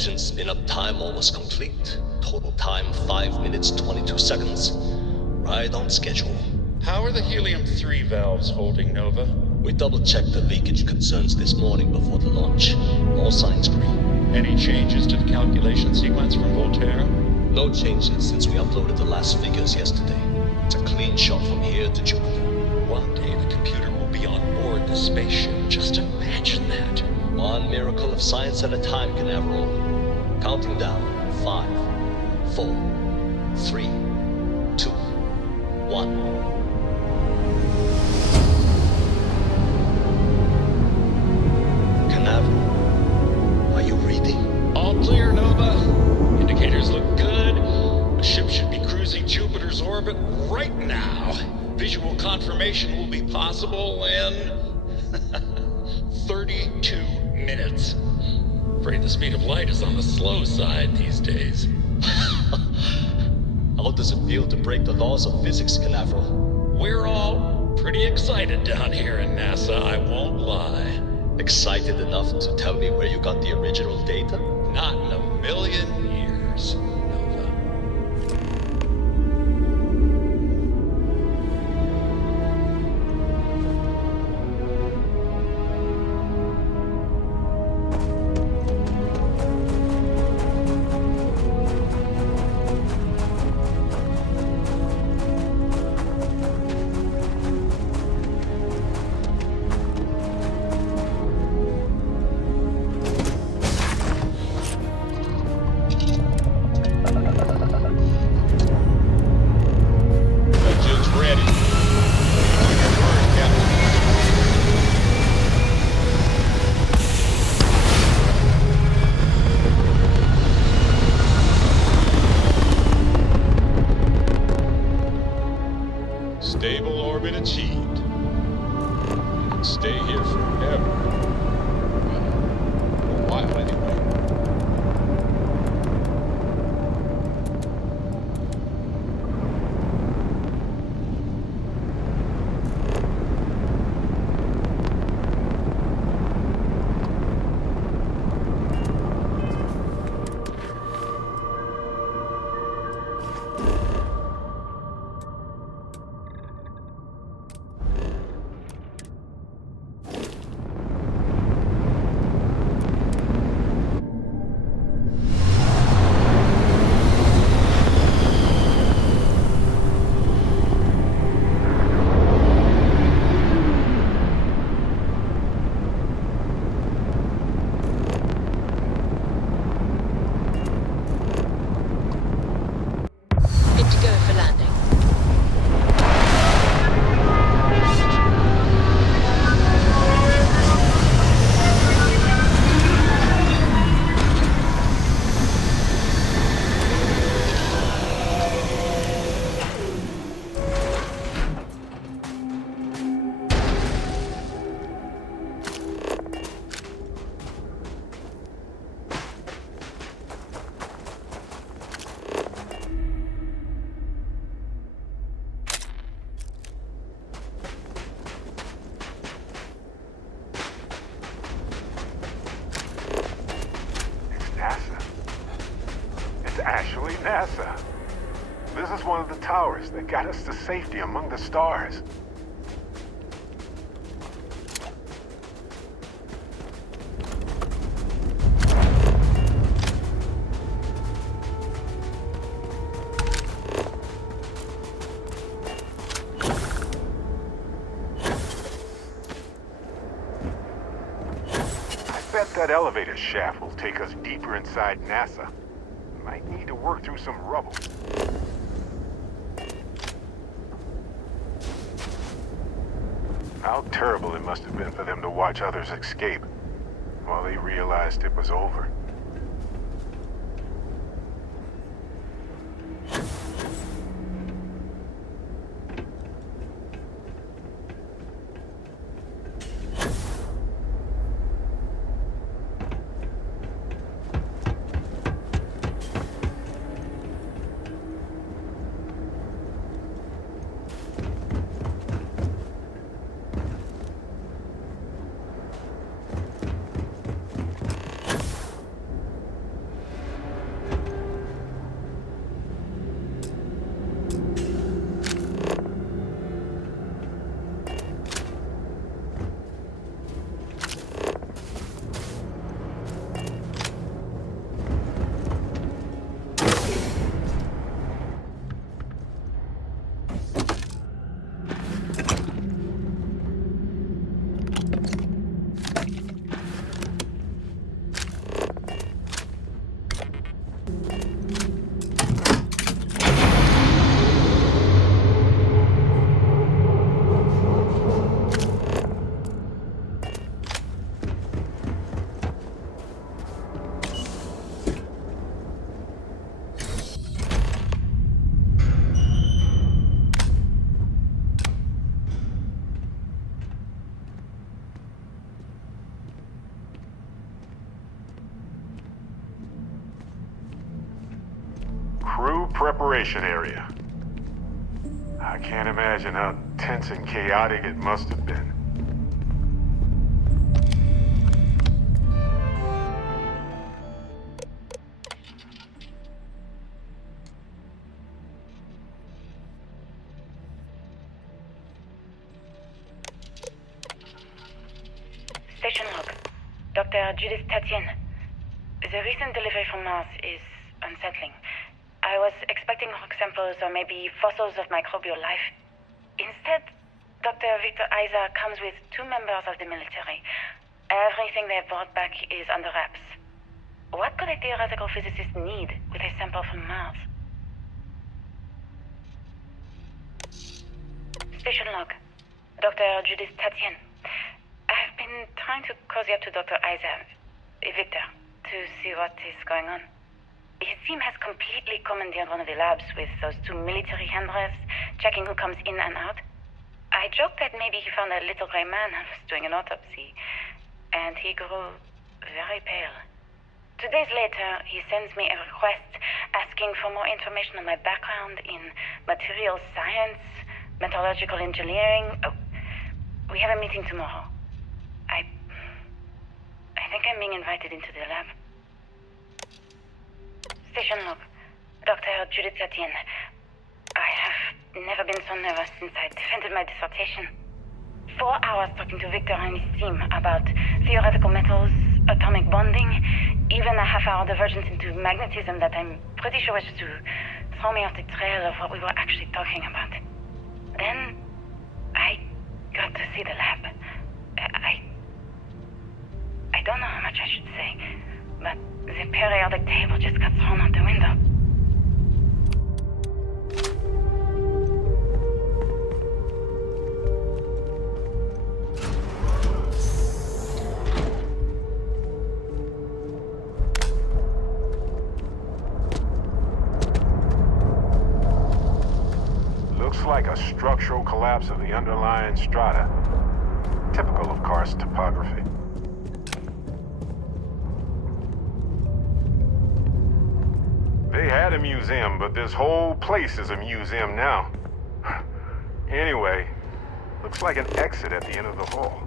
Engine spin-up time almost complete. Total time 5 minutes 22 seconds. Right on schedule. How are the helium-3 valves holding, Nova? We double-checked the leakage concerns this morning before the launch. All signs green. Any changes to the calculation sequence from Voltaire? No changes since we uploaded the last figures yesterday. It's a clean shot from here to Jupiter. One day the computer will be on board the spaceship. Just imagine that. One miracle of science at a time, Canaveral. Counting down. 5, 4, 3, 2, 1. Are you reading? All clear, Nova. Indicators look good. The ship should be cruising Jupiter's orbit right now. Visual confirmation will be possible in 32 minutes. Afraid the speed of light is on the slow side these days. How does it feel to break the laws of physics, Canaveral? We're all pretty excited down here in NASA, I won't lie. Excited enough to tell me where you got the original data? Not in a million years, Nova. Stable orbit achieved. You can stay here forever. Well, for a while anyway. Actually, NASA. This is one of the towers that got us to safety among the stars. I bet that elevator shaft will take us deeper inside NASA. Might need to work through some rubble. How terrible it must have been for them to watch others escape while they realized it was over. preparation area. I can't imagine how tense and chaotic it must have been. Station log. Dr. Judith Tatien. The recent delivery from Mars is unsettling. I was expecting rock samples or maybe fossils of microbial life. Instead, Dr. Victor Isa comes with 2 members of the military. Everything they brought back is under wraps. What could a theoretical physicist need with a sample from Mars? Station log. Dr. Judith Tatien. I've been trying to cozy up to Dr. Isa, Victor, to see what is going on. His team has completely commandeered one of the labs with those 2 military handlers, checking who comes in and out. I joked that maybe he found a little gray man and was doing an autopsy, and he grew very pale. 2 days later, he sends me a request asking for more information on my background in material science, metallurgical engineering. Oh, we have a meeting tomorrow. I think I'm being invited into the lab. Station log. Dr. Judith Tatien. I have never been so nervous since I defended my dissertation. 4 hours talking to Victor and his team about theoretical metals, atomic bonding, even a half-hour divergence into magnetism that I'm pretty sure was to throw me off the trail of what we were actually talking about. Then, I got to see the lab. I don't know how much I should say, but the periodic table just got thrown out the window. Looks like a structural collapse of the underlying strata. Typical of karst topography. They had a museum, but this whole place is a museum now. Anyway, looks like an exit at the end of the hall.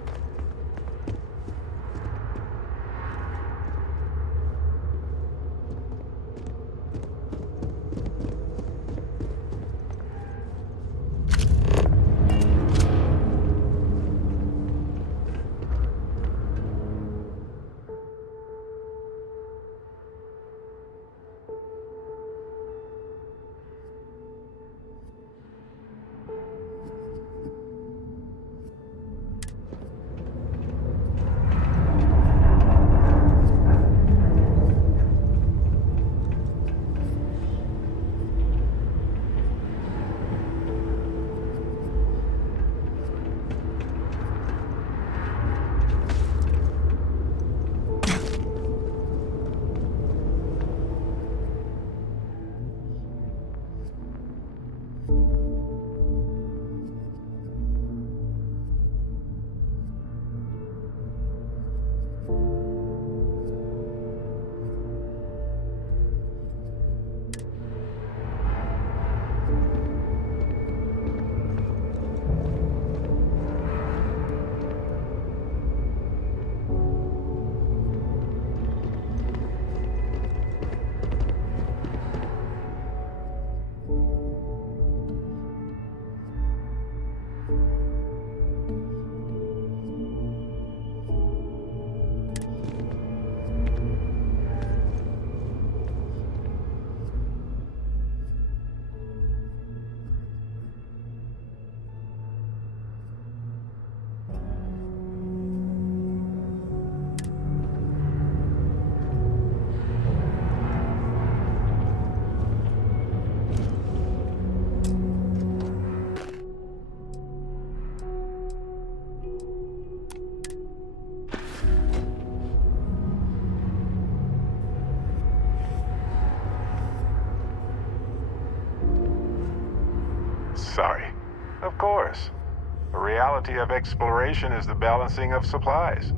Sorry. Of course. The reality of exploration is the balancing of supplies.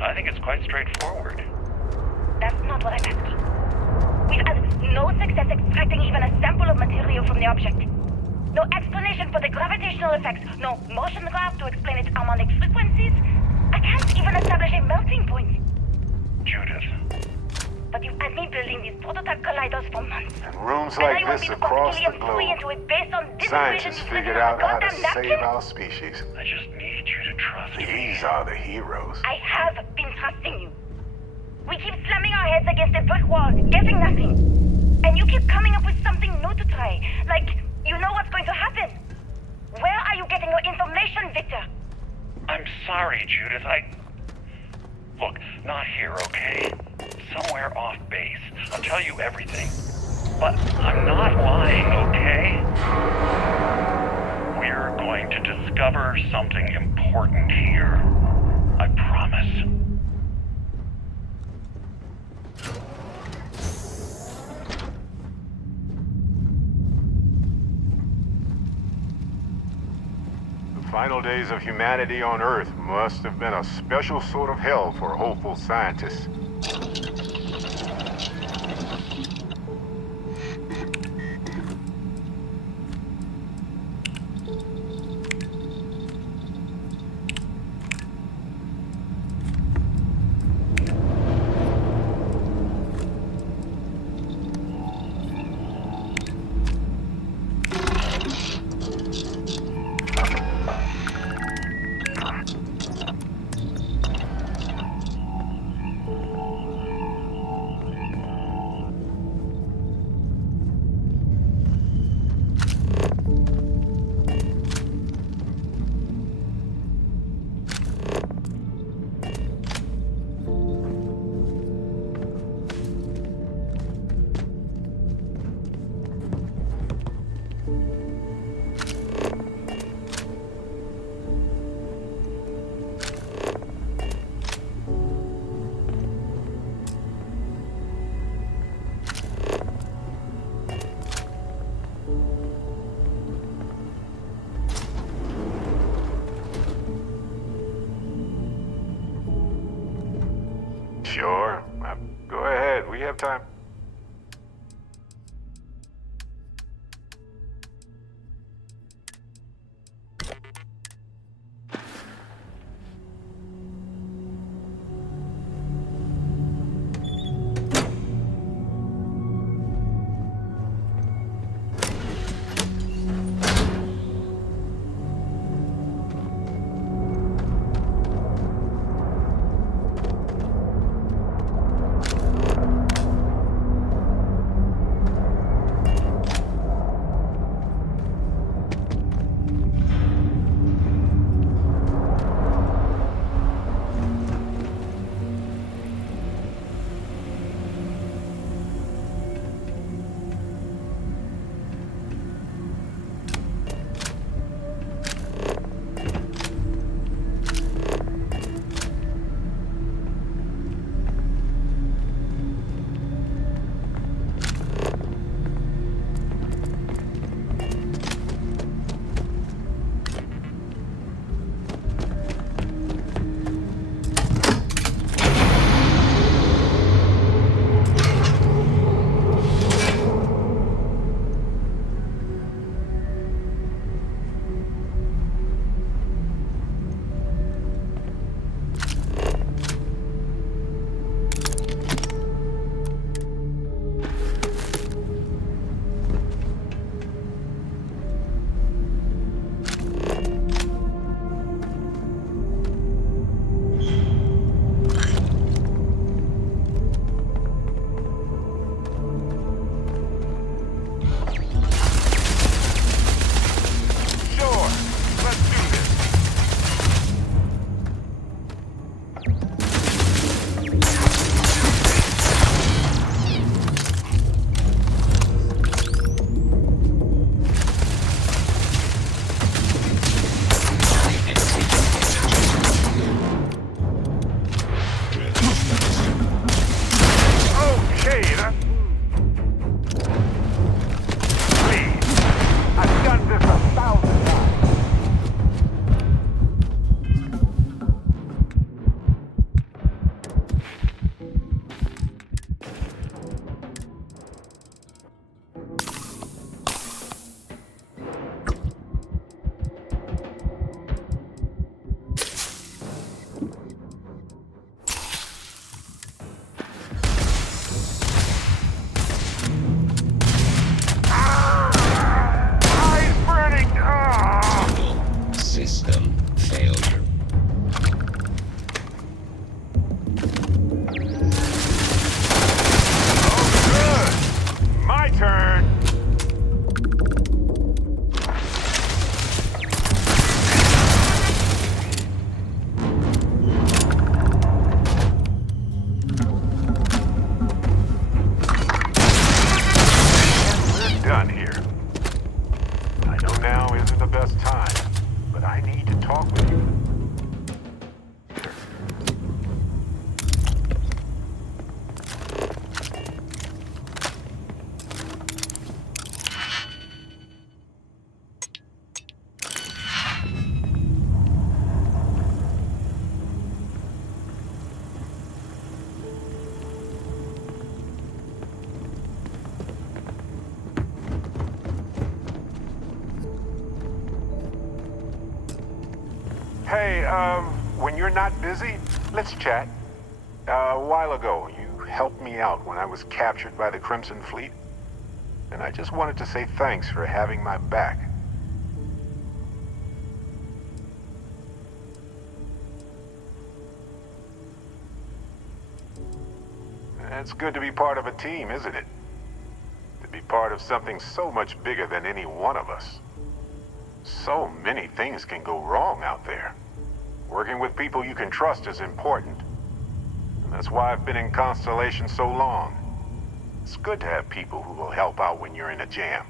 I think it's quite straightforward. That's not what I'm asking. We've had no success extracting even a sample of material from the object. No explanation for the gravitational effects, no motion graph to explain its harmonic frequencies. I can't even establish a melting point. Judith. But you've had me building these prototype colliders for months. And rooms And like I want this me to across copy the helium-3 into globe, it based on this scientists equation figured written on out a how to goddamn napkin? save our species. I just need you to trust me. These are the heroes. I have been trusting you. We keep slamming our heads against a brick wall, getting nothing. And you keep coming up with something new to try. Like, you know what's going to happen. Where are you getting your information, Victor? I'm sorry, Judith. Look, not here, okay? Somewhere off base. I'll tell you everything. But I'm not lying, okay? We're going to discover something important here. I promise. The final days of humanity on Earth must have been a special sort of hell for hopeful scientists. Sure. Go ahead. We have time. when you're not busy, let's chat. A while ago, you helped me out when I was captured by the Crimson Fleet. And I just wanted to say thanks for having my back. It's good to be part of a team, isn't it? To be part of something so much bigger than any one of us. So many things can go wrong out there. Working with people you can trust is important. And that's why I've been in Constellation so long. It's good to have people who will help out when you're in a jam.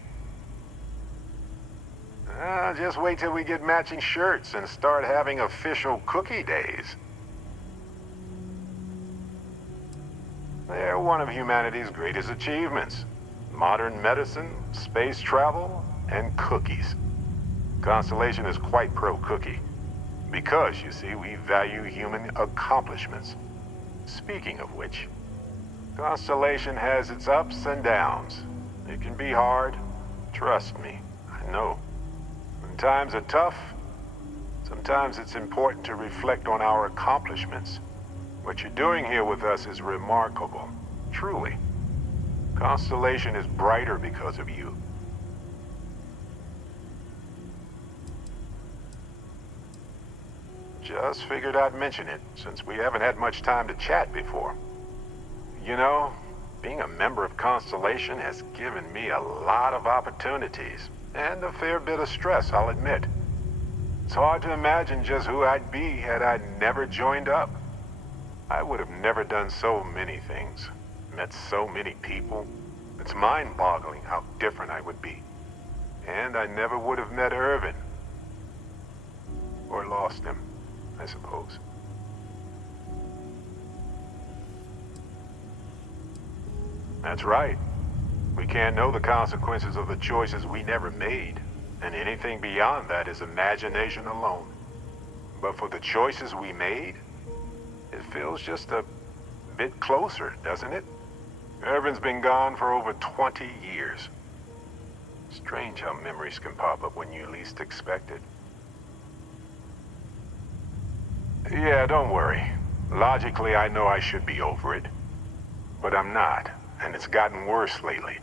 Just wait till we get matching shirts and start having official cookie days. They're one of humanity's greatest achievements. Modern medicine, space travel, and cookies. Constellation is quite pro-cookie. Because, you see, we value human accomplishments. Speaking of which, Constellation has its ups and downs. It can be hard. Trust me, I know. When times are tough, sometimes it's important to reflect on our accomplishments. What you're doing here with us is remarkable. Truly. Constellation is brighter because of you. Just figured I'd mention it, since we haven't had much time to chat before. You know, being a member of Constellation has given me a lot of opportunities, and a fair bit of stress, I'll admit. It's hard to imagine just who I'd be had I never joined up. I would have never done so many things, met so many people. It's mind-boggling how different I would be. And I never would have met Irvin. Or lost him, I suppose. That's right. We can't know the consequences of the choices we never made, and anything beyond that is imagination alone. But for the choices we made, it feels just a bit closer, doesn't it? Irvin's been gone for over 20 years. Strange how memories can pop up when you least expect it. Yeah, don't worry. Logically, I know I should be over it. But I'm not, and it's gotten worse lately.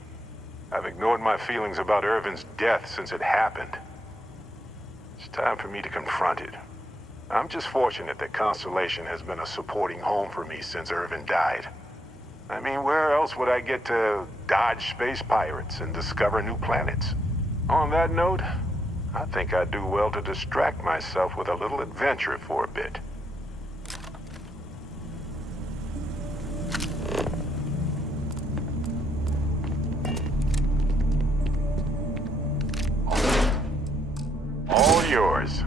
I've ignored my feelings about Irvin's death since it happened. It's time for me to confront it. I'm just fortunate that Constellation has been a supporting home for me since Irvin died. I mean, where else would I get to dodge space pirates and discover new planets? On that note, I think I'd do well to distract myself with a little adventure for a bit. All yours.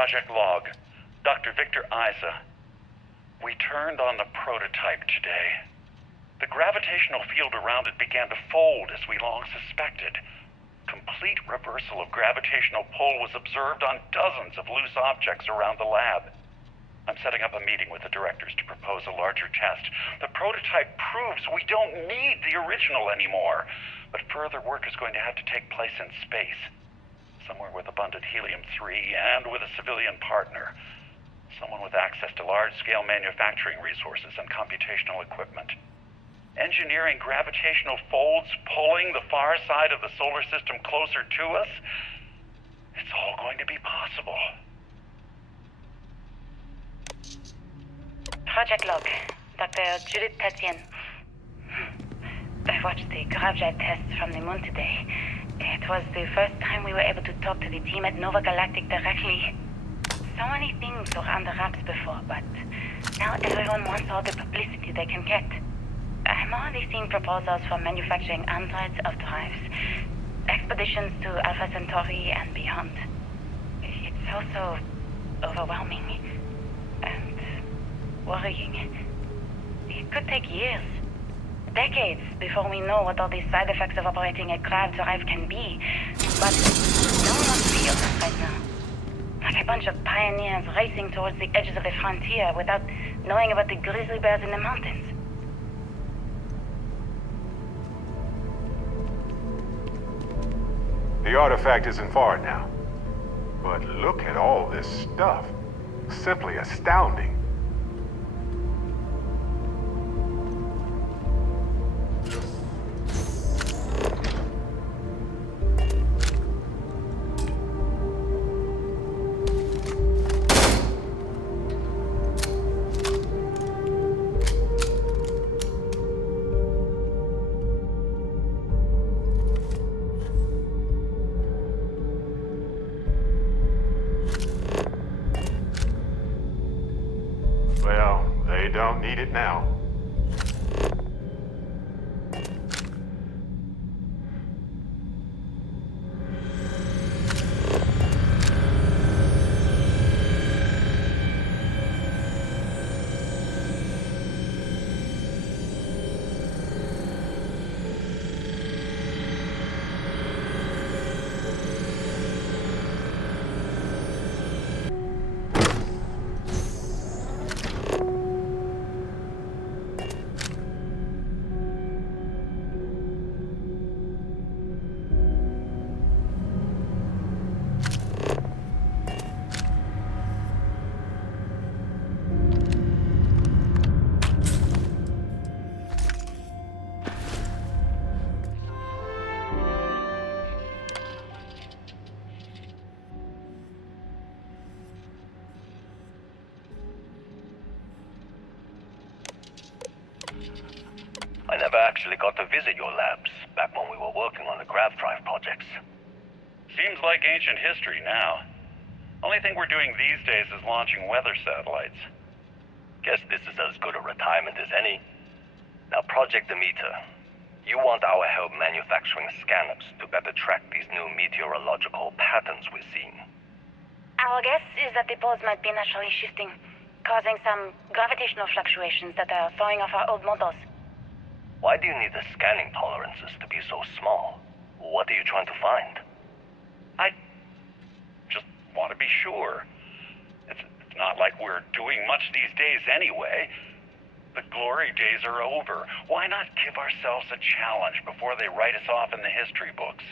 Project Log. Dr. Victor Isa. We turned on the prototype today. The gravitational field around it began to fold as we long suspected. Complete reversal of gravitational pull was observed on dozens of loose objects around the lab. I'm setting up a meeting with the directors to propose a larger test. The prototype proves we don't need the original anymore, but further work is going to have to take place in space. Somewhere with abundant helium-3 and with a civilian partner. Someone with access to large-scale manufacturing resources and computational equipment. Engineering gravitational folds pulling the far side of the solar system closer to us, it's all going to be possible. Project Log, Dr. Judith Tatien. I watched the GravJet tests from the moon today. It was the first time we were able to talk to the team at Nova Galactic directly. So many things were under wraps before, but now everyone wants all the publicity they can get. I'm already seeing proposals for manufacturing hundreds of drives, expeditions to Alpha Centauri and beyond. It's also overwhelming and worrying. It could take years, decades, before we know what all the side effects of operating a grav drive can be. But no one feels right now. Like a bunch of pioneers racing towards the edges of the frontier without knowing about the grizzly bears in the mountains. The artifact isn't far now. But look at all this stuff. Simply astounding. Well, they don't need it now. I never actually got to visit your labs back when we were working on the grav drive projects. Seems like ancient history now. Only thing we're doing these days is launching weather satellites. Guess this is as good a retirement as any. Now, Project Demeter, you want our help manufacturing scanners to better track these new meteorological patterns we're seeing. Our guess is that the poles might be naturally shifting, causing some gravitational fluctuations that are throwing off our old models. Why do you need the scanning tolerances to be so small? What are you trying to find? I just want to be sure. It's not like we're doing much these days anyway. The glory days are over. Why not give ourselves a challenge before they write us off in the history books?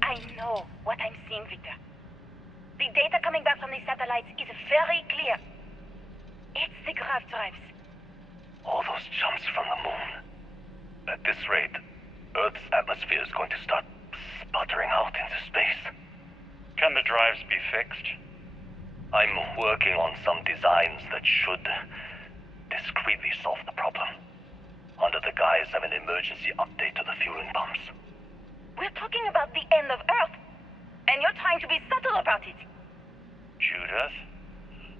I know what I'm seeing, Victor. The data coming back from the satellites is very clear. It's the grav drives. All those jumps from the moon. At this rate, Earth's atmosphere is going to start sputtering out into space. Can the drives be fixed? working on some designs that should discreetly solve the problem, under the guise of an emergency update to the fueling pumps. We're talking about the end of Earth, and you're trying to be subtle about it. Judith,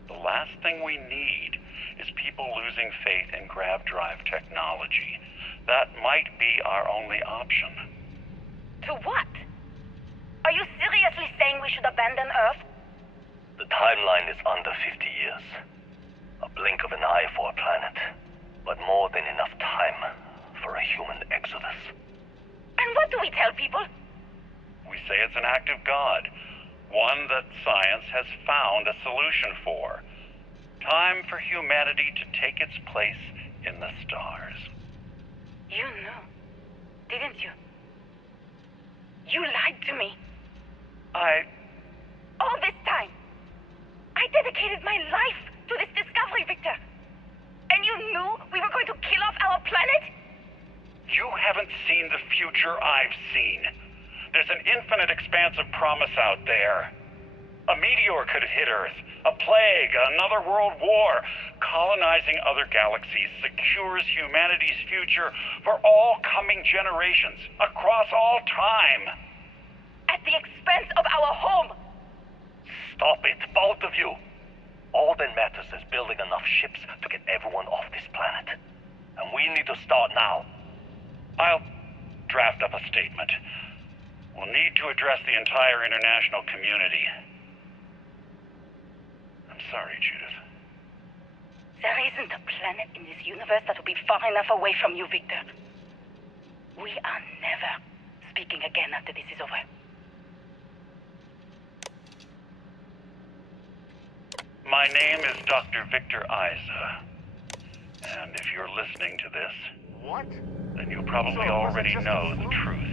the last thing we need is people losing faith in grav drive technology. That might be our only option. To what? Are you seriously saying we should abandon Earth? The timeline is under 50 years. A blink of an eye for a planet, but more than enough time for a human exodus. And what do we tell people? We say it's an act of God, one that science has found a solution for. Time for humanity to take its place in the stars. You knew, didn't you? You lied to me. All this time, I dedicated my life to this discovery, Victor. And you knew we were going to kill off our planet? You haven't seen the future I've seen. There's an infinite expanse of promise out there. A meteor could hit Earth, a plague, another world war. Colonizing other galaxies secures humanity's future for all coming generations, across all time. At the expense of our home. Stop it, both of you. All that matters is building enough ships to get everyone off this planet. And we need to start now. I'll draft up a statement. We'll need to address the entire international community. I'm sorry, Judith. There isn't a planet in this universe that will be far enough away from you, Victor. We are never speaking again after this is over. My name is Dr. Victor Isa. And if you're listening to this, What? then you probably So, was it already just know a the fluke? truth.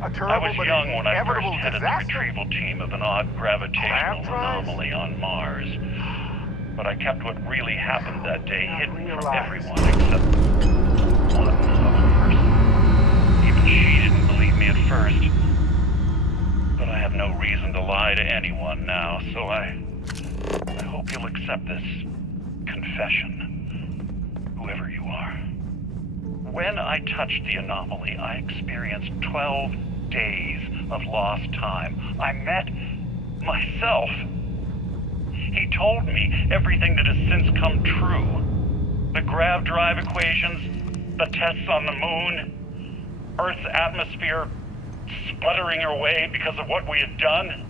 A I terrible was but young when I first inevitable headed the disaster? retrieval team of an odd gravitational Grav drives? anomaly on Mars. But I kept what really happened that day hidden from realize. everyone except one other person. Even she didn't believe me at first. But I have no reason to lie to anyone now, so I hope you'll accept this confession, whoever you are. When I touched the anomaly, I experienced 12 days of lost time. I met myself. He told me everything that has since come true. The grav drive equations, the tests on the moon, Earth's atmosphere sputtering away because of what we had done.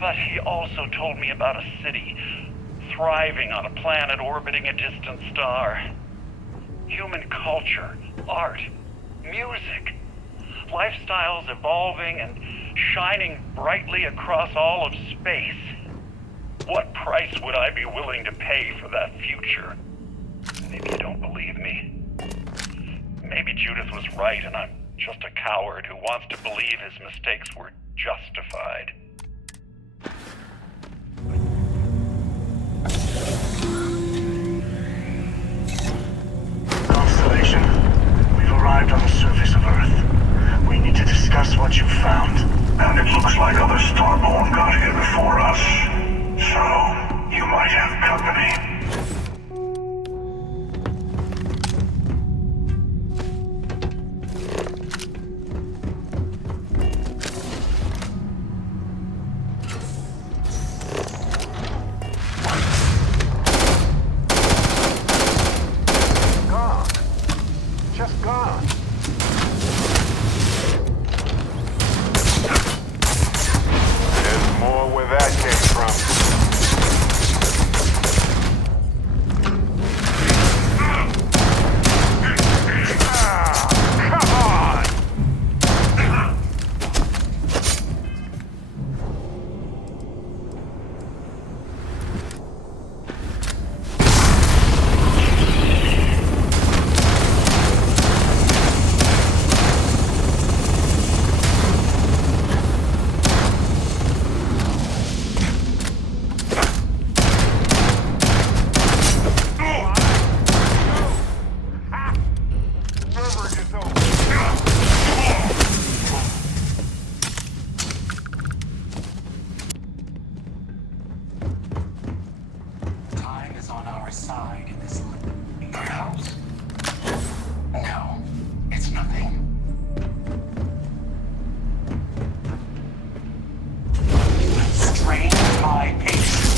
But he also told me about a city thriving on a planet orbiting a distant star. Human culture, art, music, lifestyles evolving and shining brightly across all of space. What price would I be willing to pay for that future? Maybe you don't believe me. Maybe Judith was right and I'm just a coward who wants to believe his mistakes were justified. Constellation, we've arrived on the surface of Earth. We need to discuss what you found. And it looks like other Starborn got here before us. So, you might have company. hide in this house? No, it's nothing. You have strained my patience.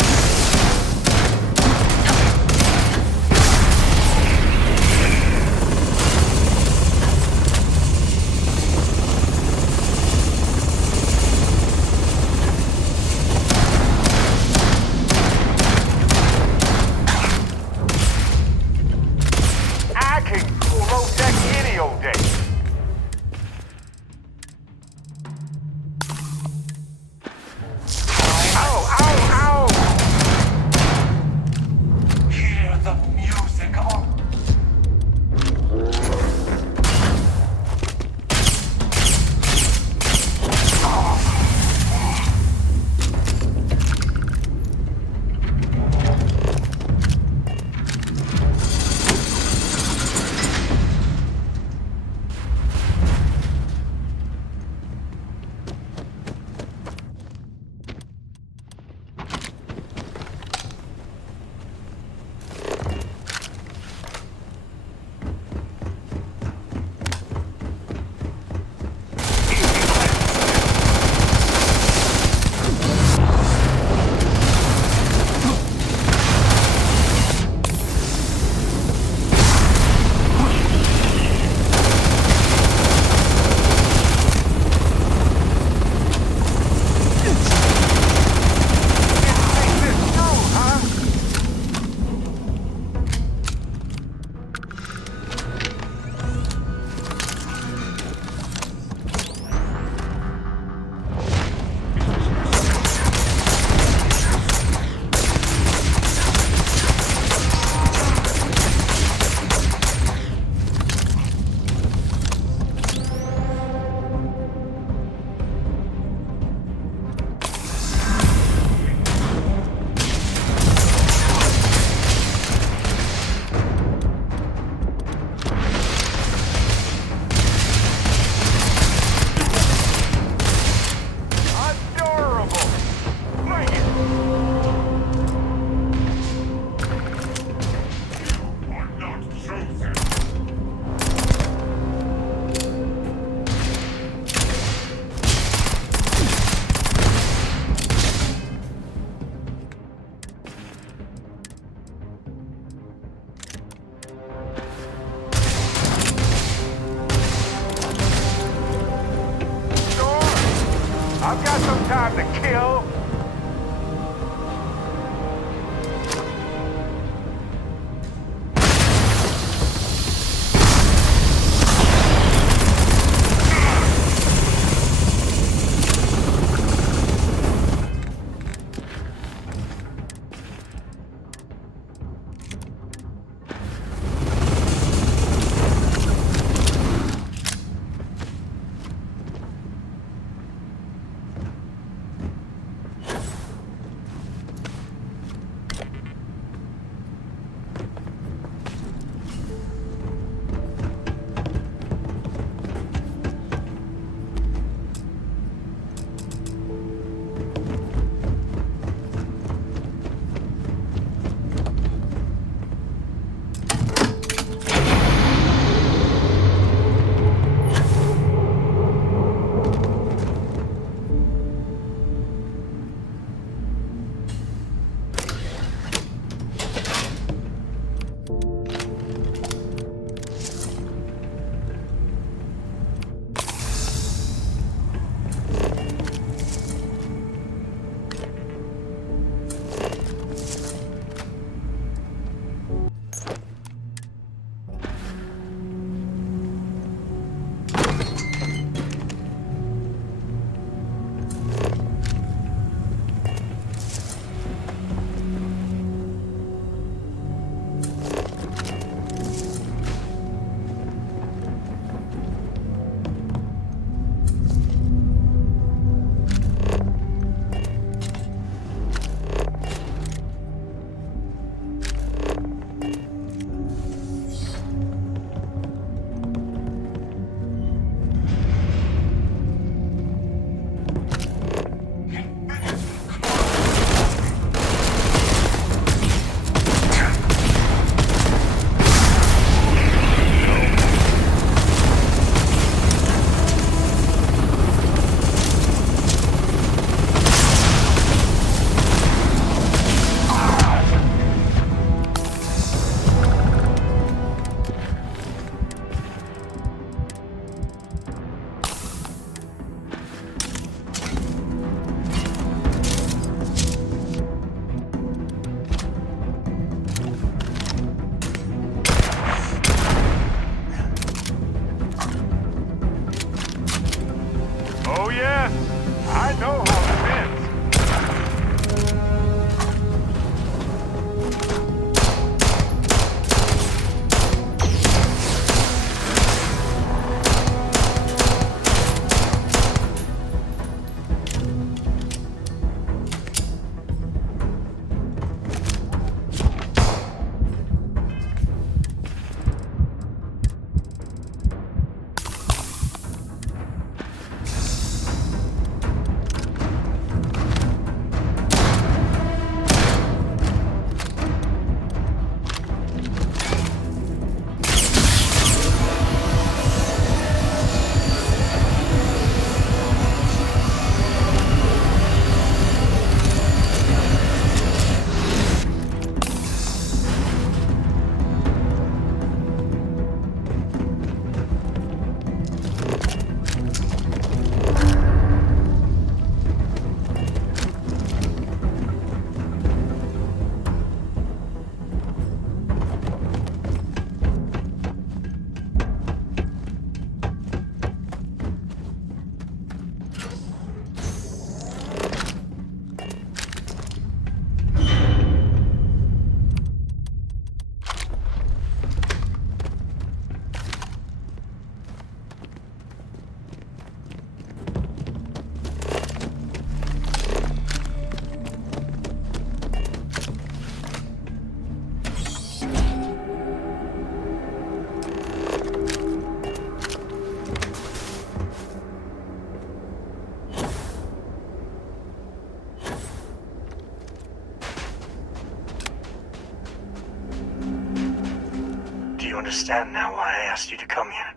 you understand now why I asked you to come here?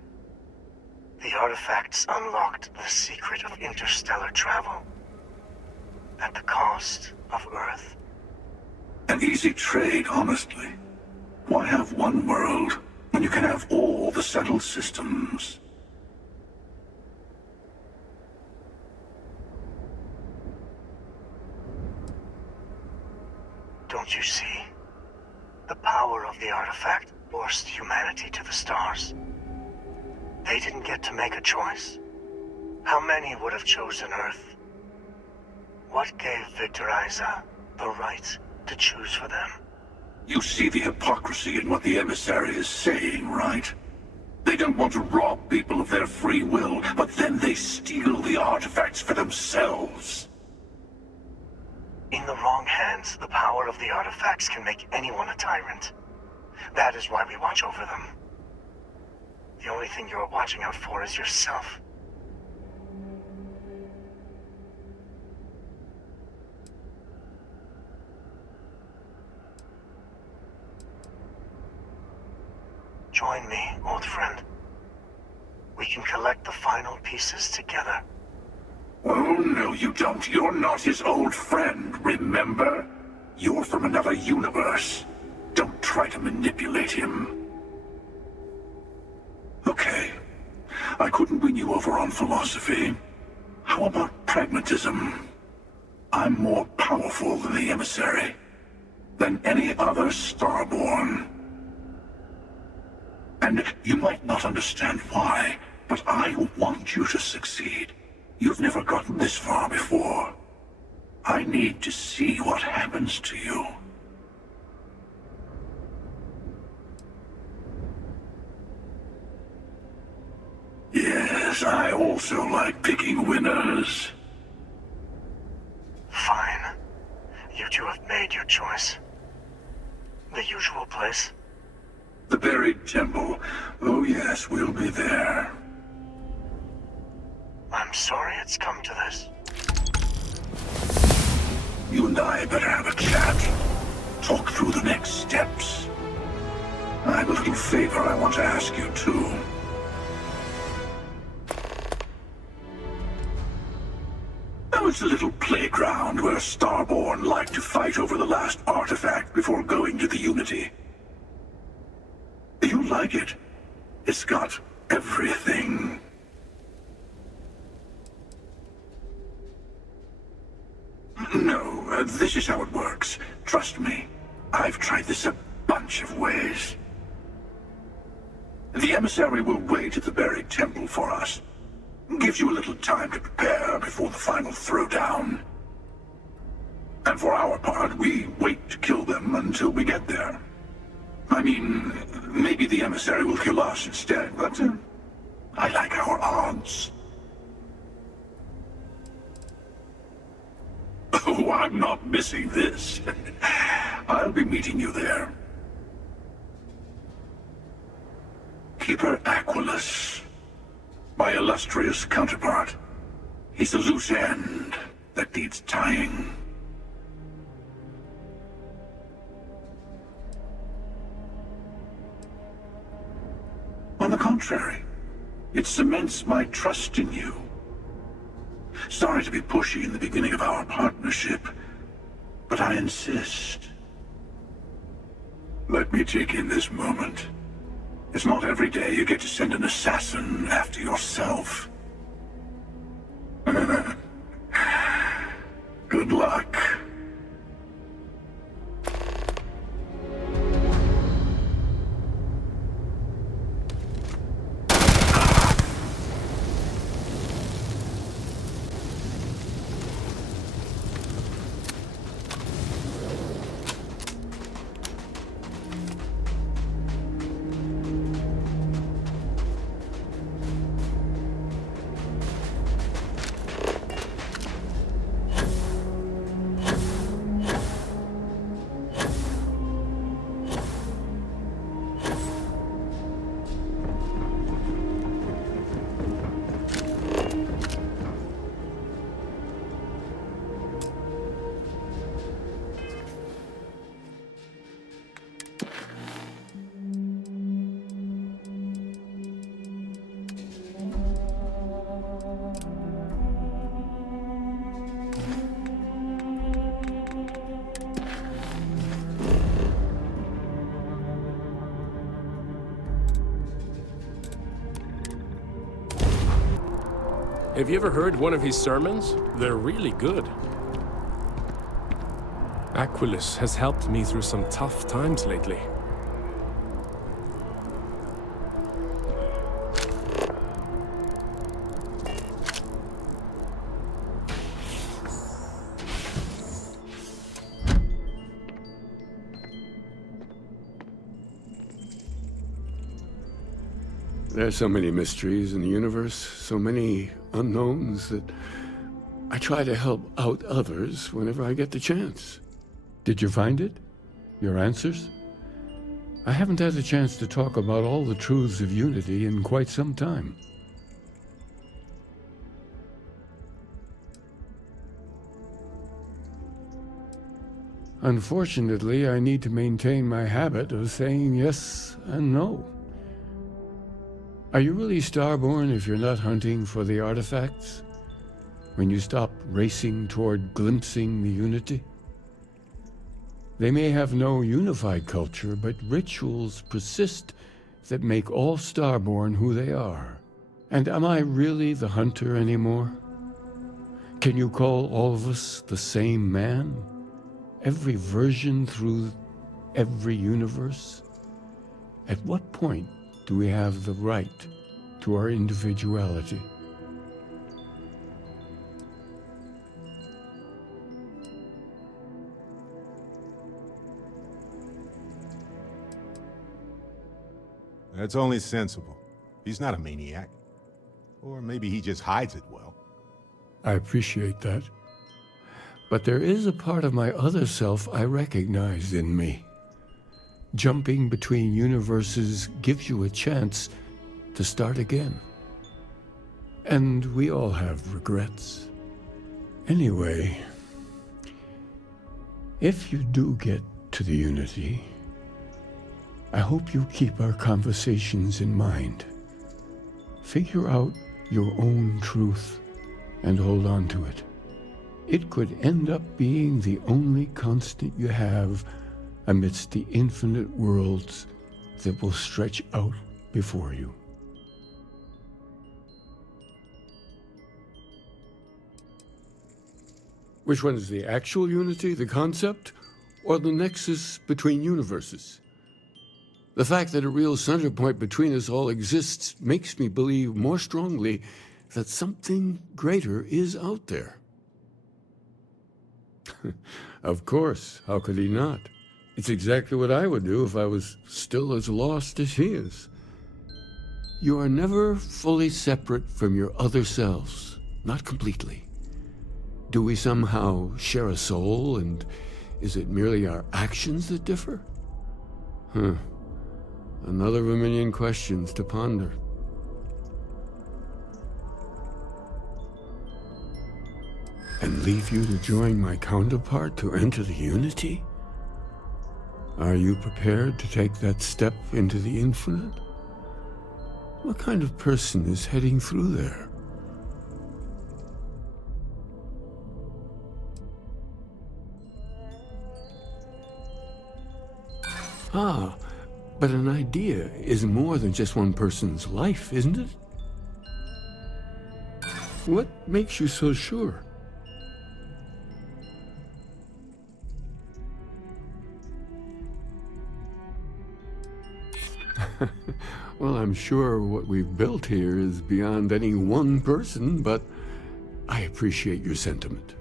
The artifacts unlocked the secret of interstellar travel. At the cost of Earth. An easy trade, honestly. Why have one world when you can have all the settled systems? Don't you see? The power of the artifact forced humanity to the stars. They didn't get to make a choice. How many would have chosen Earth? What gave Victor Isa the right to choose for them? You see the hypocrisy in what the emissary is saying, right? They don't want to rob people of their free will, but then they steal the artifacts for themselves. In the wrong hands, the power of the artifacts can make anyone a tyrant. That is why we watch over them. The only thing you're watching out for is yourself. Join me, old friend. We can collect the final pieces together. Oh, no, you don't. You're not his old friend, remember? You're from another universe. Don't try to manipulate him. Okay. I couldn't win you over on philosophy. How about pragmatism? I'm more powerful than the emissary. Than any other Starborn. And you might not understand why, but I want you to succeed. You've never gotten this far before. I need to see what happens to you. Yes, I also like picking winners. Fine. You two have made your choice. The usual place. The buried temple. Oh yes, we'll be there. I'm sorry it's come to this. You and I better have a chat. Talk through the next steps. I have a little favor I want to ask you, too. Now it's a little playground where Starborn like to fight over the last artifact before going to the Unity. You like it? It's got everything. No, this is how it works. Trust me. I've tried this a bunch of ways. The emissary will wait at the buried temple for us. Gives you a little time to prepare before the final throwdown. And for our part, we wait to kill them until we get there. I mean, maybe the emissary will kill us instead, but I like our odds. Oh, I'm not missing this. I'll be meeting you there. Keeper Aquilus, my illustrious counterpart. He's a loose end that needs tying. On the contrary, it cements my trust in you. Sorry to be pushy in the beginning of our partnership, but I insist. Let me take in this moment. It's not every day you get to send an assassin after yourself. Good luck. Have you ever heard one of his sermons? They're really good. Aquilus has helped me through some tough times lately. There's so many mysteries in the universe, so many unknowns that I try to help out others whenever I get the chance. Did you find it? Your answers? I haven't had a chance to talk about all the truths of Unity in quite some time. Unfortunately, I need to maintain my habit of saying yes and no. Are you really Starborn if you're not hunting for the artifacts? When you stop racing toward glimpsing the Unity? They may have no unified culture, but rituals persist that make all Starborn who they are. And am I really the hunter anymore? Can you call all of us the same man? Every version through every universe? At what point do we have the right to our individuality? That's only sensible. He's not a maniac. Or maybe he just hides it well. I appreciate that. But there is a part of my other self I recognize in me. Jumping between universes gives you a chance to start again. And we all have regrets. Anyway, if you do get to the Unity, I hope you keep our conversations in mind. Figure out your own truth and hold on to it. It could end up being the only constant you have amidst the infinite worlds that will stretch out before you. Which one is the actual Unity, the concept, or the nexus between universes? The fact that a real center point between us all exists makes me believe more strongly that something greater is out there. Of course, how could he not? It's exactly what I would do if I was still as lost as he is. You are never fully separate from your other selves, not completely. Do we somehow share a soul, and is it merely our actions that differ? Another of a million questions to ponder. And leave you to join my counterpart to enter the Unity? Are you prepared to take that step into the infinite? What kind of person is heading through there? Ah, but an idea is more than just one person's life, isn't it? What makes you so sure? Well, I'm sure what we've built here is beyond any one person, but I appreciate your sentiment.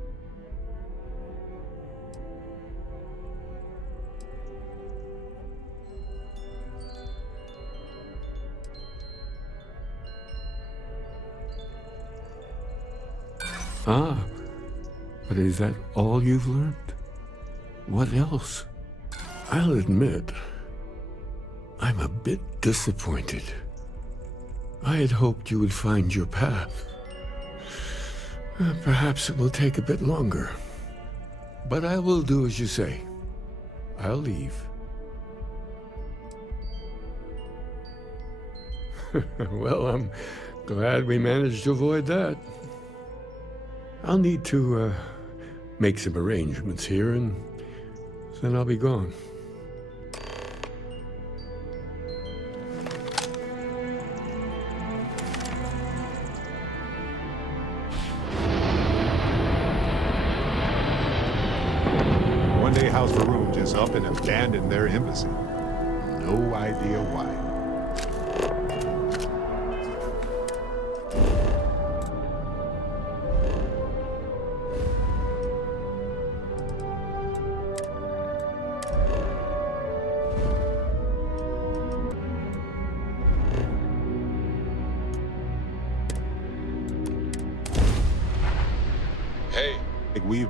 Ah, but is that all you've learned? What else? I'll admit, I'm a bit disappointed. I had hoped you would find your path. Perhaps it will take a bit longer. But I will do as you say. I'll leave. Well, I'm glad we managed to avoid that. I'll need to make some arrangements here, and then I'll be gone. House Varun just up and abandoned their embassy. No idea why. Hey, We've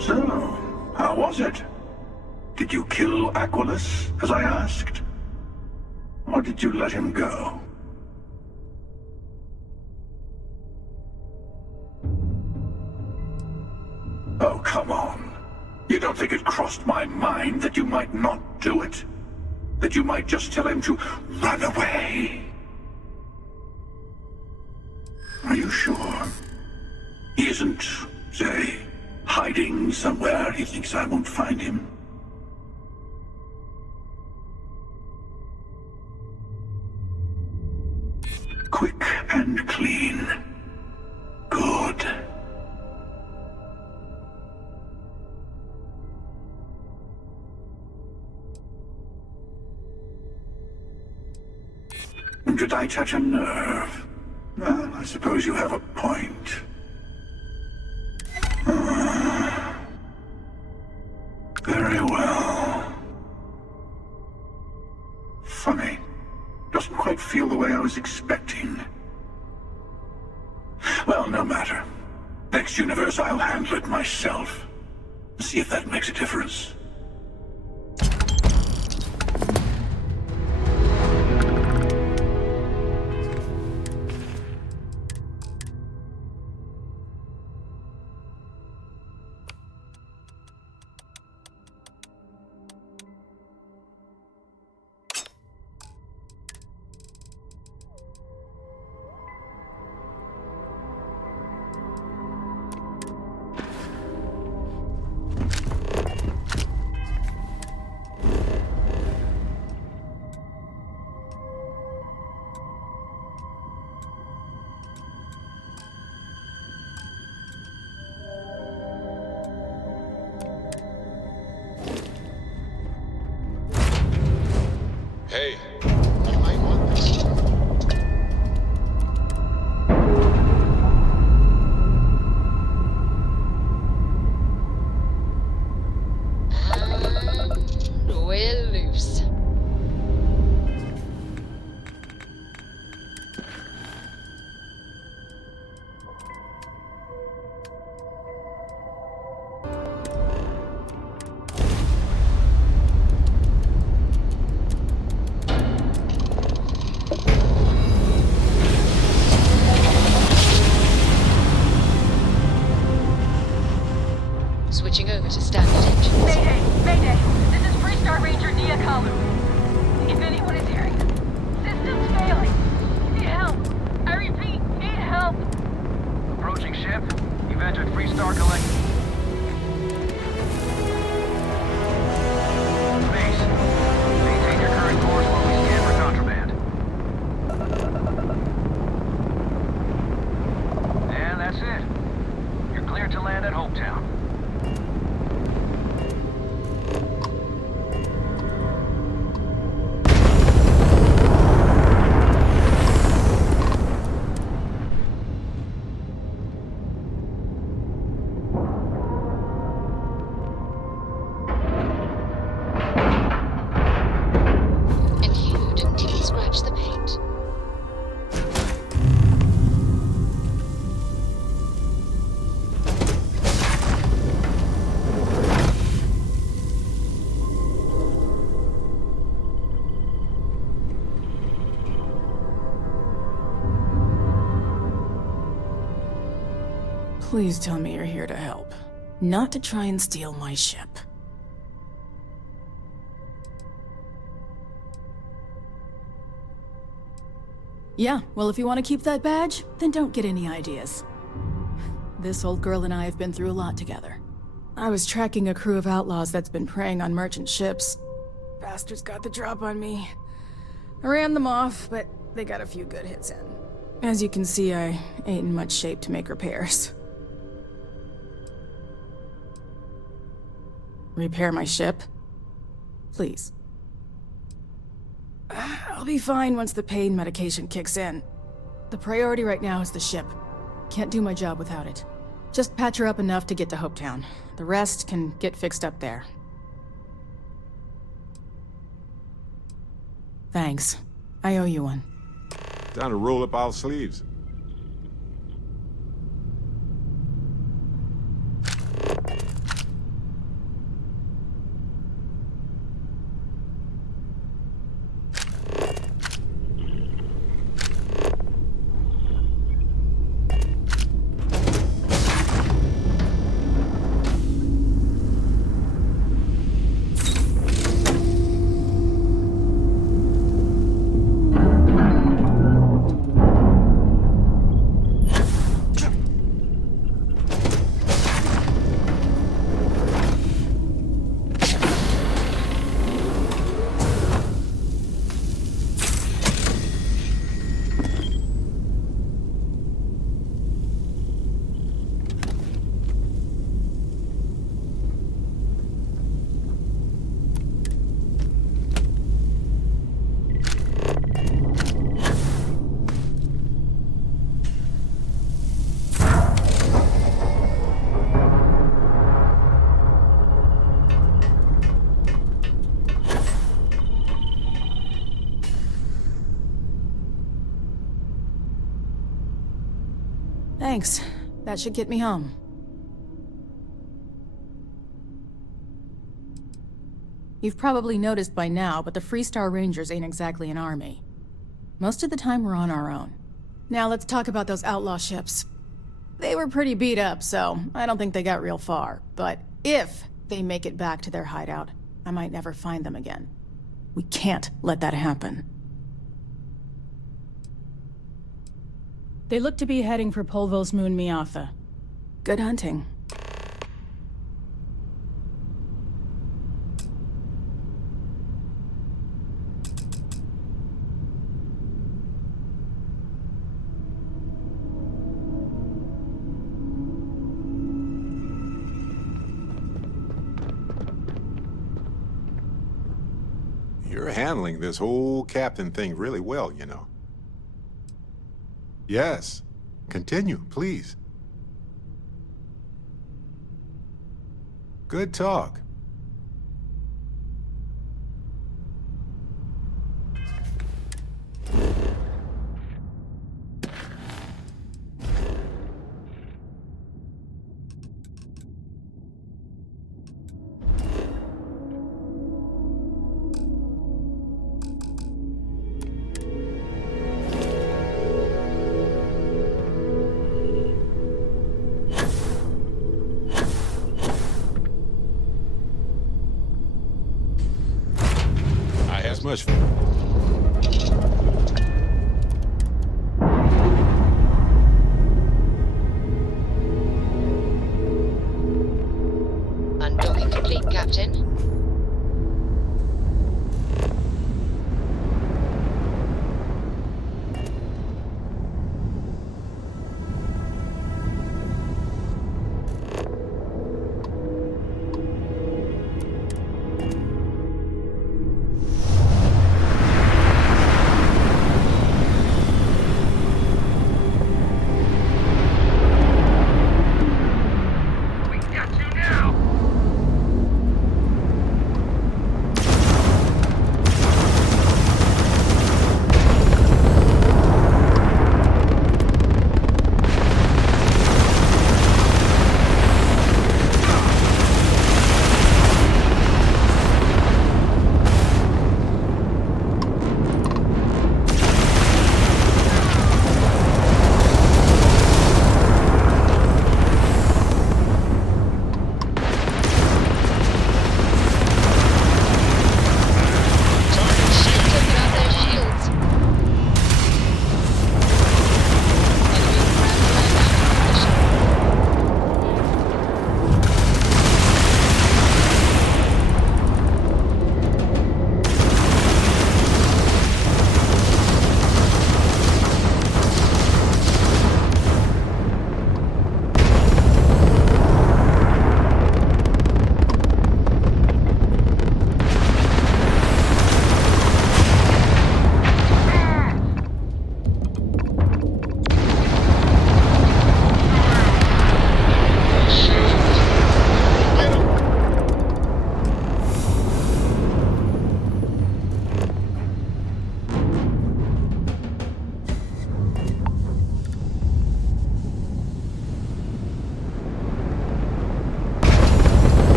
So, how was it? Did you kill Aquilus, as I asked? Or did you let him go? Oh, come on. You don't think it crossed my mind that you might not do it? That you might just tell him to run away? Are you sure? He isn't, say, hiding somewhere he thinks I won't find him? Quick and clean. Good. Did I touch a nerve? Well, I suppose you have a point. Very well. Funny. Doesn't quite feel the way I was expecting. Well, no matter. Next universe, I'll handle it myself. See if that makes a difference. Please tell me you're here to help, not to try and steal my ship. Yeah, well, if you want to keep that badge, then don't get any ideas. This old girl and I have been through a lot together. I was tracking a crew of outlaws that's been preying on merchant ships. Bastards got the drop on me. I ran them off, but they got a few good hits in. As you can see, I ain't in much shape to make repairs. Repair my ship? Please. I'll be fine once the pain medication kicks in. The priority right now is the ship. Can't do my job without it. Just patch her up enough to get to Hopetown. The rest can get fixed up there. Thanks. I owe you one. Time to roll up our sleeves. Thanks. That should get me home. You've probably noticed by now, but the Freestar Rangers ain't exactly an army. Most of the time we're on our own. Now let's talk about those outlaw ships. They were pretty beat up, so I don't think they got real far. But if they make it back to their hideout, I might never find them again. We can't let that happen. They look to be heading for Polvo's moon Miatha. Good hunting. You're handling this whole captain thing really well, you know. Yes. Continue, please. Good talk. Much. Undocking complete, Captain.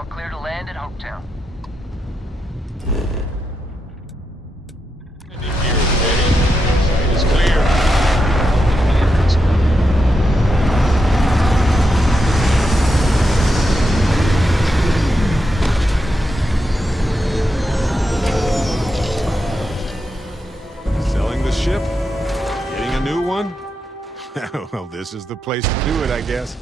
All clear to land at Hopetown. Site is clear. Selling the ship? Getting a new one? Well, this is the place to do it, I guess.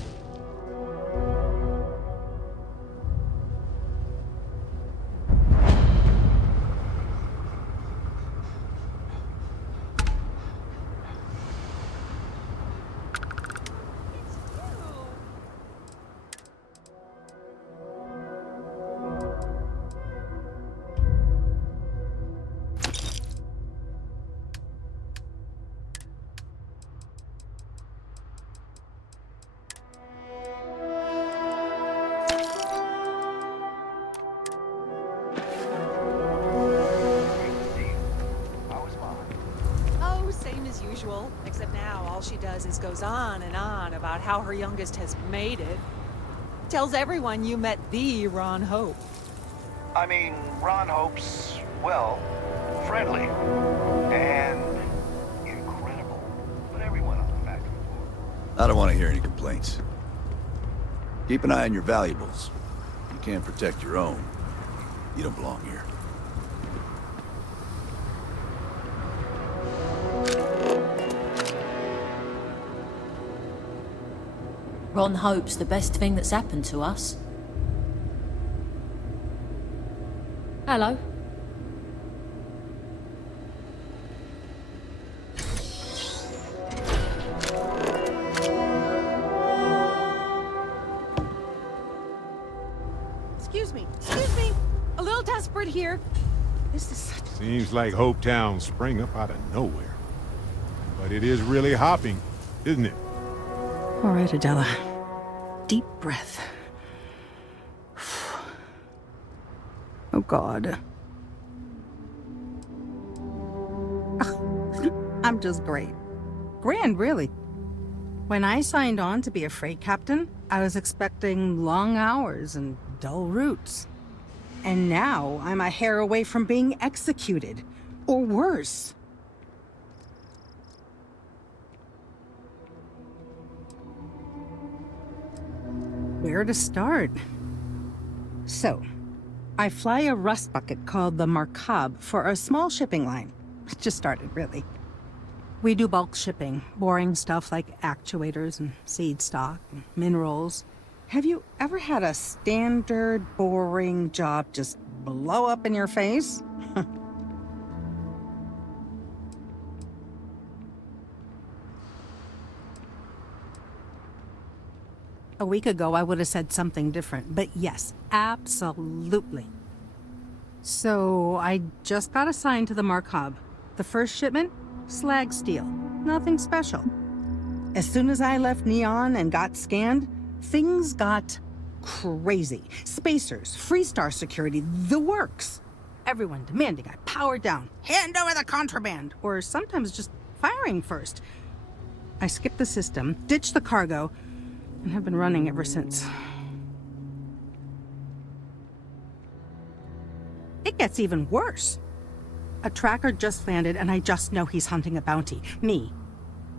Oh, same as usual. Except now all she does is goes on and on about how her youngest has made it. Tells everyone you met the Ron Hope. I mean, Ron Hope's, well, friendly. And incredible. But everyone on the factory floor. I don't want to hear any complaints. Keep an eye on your valuables. You can't protect your own. You don't belong here. Ron Hope's the best thing that's happened to us. Hello. Excuse me. A little desperate here. This is such... Seems like Hopetown sprang up out of nowhere. But it is really hopping, isn't it? All right, Adela. Deep breath. Oh, God. I'm just great. Grand, really. When I signed on to be a freight captain, I was expecting long hours and dull routes. And now I'm a hair away from being executed. Or worse. Where to start? So, I fly a rust bucket called the Markab for a small shipping line. It just started, really. We do bulk shipping, boring stuff like actuators and seed stock and minerals. Have you ever had a standard, boring job just blow up in your face? A week ago, I would have said something different, but yes, absolutely. So, I just got assigned to the Markab. The first shipment? Slag steel. Nothing special. As soon as I left Neon and got scanned, things got crazy. Spacers, Freestar security, the works. Everyone demanding I power down, hand over the contraband, or sometimes just firing first. I skipped the system, ditched the cargo, and have been running ever since. It gets even worse. A tracker just landed and I just know he's hunting a bounty. Me.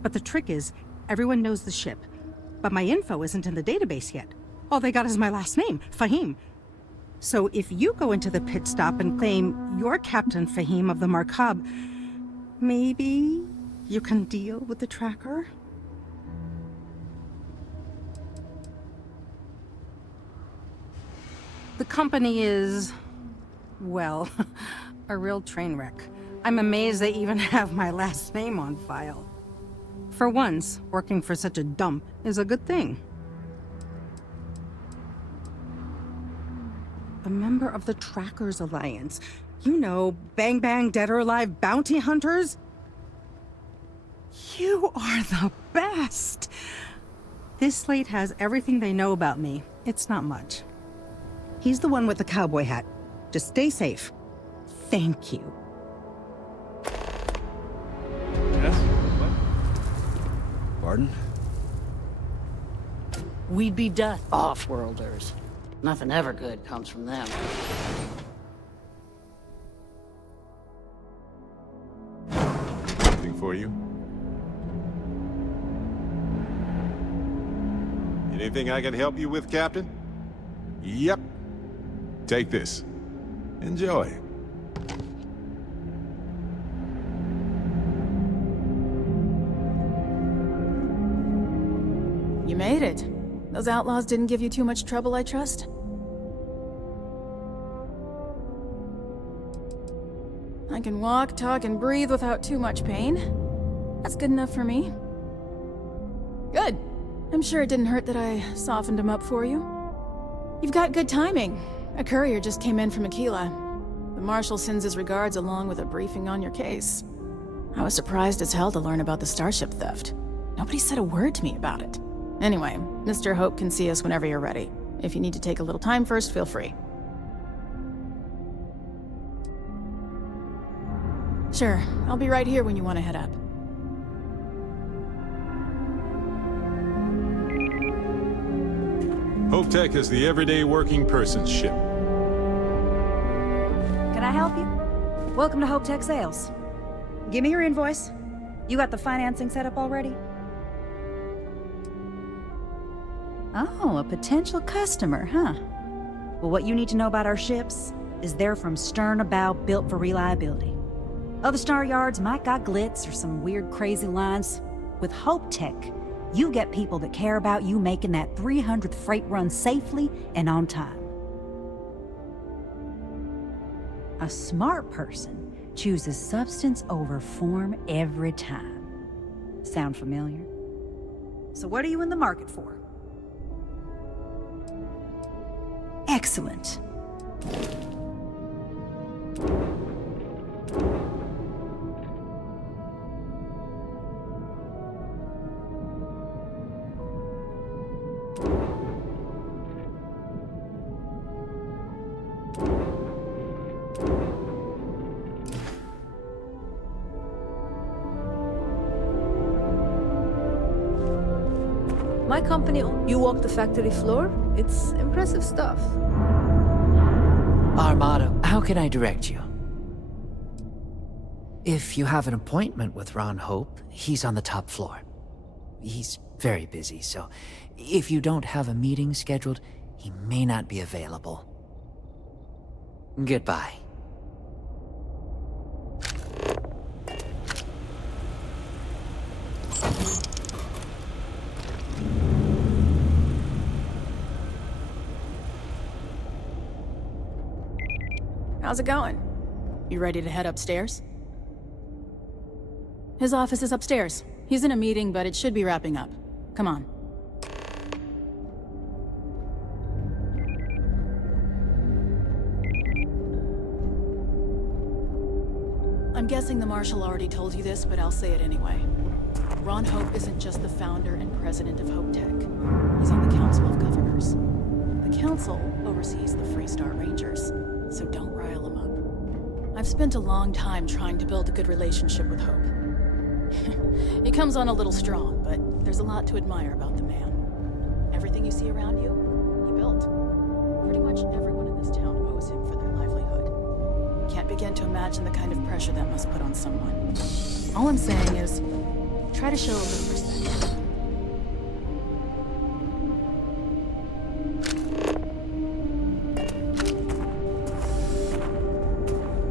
But the trick is, everyone knows the ship. But my info isn't in the database yet. All they got is my last name, Fahim. So if you go into the pit stop and claim you're Captain Fahim of the Markab, maybe you can deal with the tracker? The company is, well, a real train wreck. I'm amazed they even have my last name on file. For once, working for such a dump is a good thing. A member of the Trackers Alliance. You know, Bang Bang Dead or Alive bounty hunters? You are the best! This slate has everything they know about me. It's not much. He's the one with the cowboy hat. Just stay safe. Thank you. Yes? What? Pardon? We'd be done, off-worlders. Nothing ever good comes from them. Anything for you? Anything I can help you with, Captain? Yep. Take this. Enjoy. You made it. Those outlaws didn't give you too much trouble, I trust? I can walk, talk, and breathe without too much pain. That's good enough for me. Good. I'm sure it didn't hurt that I softened him up for you. You've got good timing. A courier just came in from Aquila. The Marshal sends his regards along with a briefing on your case. I was surprised as hell to learn about the starship theft. Nobody said a word to me about it. Anyway, Mr. Hope can see us whenever you're ready. If you need to take a little time first, feel free. Sure, I'll be right here when you want to head up. Hope Tech is the everyday working person's ship. Can I help you? Welcome to Hope Tech Sales. Give me your invoice. You got the financing set up already? Oh, a potential customer, huh? Well, what you need to know about our ships is they're from stern to bow, built for reliability. Other star yards might got glitz or some weird crazy lines. With Hope Tech, you get people that care about you making that 300th freight run safely and on time. A smart person chooses substance over form every time. Sound familiar? So what are you in the market for? Excellent. My company, you walk the factory floor? It's impressive stuff. Armado, how can I direct you? If you have an appointment with Ron Hope, he's on the top floor. He's very busy, so if you don't have a meeting scheduled, he may not be available. Goodbye. How's it going? You ready to head upstairs? His office is upstairs. He's in a meeting, but it should be wrapping up. Come on. I'm guessing the Marshal already told you this, but I'll say it anyway. Ron Hope isn't just the founder and president of Hope Tech. He's on the Council of Governors. The Council oversees the Freestar Rangers, so don't rile him up. I've spent a long time trying to build a good relationship with Hope. He comes on a little strong, but there's a lot to admire about the man. Everything you see around you, he built. Pretty much everyone in this town owes him for their livelihood. Can't begin to imagine the kind of pressure that must put on someone. All I'm saying is, try to show a little respect.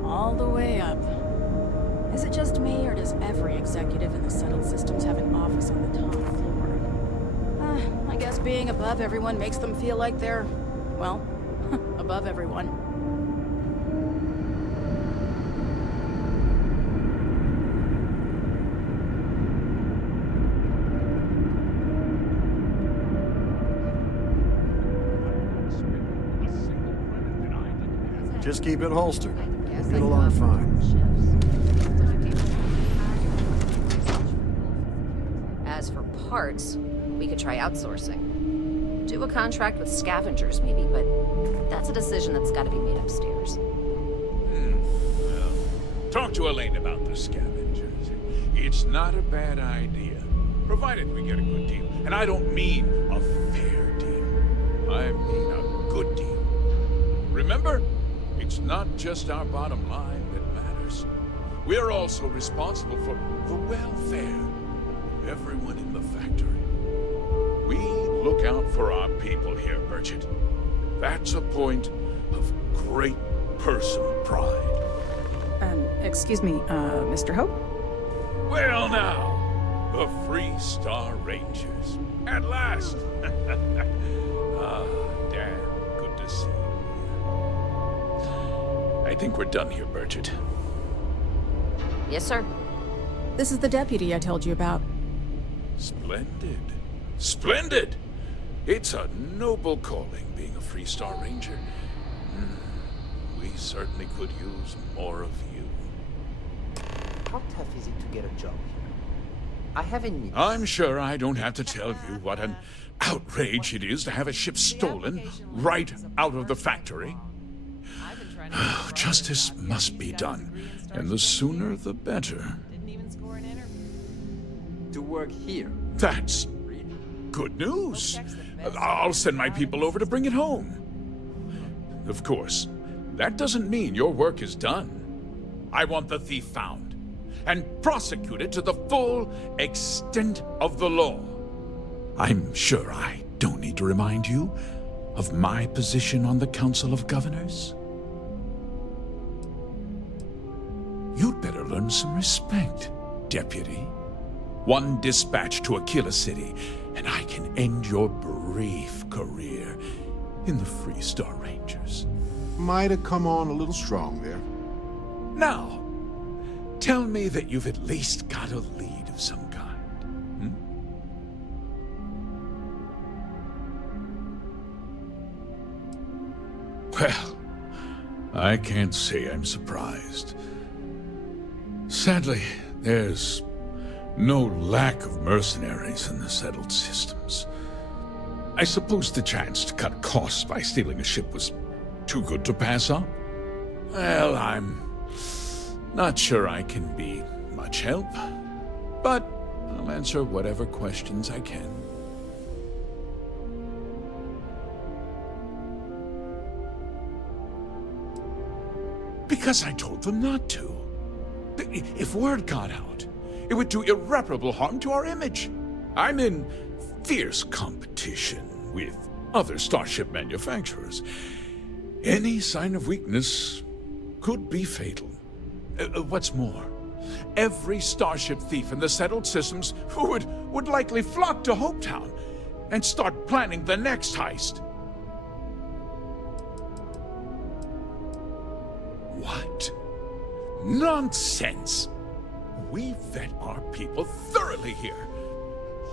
All the way up. Is it just me, or does every executive in the settled systems have an office on the top floor? I guess being above everyone makes them feel like they're, well, above everyone. Just keep it holstered. We'll get along fine. As for parts, we could try outsourcing. Do a contract with scavengers, maybe, but that's a decision that's got to be made upstairs. Well, talk to Elaine about the scavengers. It's not a bad idea, provided we get a good deal. And I don't mean a fair deal. I mean a good deal. not just our bottom line that matters. We're also responsible for the welfare of everyone in the factory. We look out for our people here, Bridget. That's a point of great personal pride. Excuse me, Mr. Hope? Well now, the Free Star Rangers. At last! Ah, damn, good to see you. I think we're done here, Bridget. Yes, sir. This is the deputy I told you about. Splendid. Splendid! It's a noble calling, being a Free Star Ranger. We certainly could use more of you. How tough is it to get a job here? I have a niece. I'm sure I don't have to tell you what an outrage it is to have a ship stolen right out of the factory. Justice must be done, and the sooner the better. To work here? That's good news. I'll send my people over to bring it home. Of course, that doesn't mean your work is done. I want the thief found and prosecuted to the full extent of the law. I'm sure I don't need to remind you of my position on the Council of Governors. You'd better learn some respect, Deputy. One dispatch to Aquila City, and I can end your brief career in the Free Star Rangers. Might have come on a little strong there. Now, tell me that you've at least got a lead of some kind. Well, I can't say I'm surprised. Sadly, there's no lack of mercenaries in the settled systems. I suppose the chance to cut costs by stealing a ship was too good to pass up. Well, I'm not sure I can be much help, but I'll answer whatever questions I can. Because I told them not to. If word got out, it would do irreparable harm to our image. I'm in fierce competition with other starship manufacturers. Any sign of weakness could be fatal. What's more, every starship thief in the settled systems would likely flock to Hopetown and start planning the next heist. What? Nonsense! We vet our people thoroughly here.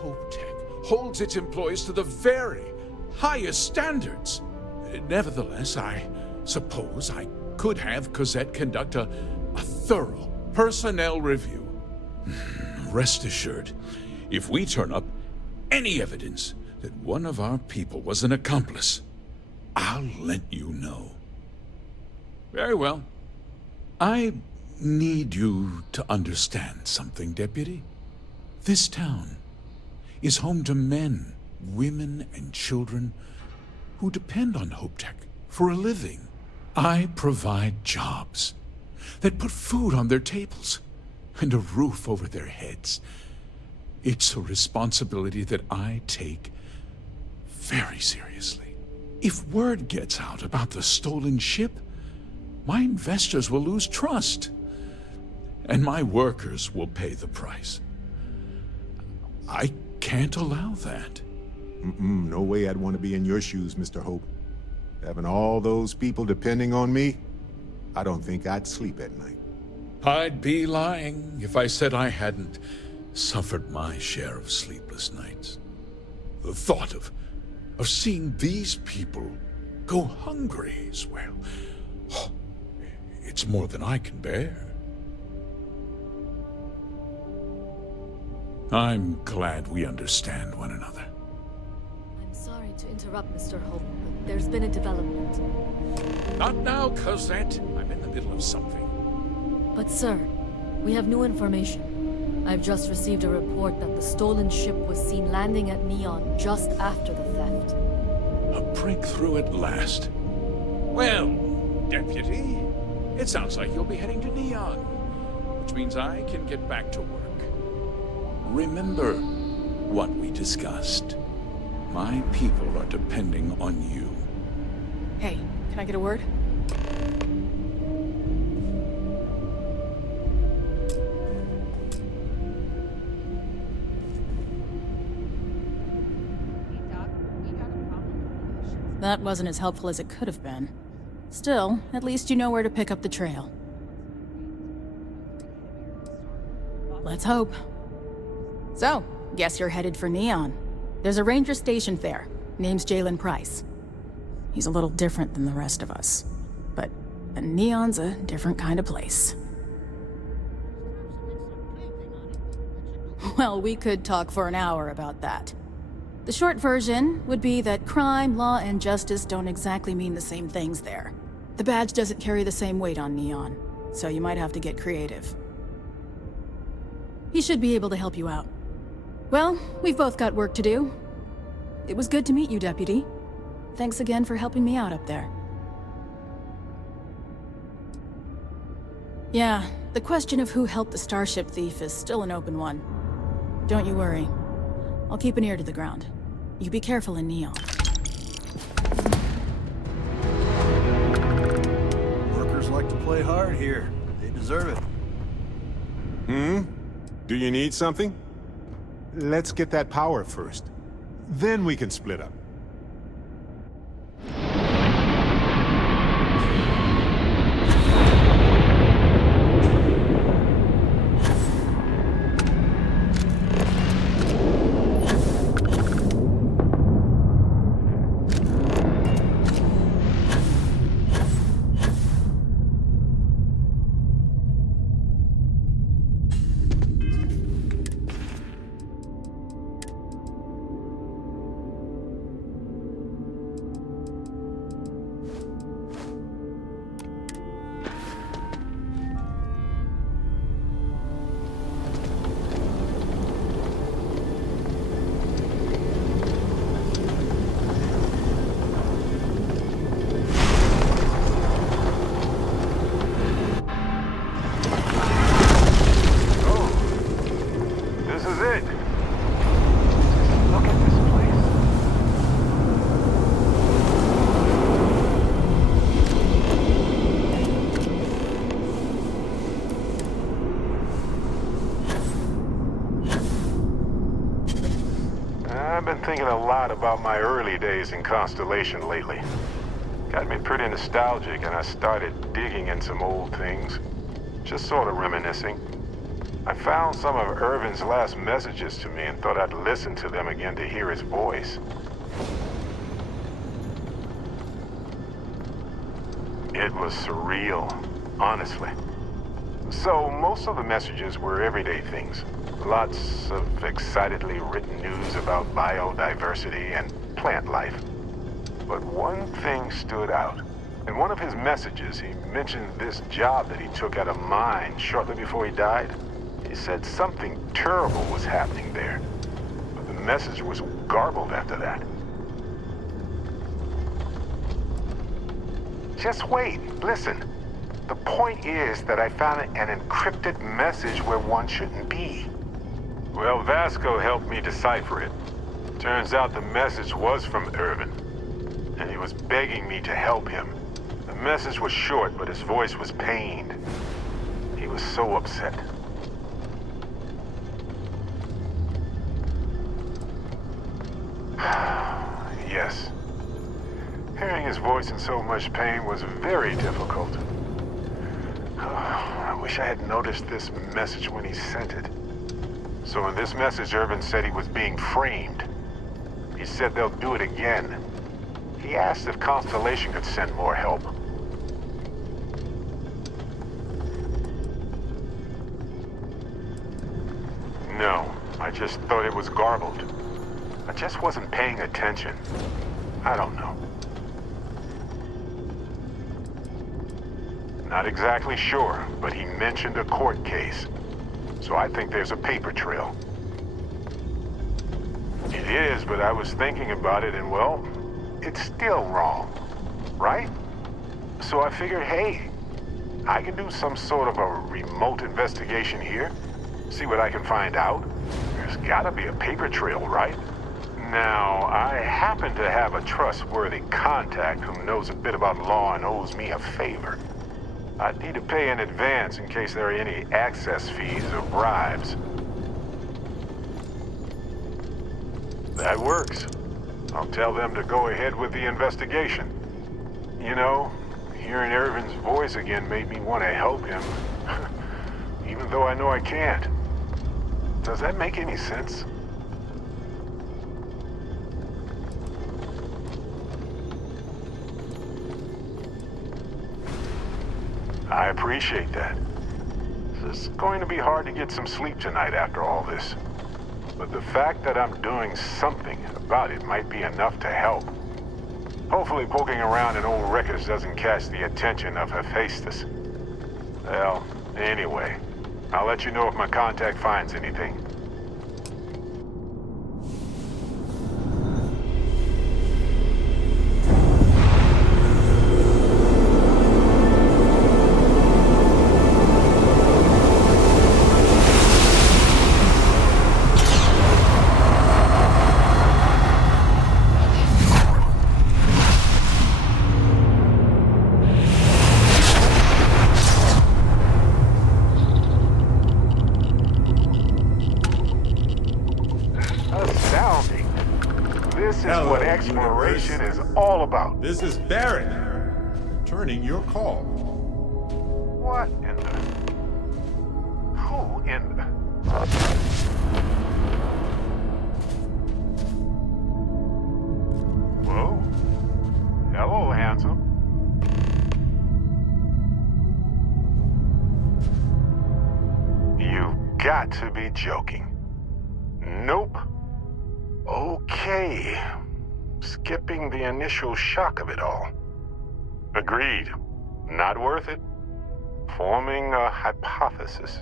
HopeTech holds its employees to the very highest standards. Nevertheless, I suppose I could have Cosette conduct a thorough personnel review. Rest assured, if we turn up any evidence that one of our people was an accomplice, I'll let you know. Very well. I need you to understand something, Deputy. This town is home to men, women, and children who depend on HopeTech for a living. I provide jobs that put food on their tables and a roof over their heads. It's a responsibility that I take very seriously. If word gets out about the stolen ship, my investors will lose trust, and my workers will pay the price. I can't allow that. No way I'd want to be in your shoes, Mr. Hope. Having all those people depending on me, I don't think I'd sleep at night. I'd be lying if I said I hadn't suffered my share of sleepless nights. The thought of seeing these people go hungry as well, it's more than I can bear. I'm glad we understand one another. I'm sorry to interrupt, Mr. Hope, but there's been a development. Not now, Cosette. I'm in the middle of something. But sir, we have new information. I've just received a report that the stolen ship was seen landing at Neon just after the theft. A breakthrough at last. Well, Deputy. It sounds like you'll be heading to Neon, which means I can get back to work. Remember what we discussed. My people are depending on you. Hey, can I get a word? That wasn't as helpful as it could have been. Still, at least you know where to pick up the trail. Let's hope. So, guess you're headed for Neon. There's a ranger stationed there. Name's Jalen Price. He's a little different than the rest of us. But Neon's a different kind of place. Well, we could talk for an hour about that. The short version would be that crime, law, and justice don't exactly mean the same things there. The badge doesn't carry the same weight on Neon, so you might have to get creative. He should be able to help you out. Well, we've both got work to do. It was good to meet you, Deputy. Thanks again for helping me out up there. Yeah, the question of who helped the Starship thief is still an open one. Don't you worry. I'll keep an ear to the ground. You be careful in Neon. Workers like to play hard here. They deserve it. Do you need something? Let's get that power first. Then we can split up. Thinking a lot about my early days in Constellation lately. Got me pretty nostalgic, and I started digging in some old things. Just sort of reminiscing. I found some of Irvin's last messages to me and thought I'd listen to them again to hear his voice. It was surreal, honestly. So, most of the messages were everyday things. Lots of excitedly written news about biodiversity and plant life. But one thing stood out. In one of his messages, he mentioned this job that he took at a mine shortly before he died. He said something terrible was happening there. But the message was garbled after that. Just wait, listen. The point is that I found an encrypted message where one shouldn't be. Well, Vasco helped me decipher it. Turns out the message was from Irvin, and he was begging me to help him. The message was short, but his voice was pained. He was so upset. Yes. Hearing his voice in so much pain was very difficult. I wish I had noticed this message when he sent it. So in this message, Irvin said he was being framed. He said they'll do it again. He asked if Constellation could send more help. No, I just thought it was garbled. I just wasn't paying attention. I don't know. Not exactly sure, but he mentioned a court case. So I think there's a paper trail. It is, but I was thinking about it and, well, it's still wrong, right? So I figured, hey, I can do some sort of a remote investigation here. See what I can find out. There's gotta be a paper trail, right? Now, I happen to have a trustworthy contact who knows a bit about law and owes me a favor. I'd need to pay in advance in case there are any access fees or bribes. That works. I'll tell them to go ahead with the investigation. You know, hearing Irvin's voice again made me want to help him. Even though I know I can't. Does that make any sense? I appreciate that. It's going to be hard to get some sleep tonight after all this. But the fact that I'm doing something about it might be enough to help. Hopefully poking around in old records doesn't catch the attention of Hephaestus. Well, anyway, I'll let you know if my contact finds anything. This is Barrett, returning your call. What in the... Who in the... Whoa. Hello, handsome. You've got to be joking. Nope. Okay. Skipping the initial shock of it all. Agreed. Not worth it. Forming a hypothesis.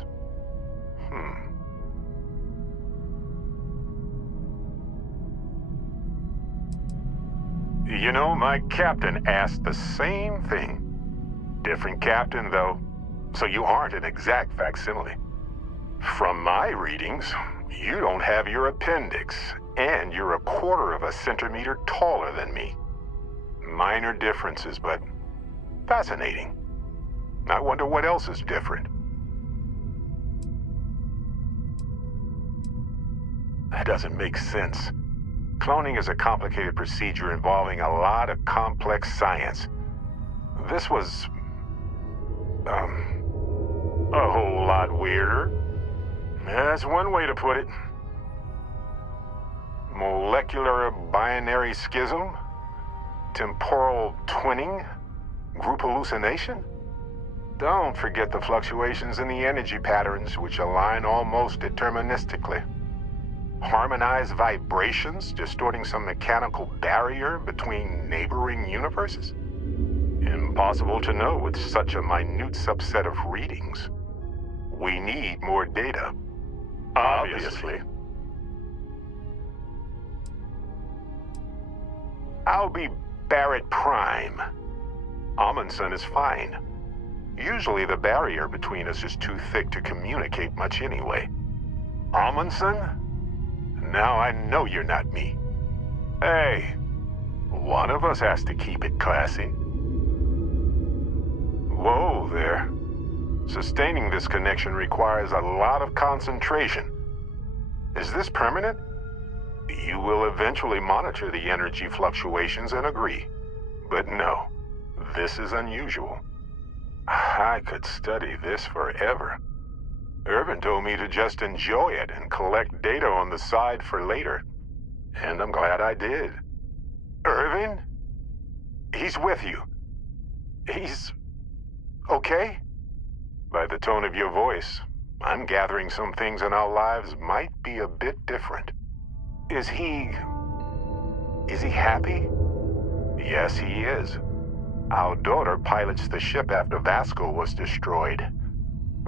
You know, my captain asked the same thing. Different captain, though, so you aren't an exact facsimile. From my readings, you don't have your appendix, and you're 1/4 of a centimeter taller than me. Minor differences, but fascinating. I wonder what else is different. That doesn't make sense. Cloning is a complicated procedure involving a lot of complex science. This was... a whole lot weirder. That's one way to put it. Molecular binary schism? Temporal twinning? Group hallucination? Don't forget the fluctuations in the energy patterns, which align almost deterministically. Harmonized vibrations, distorting some mechanical barrier between neighboring universes? Impossible to know with such a minute subset of readings. We need more data. Obviously. I'll be Barrett Prime. Amundsen is fine. Usually the barrier between us is too thick to communicate much anyway. Amundsen? Now I know you're not me. Hey, one of us has to keep it classy. Whoa there. Sustaining this connection requires a lot of concentration. Is this permanent? You will eventually monitor the energy fluctuations and agree. But no, this is unusual. I could study this forever. Irvin told me to just enjoy it and collect data on the side for later. And I'm glad I did. Irvin? He's with you. He's... okay? By the tone of your voice, I'm gathering some things in our lives might be a bit different. Is he happy? Yes, he is. Our daughter pilots the ship after Vasco was destroyed.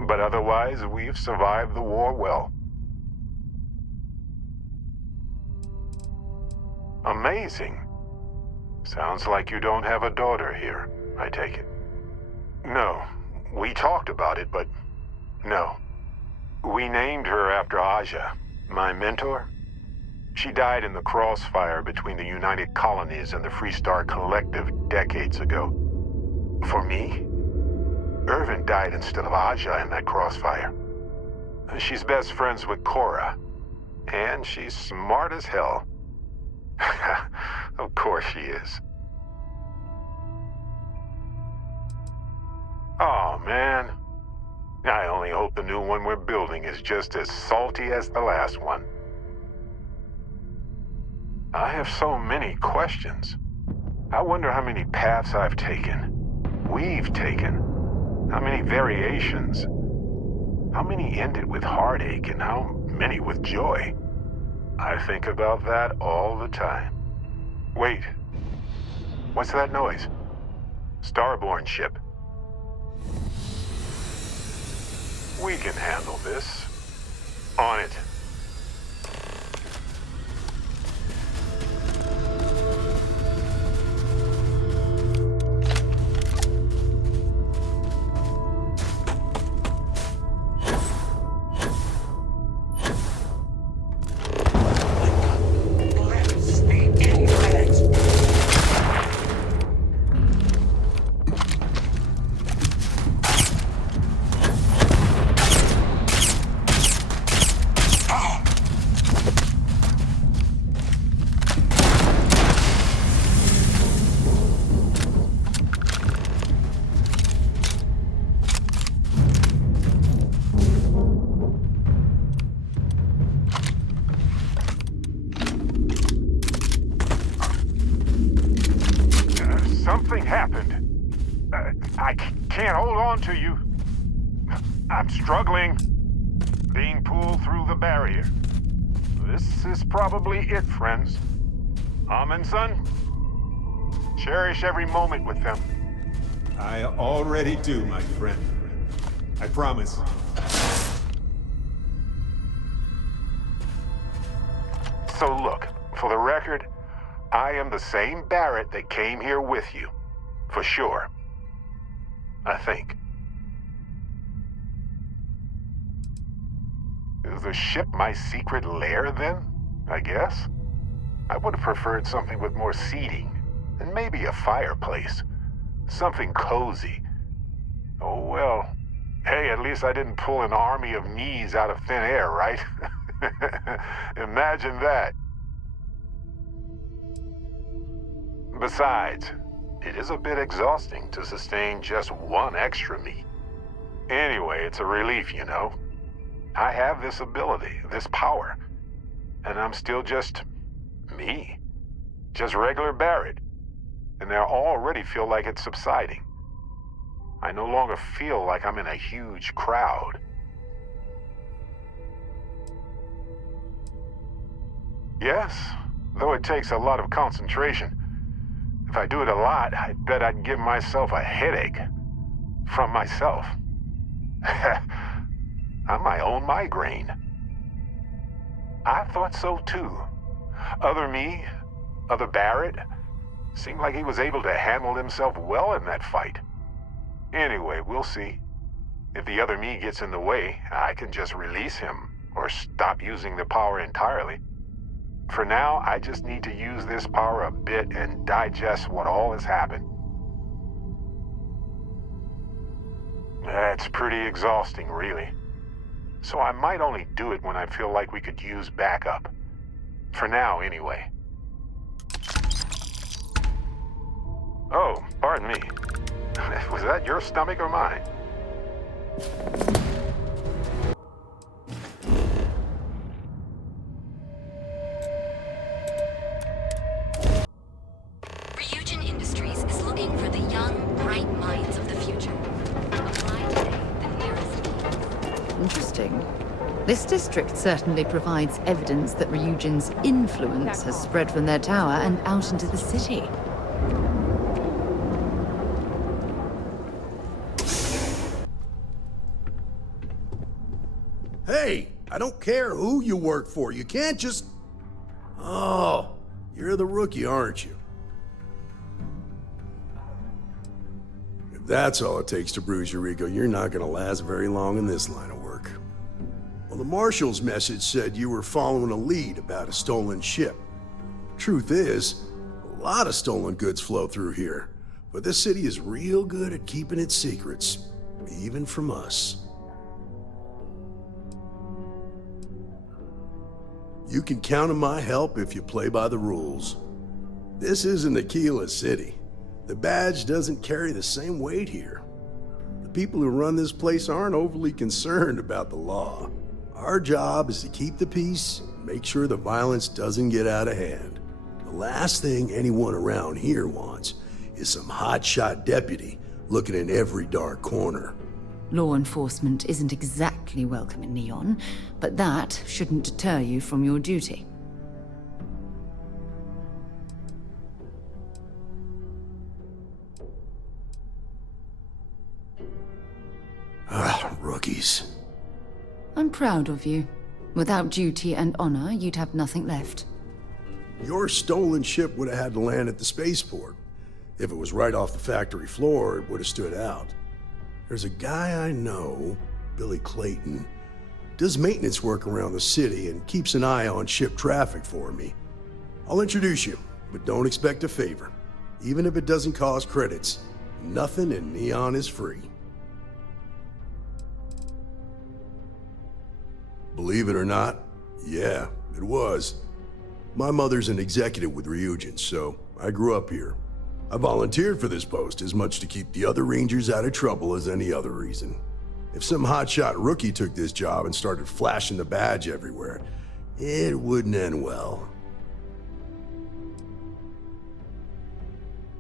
But otherwise, we've survived the war well. Amazing. Sounds like you don't have a daughter here, I take it. No. We talked about it, but no. We named her after Aja, my mentor. She died in the crossfire between the United Colonies and the Freestar Collective decades ago. For me, Irvin died instead of Aja in that crossfire. She's best friends with Cora, and she's smart as hell. Of course she is. Oh, man. I only hope the new one we're building is just as salty as the last one. I have so many questions. I wonder how many paths I've taken, we've taken, how many variations, how many ended with heartache and how many with joy. I think about that all the time. Wait, what's that noise? Starborn ship. We can handle this. On it. Something happened. I can't hold on to you. I'm struggling. Being pulled through the barrier. This is probably it, friends. Amundsen, cherish every moment with them. I already do, my friend. I promise. So look, for the record, I am the same Barrett that came here with you. For sure. I think. Is the ship my secret lair, then? I guess? I would have preferred something with more seating. And maybe a fireplace. Something cozy. Oh well. Hey, at least I didn't pull an army of knees out of thin air, right? Imagine that. Besides, it is a bit exhausting to sustain just one extra meat. Anyway, it's a relief, you know. I have this ability, this power, and I'm still just me. Just regular Barrett. And I already feel like it's subsiding. I no longer feel like I'm in a huge crowd. Yes, though it takes a lot of concentration. If I do it a lot, I bet I'd give myself a headache. From myself. I'm my own migraine. I thought so too. Other me, other Barrett, seemed like he was able to handle himself well in that fight. Anyway, we'll see. If the other me gets in the way, I can just release him, or stop using the power entirely. For now, I just need to use this power a bit and digest what all has happened. That's pretty exhausting, really. So I might only do it when I feel like we could use backup. For now, anyway. Oh, pardon me. Was that your stomach or mine? Ryujin Industries is looking for the young, bright minds of the future. Apply today, the nearest. Interesting. This district certainly provides evidence that Ryujin's influence has spread from their tower and out into the city. Hey, I don't care who you work for. You can't just... Oh, you're the rookie, aren't you? That's all it takes to bruise your ego. You're not gonna last very long in this line of work. Well, the Marshal's message said you were following a lead about a stolen ship. Truth is, a lot of stolen goods flow through here, but this city is real good at keeping its secrets, even from us. You can count on my help if you play by the rules. This isn't Aquila City. The badge doesn't carry the same weight here. The people who run this place aren't overly concerned about the law. Our job is to keep the peace and make sure the violence doesn't get out of hand. The last thing anyone around here wants is some hotshot deputy looking in every dark corner. Law enforcement isn't exactly welcome in Neon, but that shouldn't deter you from your duty. Rookies. I'm proud of you. Without duty and honor, you'd have nothing left. Your stolen ship would have had to land at the spaceport. If it was right off the factory floor, it would have stood out. There's a guy I know, Billy Clayton, does maintenance work around the city and keeps an eye on ship traffic for me. I'll introduce you, but don't expect a favor. Even if it doesn't cost credits, nothing in Neon is free. Believe it or not, yeah, it was. My mother's an executive with Ryujin, so I grew up here. I volunteered for this post as much to keep the other Rangers out of trouble as any other reason. If some hotshot rookie took this job and started flashing the badge everywhere, it wouldn't end well.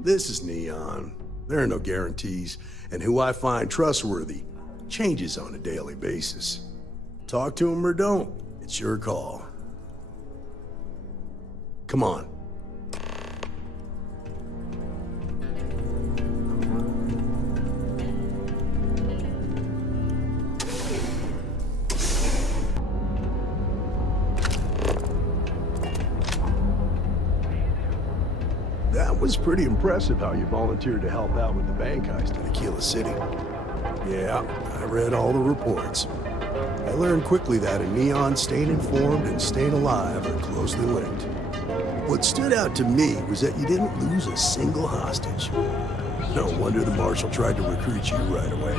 This is Neon. There are no guarantees, and who I find trustworthy changes on a daily basis. Talk to him or don't, it's your call. Come on. That was pretty impressive how you volunteered to help out with the bank heist in Aquila City. Yeah, I read all the reports. I learned quickly that in Neon, staying informed and staying alive are closely linked. What stood out to me was that you didn't lose a single hostage. No wonder the Marshal tried to recruit you right away.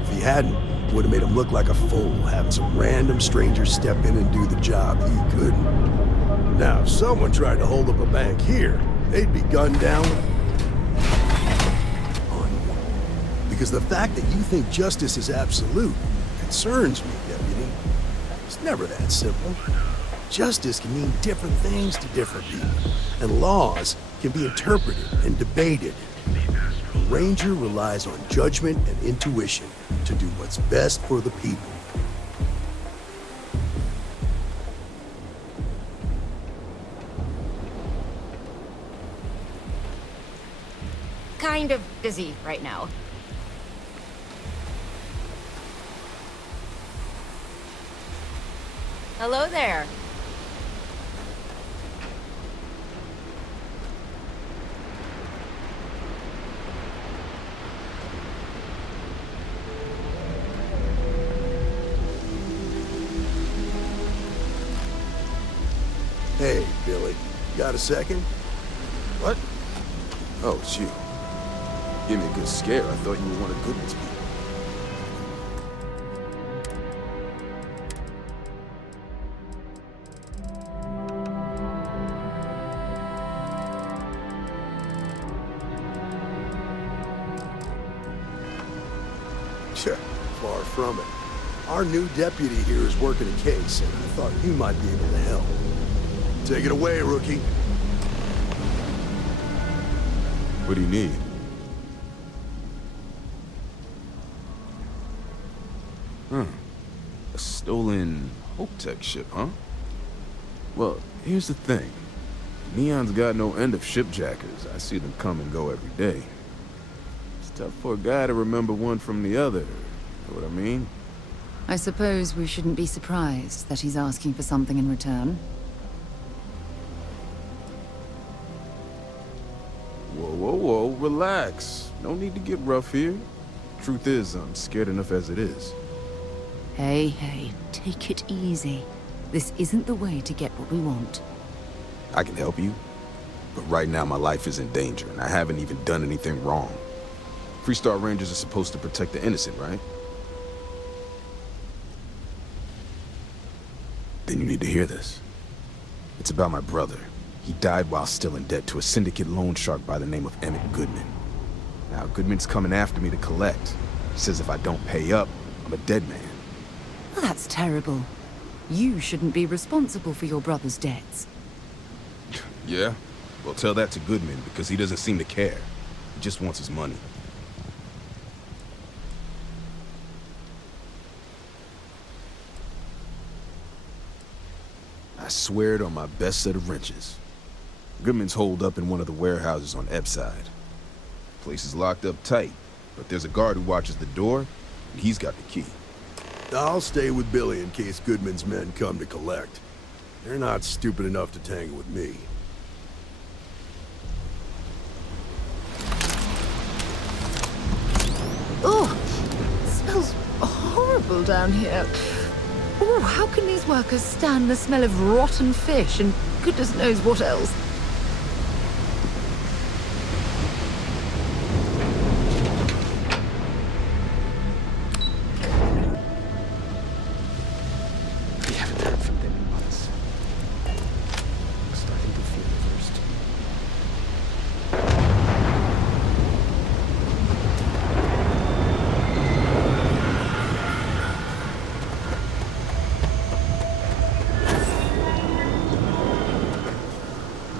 If he hadn't, it would have made him look like a fool, having some random stranger step in and do the job he couldn't. Now, if someone tried to hold up a bank here, they'd be gunned down on you. Because the fact that you think justice is absolute concerns me, Deputy. It's never that simple. Justice can mean different things to different people, and laws can be interpreted and debated. A Ranger relies on judgment and intuition to do what's best for the people. Kind of busy right now. Hello there. Hey, Billy, got a second? What? Oh, it's you. Give me a good scare. I thought you were one of Goodman's people. Far from it. Our new deputy here is working a case, and I thought you might be able to help. Take it away, rookie. What do you need? A stolen Hope-Tech ship, huh? Well, here's the thing. Neon's got no end of shipjackers. I see them come and go every day. It's tough for a guy to remember one from the other. Know what I mean? I suppose we shouldn't be surprised that he's asking for something in return. Whoa, whoa, whoa, relax. No need to get rough here. Truth is, I'm scared enough as it is. Hey, take it easy. This isn't the way to get what we want. I can help you, but right now my life is in danger, and I haven't even done anything wrong. Freestar Rangers are supposed to protect the innocent, right? Then you need to hear this. It's about my brother. He died while still in debt to a syndicate loan shark by the name of Emmett Goodman. Now, Goodman's coming after me to collect. He says if I don't pay up, I'm a dead man. Well, that's terrible. You shouldn't be responsible for your brother's debts. Yeah? Well, tell that to Goodman, because he doesn't seem to care. He just wants his money. I swear it on my best set of wrenches. Goodman's holed up in one of the warehouses on Epside. Place is locked up tight, but there's a guard who watches the door, and he's got the key. I'll stay with Billy in case Goodman's men come to collect. They're not stupid enough to tangle with me. Oh, it smells horrible down here. Oh, how can these workers stand the smell of rotten fish and goodness knows what else? We haven't heard from them in months. I'm starting to feel the worst.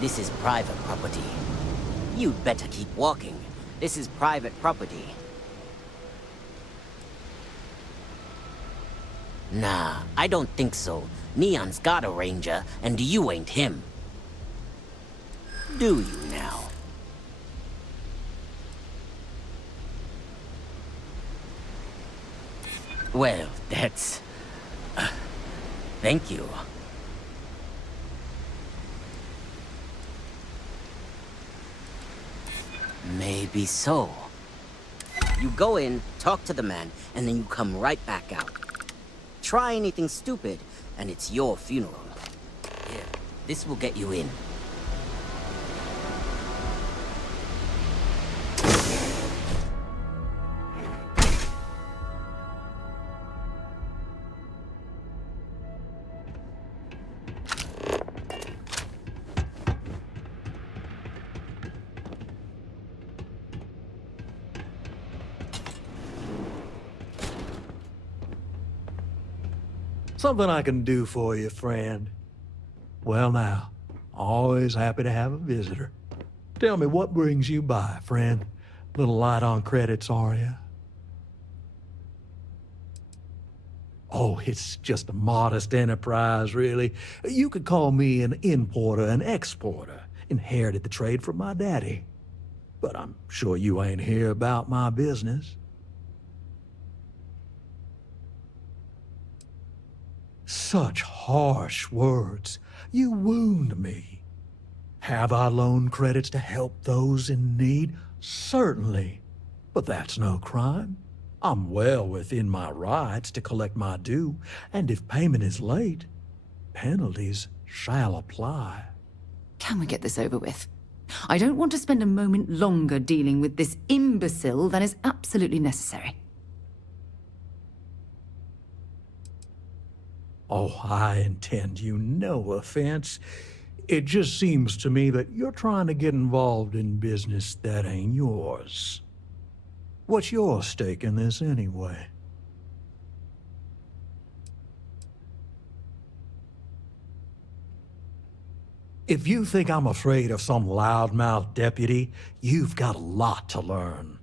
This is private property. You'd better keep walking. This is private property. Nah, I don't think so. Neon's got a ranger, and you ain't him. Do you now? Well, that's... thank you. Maybe so. You go in, talk to the man, and then you come right back out. Try anything stupid, and it's your funeral. Here, this will get you in. Something I can do for you, friend. Well now, always happy to have a visitor. Tell me, what brings you by, friend? Little light on credits, are you? Oh, it's just a modest enterprise, really. You could call me an importer and exporter. Inherited the trade from my daddy. But I'm sure you ain't here about my business. Such harsh words. You wound me. Have I loaned credits to help those in need? Certainly. But that's no crime. I'm well within my rights to collect my due, and if payment is late, penalties shall apply. Can we get this over with? I don't want to spend a moment longer dealing with this imbecile than is absolutely necessary. Oh, I intend you no offense. It just seems to me that you're trying to get involved in business that ain't yours. What's your stake in this anyway? If you think I'm afraid of some loudmouth deputy, you've got a lot to learn.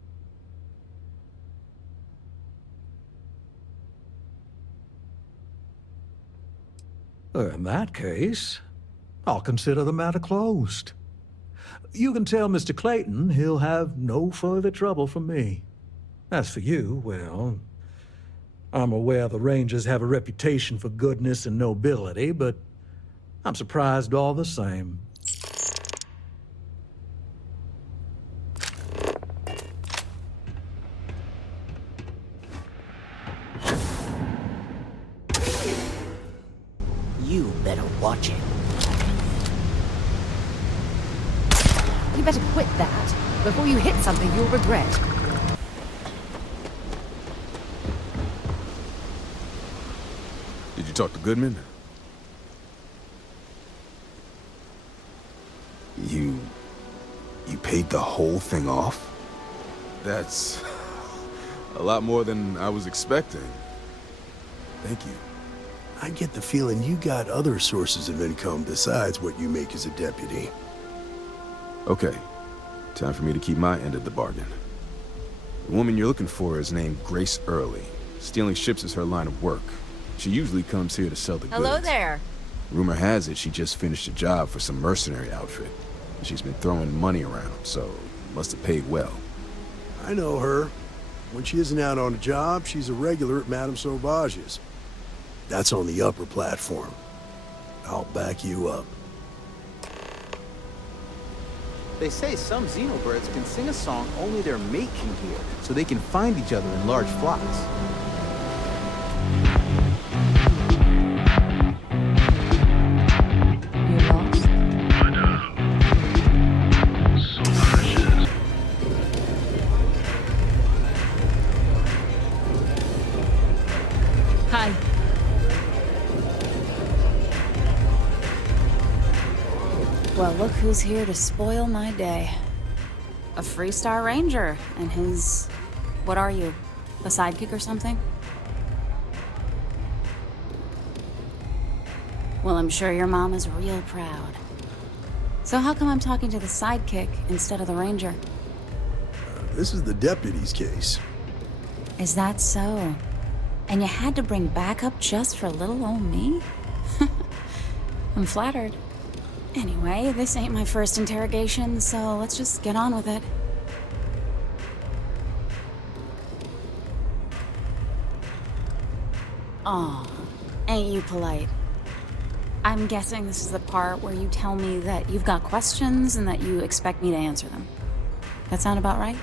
In that case, I'll consider the matter closed. You can tell Mr. Clayton he'll have no further trouble from me. As for you, well, I'm aware the Rangers have a reputation for goodness and nobility, but I'm surprised all the same. Watch it. You better quit that. Before you hit something you'll regret. Did you talk to Goodman? You paid the whole thing off? That's a lot more than I was expecting. Thank you. I get the feeling you got other sources of income besides what you make as a deputy. Okay, time for me to keep my end of the bargain. The woman you're looking for is named Grace Early. Stealing ships is her line of work. She usually comes here to sell the goods. Hello there. Rumor has it she just finished a job for some mercenary outfit. She's been throwing money around, so must have paid well. I know her. When she isn't out on a job, she's a regular at Madame Sauvage's. That's on the upper platform. I'll back you up. They say some xenobirds can sing a song only their mate can hear, so they can find each other in large flocks. Hi. Well, look who's here to spoil my day. A Freestar Ranger and his... what are you? A sidekick or something? Well, I'm sure your mom is real proud. So how come I'm talking to the sidekick instead of the ranger? This is the deputy's case. Is that so? And you had to bring backup just for little old me? I'm flattered. Anyway, this ain't my first interrogation, so let's just get on with it. Aw, ain't you polite? I'm guessing this is the part where you tell me that you've got questions and that you expect me to answer them. That sound about right?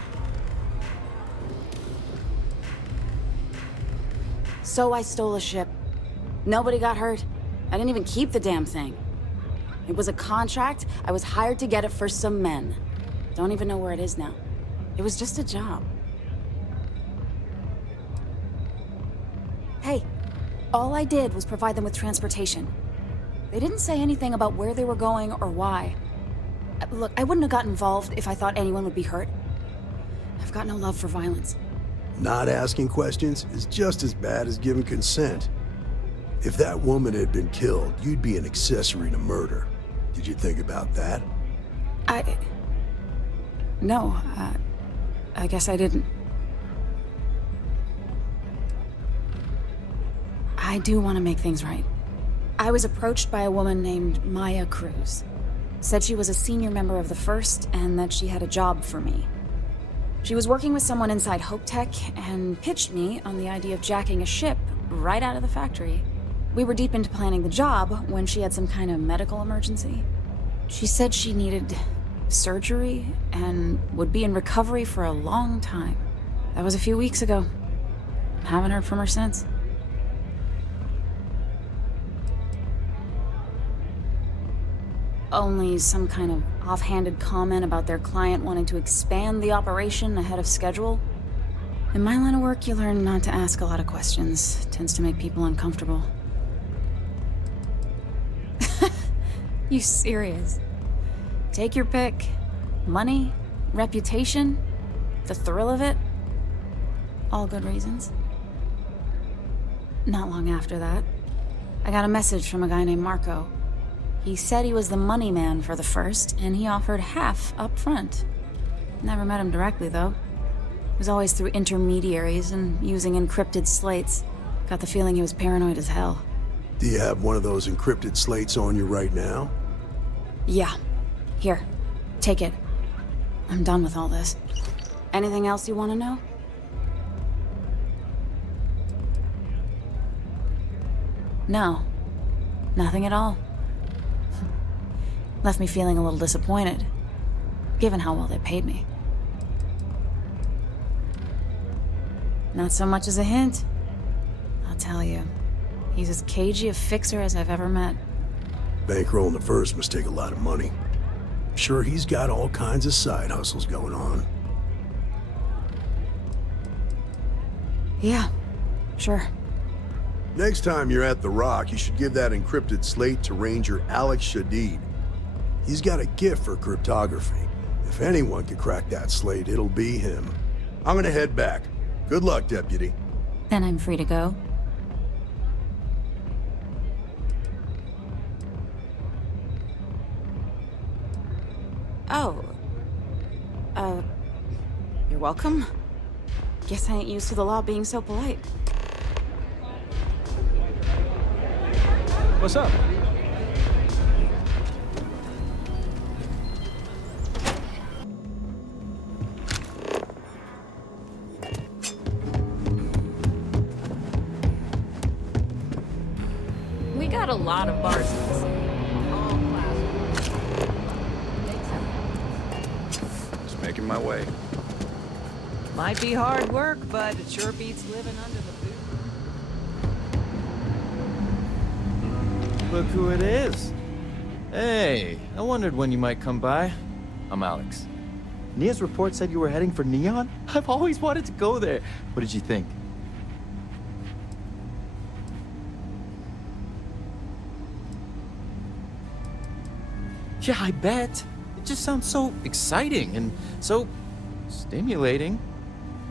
So I stole a ship. Nobody got hurt. I didn't even keep the damn thing. It was a contract. I was hired to get it for some men. Don't even know where it is now. It was just a job. Hey, all I did was provide them with transportation. They didn't say anything about where they were going or why. Look, I wouldn't have gotten involved if I thought anyone would be hurt. I've got no love for violence. Not asking questions is just as bad as giving consent. If that woman had been killed, you'd be an accessory to murder. Did you think about that? No, I guess I didn't. I do want to make things right. I was approached by a woman named Maya Cruz. Said she was a senior member of the First and that she had a job for me. She was working with someone inside Hope Tech and pitched me on the idea of jacking a ship right out of the factory. We were deep into planning the job when she had some kind of medical emergency. She said she needed surgery and would be in recovery for a long time. That was a few weeks ago. Haven't heard from her since. Only some kind of offhanded comment about their client wanting to expand the operation ahead of schedule. In my line of work, you learn not to ask a lot of questions. It tends to make people uncomfortable. You serious? Take your pick. Money, reputation, the thrill of it. All good reasons. Not long after that, I got a message from a guy named Marco. He said he was the money man for the First, and he offered half up front. Never met him directly, though. It was always through intermediaries and using encrypted slates. Got the feeling he was paranoid as hell. Do you have one of those encrypted slates on you right now? Yeah. Here. Take it. I'm done with all this. Anything else you want to know? No. Nothing at all. Left me feeling a little disappointed, given how well they paid me. Not so much as a hint. I'll tell you, he's as cagey a fixer as I've ever met. Bankrolling the first must take a lot of money. Sure, he's got all kinds of side hustles going on. Yeah, sure. Next time you're at the Rock, you should give that encrypted slate to Ranger Alex Shadid. He's got a gift for cryptography. If anyone can crack that slate, it'll be him. I'm gonna head back. Good luck, Deputy. Then I'm free to go. Oh. You're welcome. Guess I ain't used to the law being so polite. What's up? We got a lot of bars in this city. All classes. Just making my way. Might be hard work, but it sure beats living under the boot. Look who it is. Hey, I wondered when you might come by. I'm Alex. Nia's report said you were heading for Neon? I've always wanted to go there. What did you think? Yeah, I bet. It just sounds so exciting and so stimulating.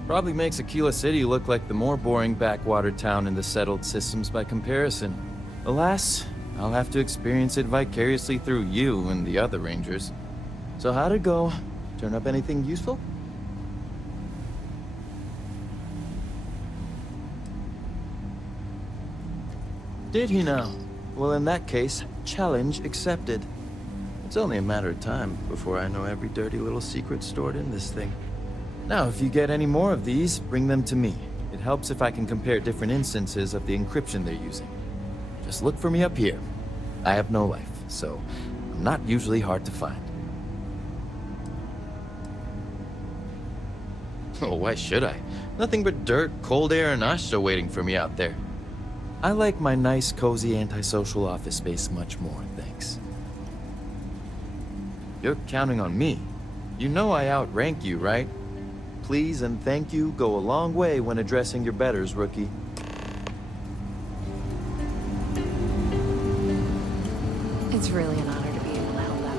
Probably makes Aquila City look like the more boring backwater town in the settled systems by comparison. Alas, I'll have to experience it vicariously through you and the other rangers. So how'd it go? Turn up anything useful? Did he now? Well, in that case, challenge accepted. It's only a matter of time before I know every dirty little secret stored in this thing. Now, if you get any more of these, bring them to me. It helps if I can compare different instances of the encryption they're using. Just look for me up here. I have no life, so I'm not usually hard to find. Oh, why should I? Nothing but dirt, cold air, and Asha waiting for me out there. I like my nice, cozy, antisocial office space much more, thanks. You're counting on me. You know I outrank you, right? Please and thank you go a long way when addressing your betters, rookie. It's really an honor to be able to help out.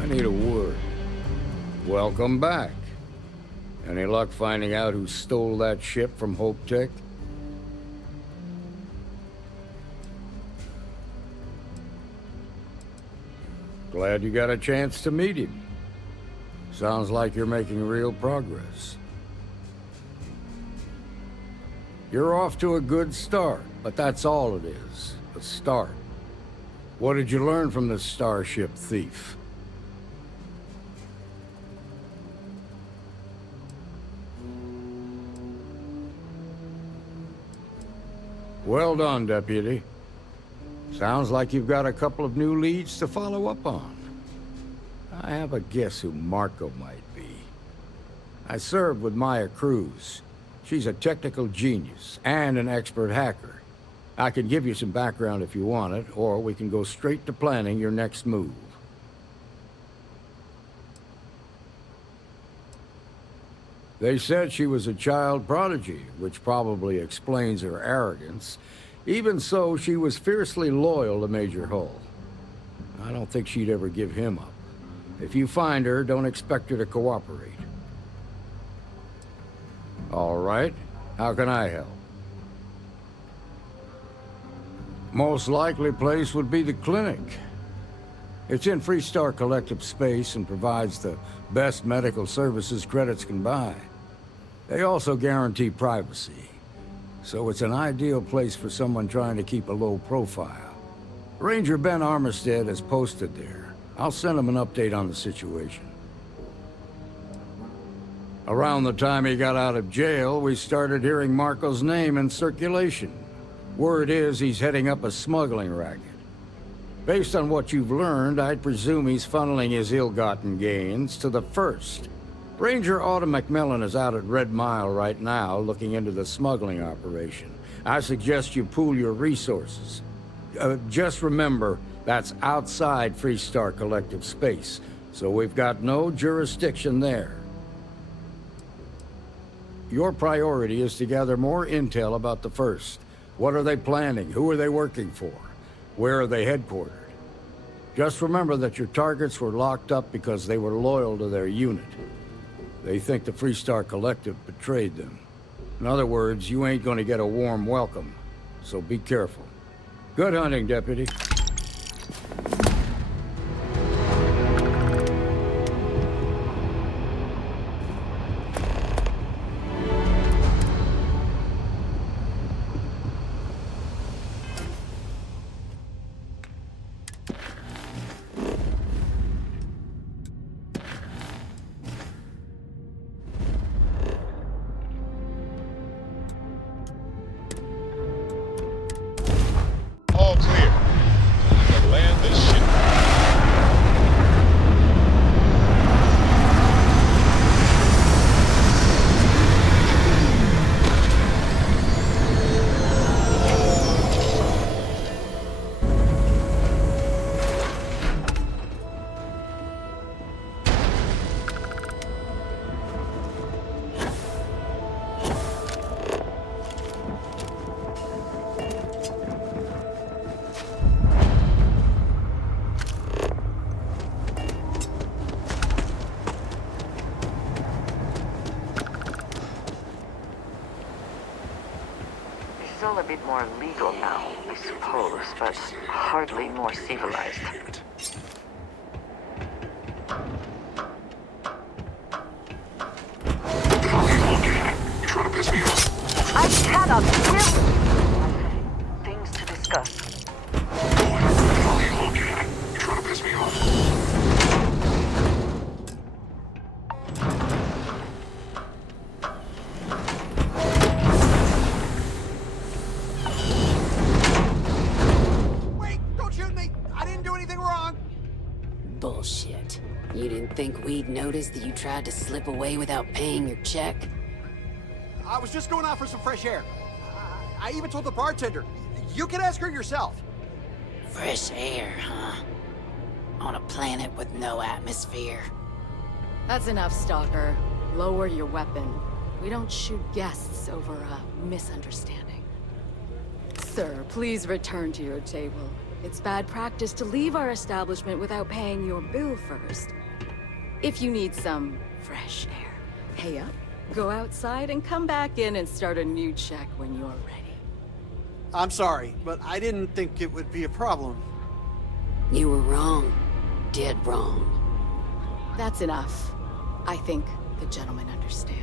I need a word. Welcome back. Any luck finding out who stole that ship from Hope Tech? Glad you got a chance to meet him. Sounds like you're making real progress. You're off to a good start, but that's all it is, a start. What did you learn from the starship thief? Well done, Deputy. Sounds like you've got a couple of new leads to follow up on. I have a guess who Marco might be. I served with Maya Cruz. She's a technical genius and an expert hacker. I can give you some background if you want it, or we can go straight to planning your next move. They said she was a child prodigy, which probably explains her arrogance. Even so, she was fiercely loyal to Major Hull. I don't think she'd ever give him up. If you find her, don't expect her to cooperate. All right. How can I help? Most likely place would be the clinic. It's in Freestar Collective space and provides the best medical services credits can buy. They also guarantee privacy, so it's an ideal place for someone trying to keep a low profile. Ranger Ben Armistead is posted there. I'll send him an update on the situation. Around the time he got out of jail, we started hearing Marco's name in circulation. Word is he's heading up a smuggling racket. Based on what you've learned, I'd presume he's funneling his ill-gotten gains to the First. Ranger Autumn McMillan is out at Red Mile right now, looking into the smuggling operation. I suggest you pool your resources. Just remember, that's outside Freestar Collective space, so we've got no jurisdiction there. Your priority is to gather more intel about the First. What are they planning? Who are they working for? Where are they headquartered? Just remember that your targets were locked up because they were loyal to their unit. They think the Freestar Collective betrayed them. In other words, you ain't gonna get a warm welcome, so be careful. Good hunting, Deputy. All clear. Time to land this ship. It's all a bit more legal now, I suppose, but hardly more civilized. You're trying to piss me off. I cannot will. Things to discuss. You're trying to piss me off. Bullshit. You didn't think we'd notice that you tried to slip away without paying your check? I was just going out for some fresh air. I even told the bartender. You can ask her yourself. Fresh air, huh? On a planet with no atmosphere. That's enough, Stalker. Lower your weapon. We don't shoot guests over a misunderstanding. Sir, please return to your table. It's bad practice to leave our establishment without paying your bill first. If you need some fresh air, pay up, go outside, and come back in and start a new check when you're ready. I'm sorry, but I didn't think it would be a problem. You were wrong. Dead wrong. That's enough. I think the gentleman understands.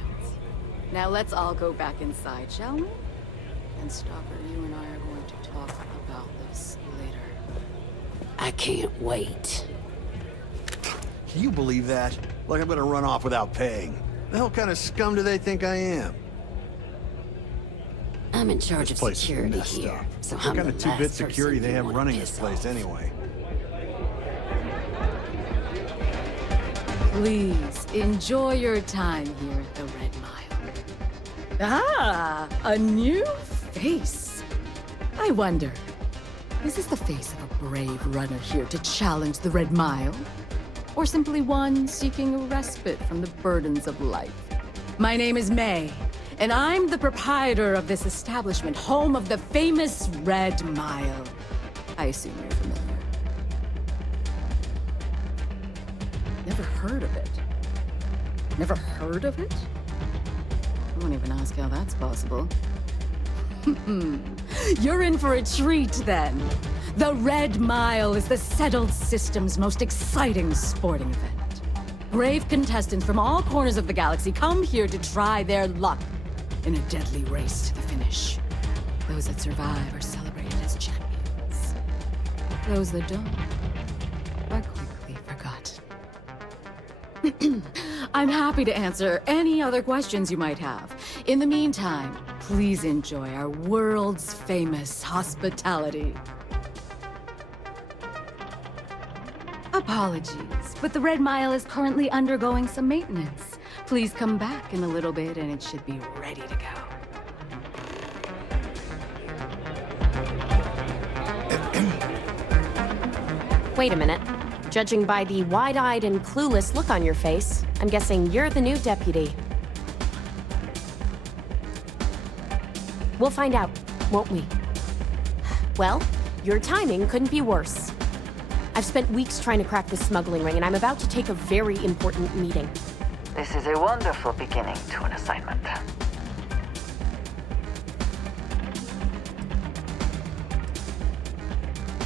Now let's all go back inside, shall we? And Stalker, you and I are going to talk about this later. I can't wait. Can you believe that? Like I'm gonna run off without paying. The hell kind of scum do they think I am? I'm in charge This of place is security messed here, up. so What I'm kind the of two-bit last security person they you have wanna running piss this place off. anyway? Please, enjoy your time here at the Red Mile. Ah, a new face. I wonder, is this the face of a brave runner here to challenge the Red Mile? Or simply one seeking a respite from the burdens of life? My name is May, and I'm the proprietor of this establishment, home of the famous Red Mile. I assume you're familiar. Never heard of it. Never heard of it? I won't even ask how that's possible. You're in for a treat, then. The Red Mile is the settled system's most exciting sporting event. Brave contestants from all corners of the galaxy come here to try their luck in a deadly race to the finish. Those that survive are celebrated as champions. Those that don't are quickly forgotten. I'm happy to answer any other questions you might have. In the meantime, please enjoy our world's famous hospitality. Apologies, but the Red Mile is currently undergoing some maintenance. Please come back in a little bit and it should be ready to go. Wait a minute. Judging by the wide-eyed and clueless look on your face, I'm guessing you're the new deputy. We'll find out, won't we? Well, your timing couldn't be worse. I've spent weeks trying to crack this smuggling ring, and I'm about to take a very important meeting. This is a wonderful beginning to an assignment.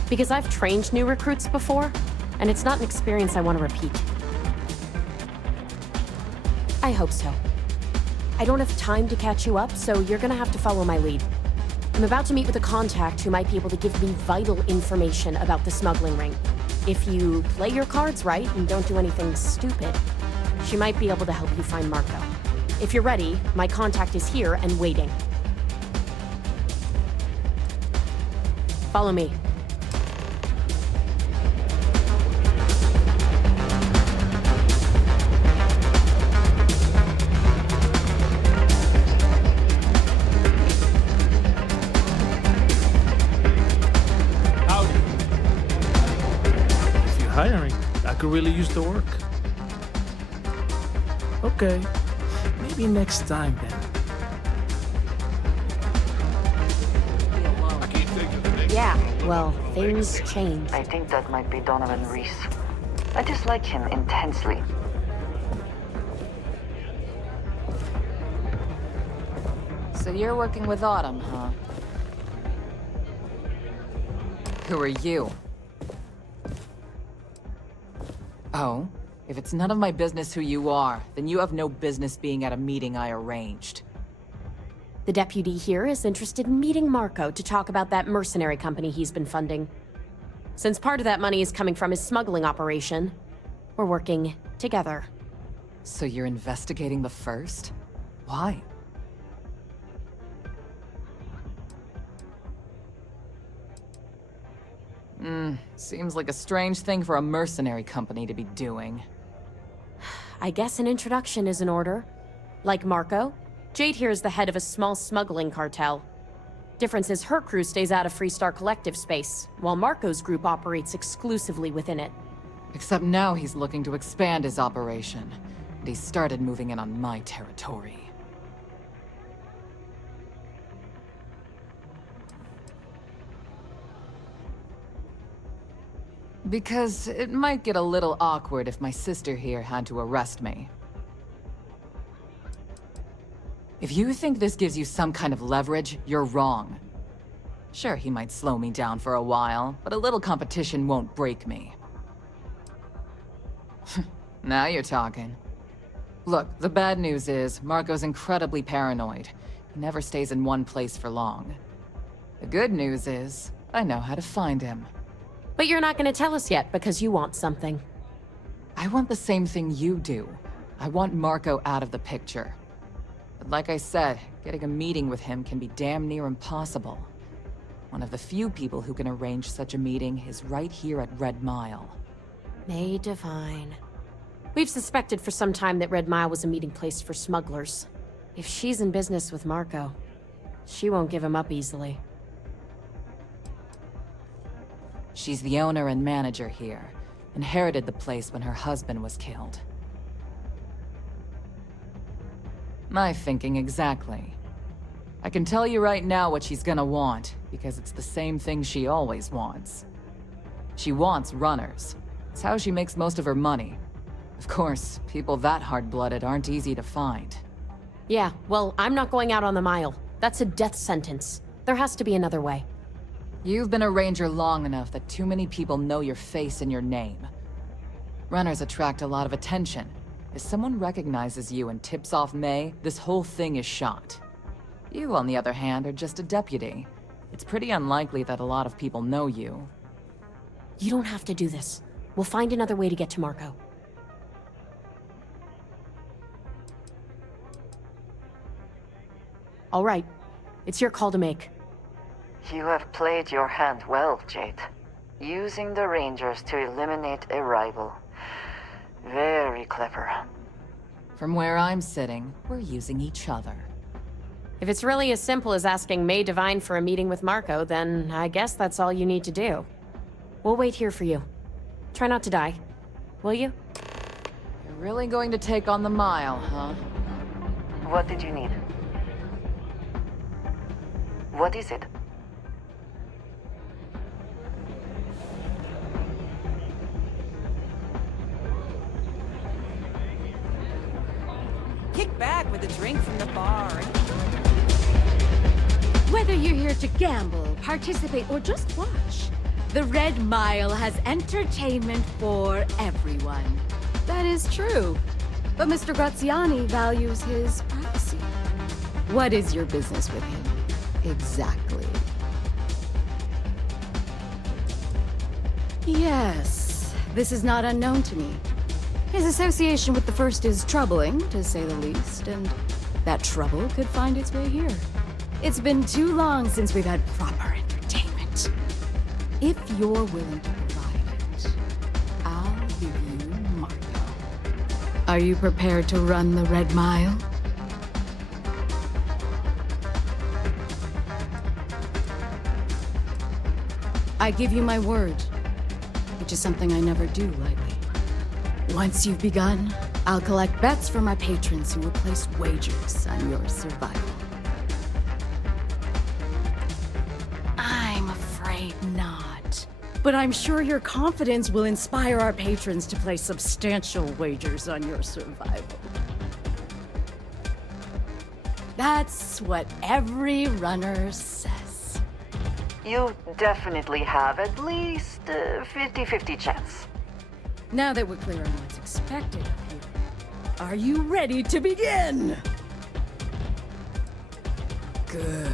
Because I've trained new recruits before, and it's not an experience I want to repeat. I hope so. I don't have time to catch you up, so you're gonna have to follow my lead. I'm about to meet with a contact who might be able to give me vital information about the smuggling ring. If you play your cards right and don't do anything stupid, she might be able to help you find Marco. If you're ready, my contact is here and waiting. Follow me. Hiring. I could really use the work. Okay. Maybe next time then. Yeah, well, things change. I think that might be Donovan Reese. I dislike him intensely. So you're working with Autumn, huh? Who are you? Oh, if it's none of my business who you are, then you have no business being at a meeting I arranged. The deputy here is interested in meeting Marco to talk about that mercenary company he's been funding. Since part of that money is coming from his smuggling operation, we're working together. So you're investigating the first? Why? Seems like a strange thing for a mercenary company to be doing. I guess an introduction is in order. Like Marco, Jade here is the head of a small smuggling cartel. Difference is her crew stays out of Freestar Collective space, while Marco's group operates exclusively within it. Except now he's looking to expand his operation, and he started moving in on my territory. Because it might get a little awkward if my sister here had to arrest me. If you think this gives you some kind of leverage, you're wrong. Sure, he might slow me down for a while, but a little competition won't break me. Now you're talking. Look, the bad news is, Marco's incredibly paranoid. He never stays in one place for long. The good news is, I know how to find him. But you're not gonna tell us yet because you want something. I want the same thing you do. I want Marco out of the picture. But like I said, getting a meeting with him can be damn near impossible. One of the few people who can arrange such a meeting is right here at Red Mile. May Divine. We've suspected for some time that Red Mile was a meeting place for smugglers. If she's in business with Marco, she won't give him up easily. She's the owner and manager here. Inherited the place when her husband was killed. My thinking exactly. I can tell you right now what she's gonna want, because it's the same thing she always wants. She wants runners. It's how she makes most of her money. Of course, people that hard-blooded aren't easy to find. Yeah, well, I'm not going out on the mile. That's a death sentence. There has to be another way. You've been a ranger long enough that too many people know your face and your name. Runners attract a lot of attention. If someone recognizes you and tips off May, this whole thing is shot. You, on the other hand, are just a deputy. It's pretty unlikely that a lot of people know you. You don't have to do this. We'll find another way to get to Marco. All right. It's your call to make. You have played your hand well, Jade. Using the Rangers to eliminate a rival. Very clever. From where I'm sitting, we're using each other. If it's really as simple as asking May Divine for a meeting with Marco, then I guess that's all you need to do. We'll wait here for you. Try not to die. Will you? You're really going to take on the mile, huh? What did you need? What is it? Kick back with a drink from the bar. Whether you're here to gamble, participate, or just watch, the Red Mile has entertainment for everyone. That is true. But Mr. Graziani values his privacy. What is your business with him? Exactly. Yes, this is not unknown to me. His association with the First is troubling, to say the least, and that trouble could find its way here. It's been too long since we've had proper entertainment. If you're willing to provide it, I'll give you Marco. Are you prepared to run the Red Mile? I give you my word, which is something I never do lightly. Once you've begun, I'll collect bets from my patrons who will place wagers on your survival. I'm afraid not. But I'm sure your confidence will inspire our patrons to place substantial wagers on your survival. That's what every runner says. You definitely have at least 50-50 chance. Now that we're clear on what's expected of you, are you ready to begin? Good.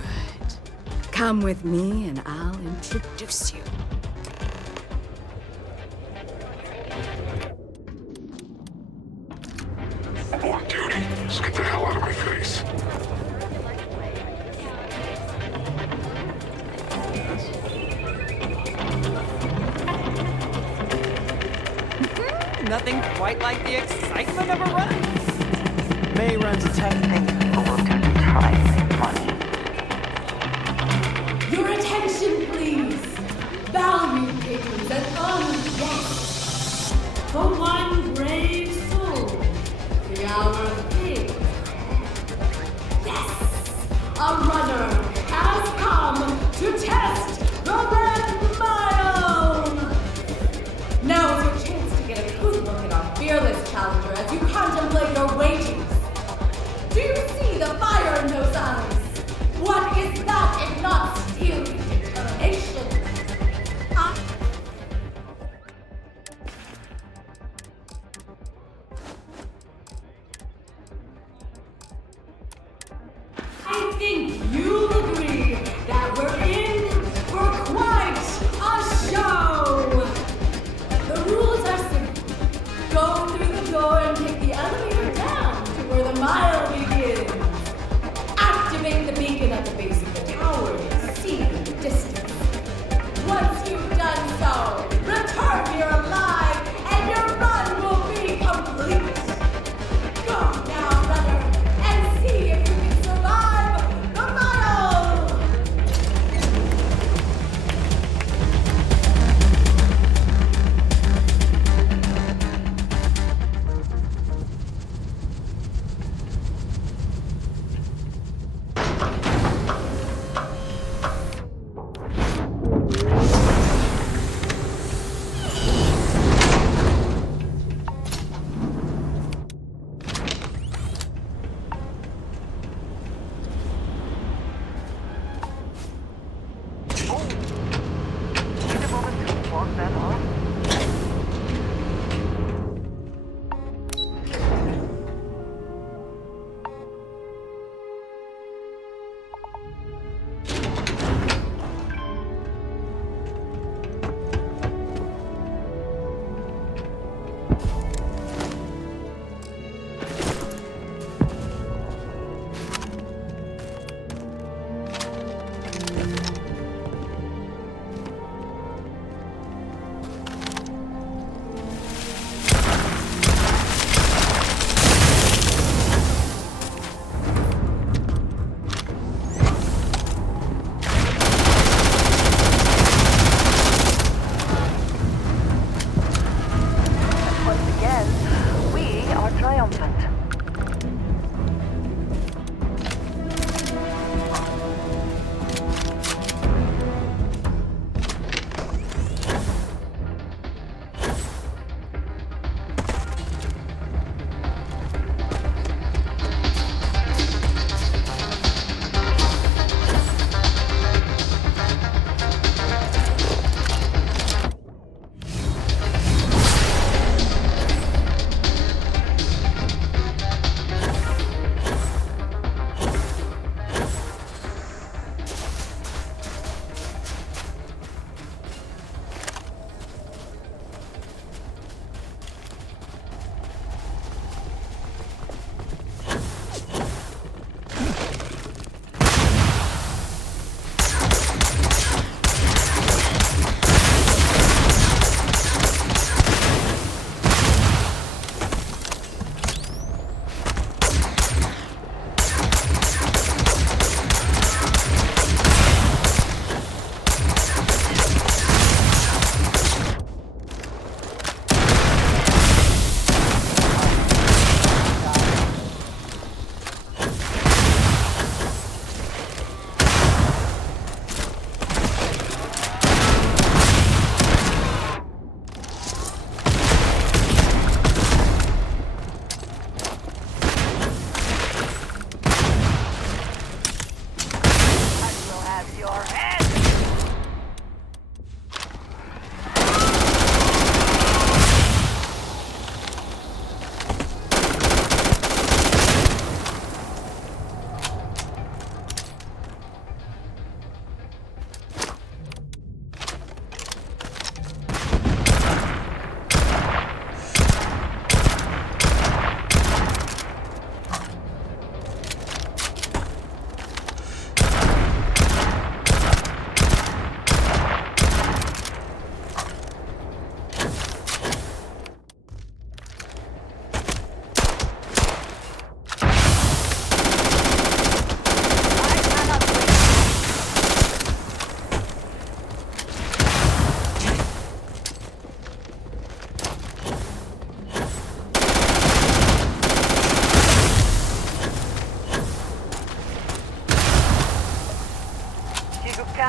Come with me and I'll introduce you. I'm on duty. Let's get the hell out of my face. Nothing quite like the excitement of a run. May runs a tight thing. People will do to try and make money. Your attention, please! Valued patrons and honored guests! For one brave soul, the hour of fame. Yes! A runner has come to test the Red Mile! Now is your chance to get a good look at our fearless challenger as you contemplate your wagings. Do you see the fire in those eyes? What is that if not steely determination?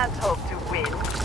can't hope to win.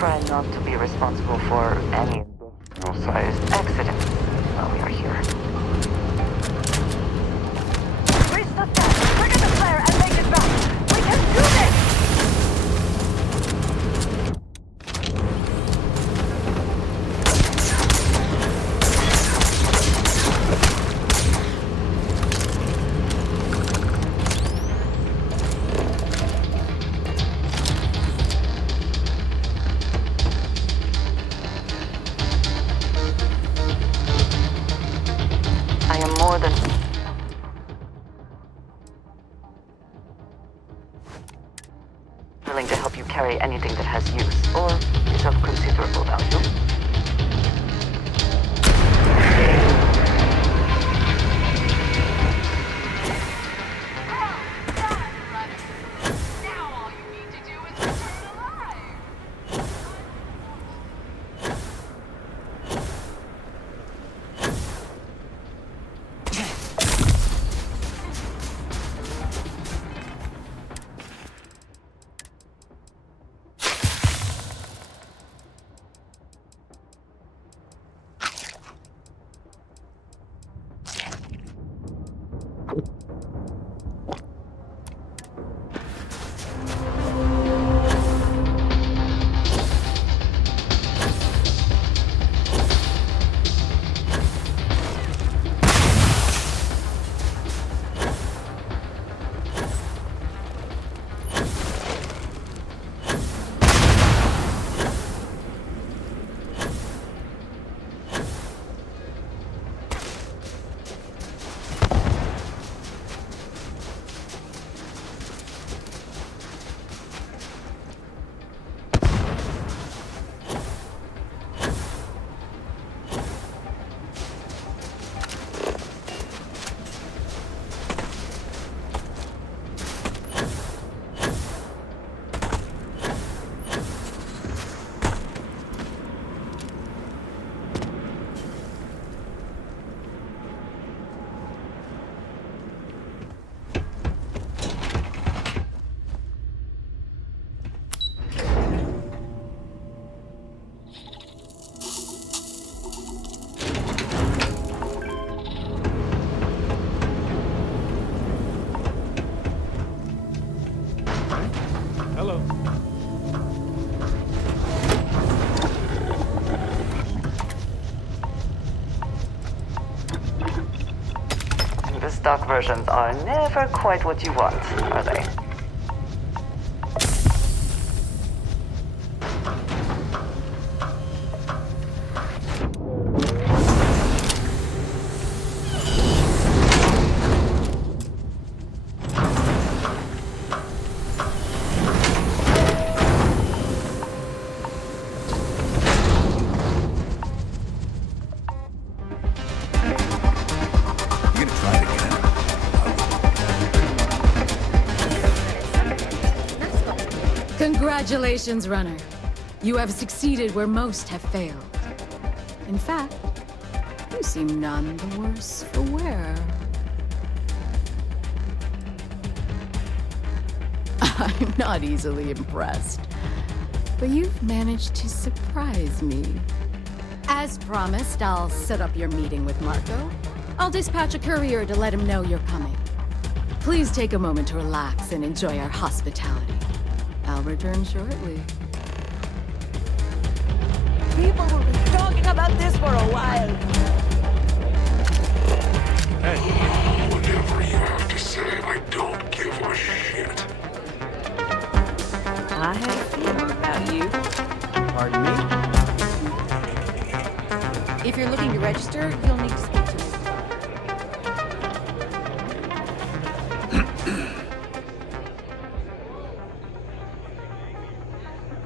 try not to be responsible for any sized accidents while we are here. Reach the stack, trigger the flare, and make it back! We can do this! than... willing to help you carry anything that has use, or is of considerable value. Stock versions are never quite what you want, are they? Congratulations, runner. You have succeeded where most have failed. In fact, you seem none the worse for wear. I'm not easily impressed, but you've managed to surprise me. As promised, I'll set up your meeting with Marco. I'll dispatch a courier to let him know you're coming. Please take a moment to relax and enjoy our hospitality. I'll return shortly. People will be talking about this for a while. Whatever you have to say, I don't give a shit. I have a feeling about you. Pardon me? If you're looking to register, you'll need to speak to me.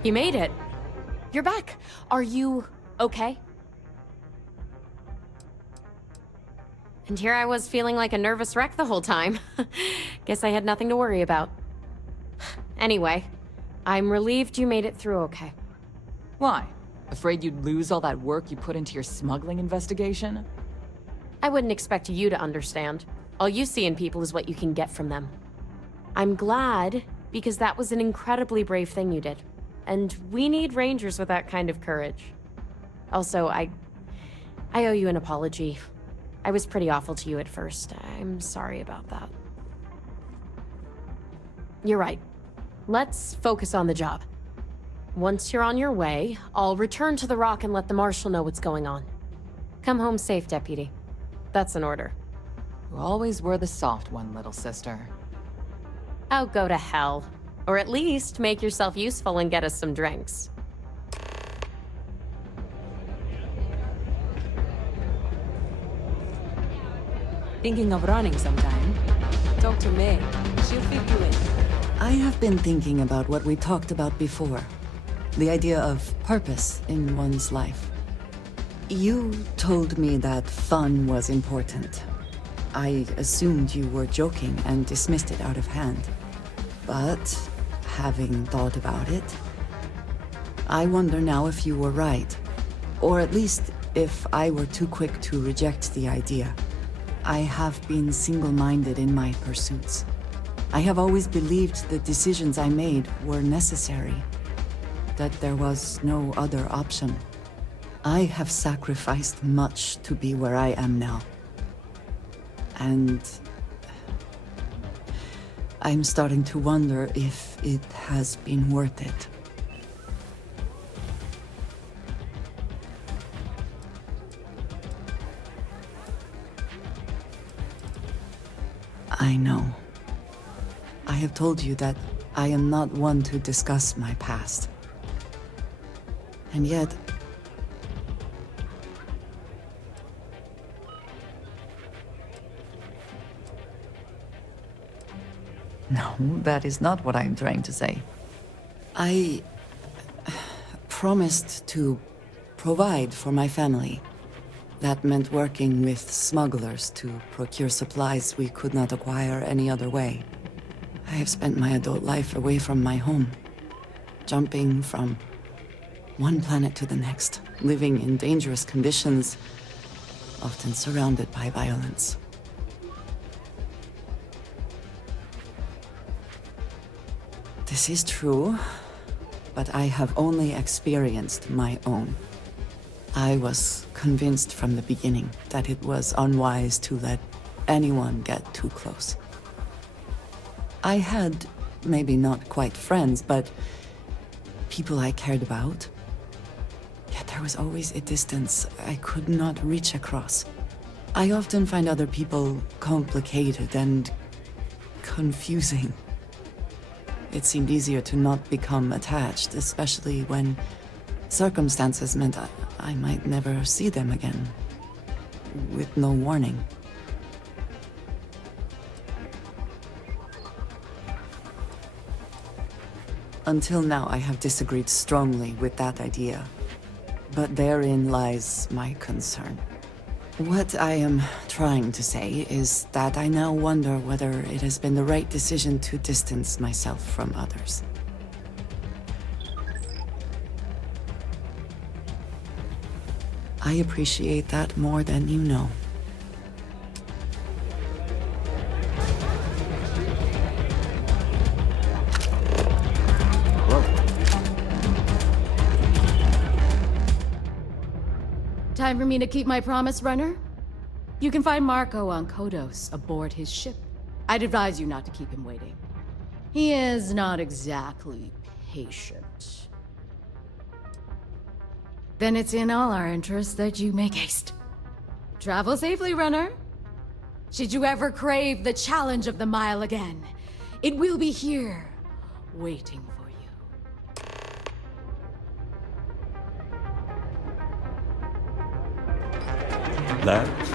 You made it. You're back. Are you okay? And here I was feeling like a nervous wreck the whole time. Guess I had nothing to worry about. Anyway, I'm relieved you made it through okay. Why? Afraid you'd lose all that work you put into your smuggling investigation? I wouldn't expect you to understand. All you see in people is what you can get from them. I'm glad, because that was an incredibly brave thing you did. And we need rangers with that kind of courage. Also, I owe you an apology. I was pretty awful to you at first. I'm sorry about that. You're right. Let's focus on the job. Once you're on your way, I'll return to the Rock and let the Marshal know what's going on. Come home safe, Deputy. That's an order. You always were the soft one, little sister. Oh, go to hell. Or at least make yourself useful and get us some drinks. Thinking of running sometime? Talk to May. She'll fit you in. I have been thinking about what we talked about before. The idea of purpose in one's life. You told me that fun was important. I assumed you were joking and dismissed it out of hand. But, having thought about it, I wonder now if you were right. Or at least, if I were too quick to reject the idea. I have been single-minded in my pursuits. I have always believed the decisions I made were necessary. That there was no other option. I have sacrificed much to be where I am now. And I'm starting to wonder if it has been worth it. I know. I have told you that I am not one to discuss my past. And yet, no, that is not what I am trying to say. I promised to provide for my family. That meant working with smugglers to procure supplies we could not acquire any other way. I have spent my adult life away from my home, jumping from one planet to the next, living in dangerous conditions, often surrounded by violence. This is true, but I have only experienced my own. I was convinced from the beginning that it was unwise to let anyone get too close. I had, maybe not quite friends, but people I cared about. Yet there was always a distance I could not reach across. I often find other people complicated and confusing. It seemed easier to not become attached, especially when circumstances meant I might never see them again, with no warning. Until now, I have disagreed strongly with that idea. But therein lies my concern. What I am trying to say is that I now wonder whether it has been the right decision to distance myself from others. I appreciate that more than you know. Time for me to keep my promise, runner? You can find Marco on Kodos aboard his ship. I'd advise you not to keep him waiting. He is not exactly patient. Then it's in all our interests that you make haste. Travel safely, runner. Should you ever crave the challenge of the mile again, it will be here, waiting for you. That's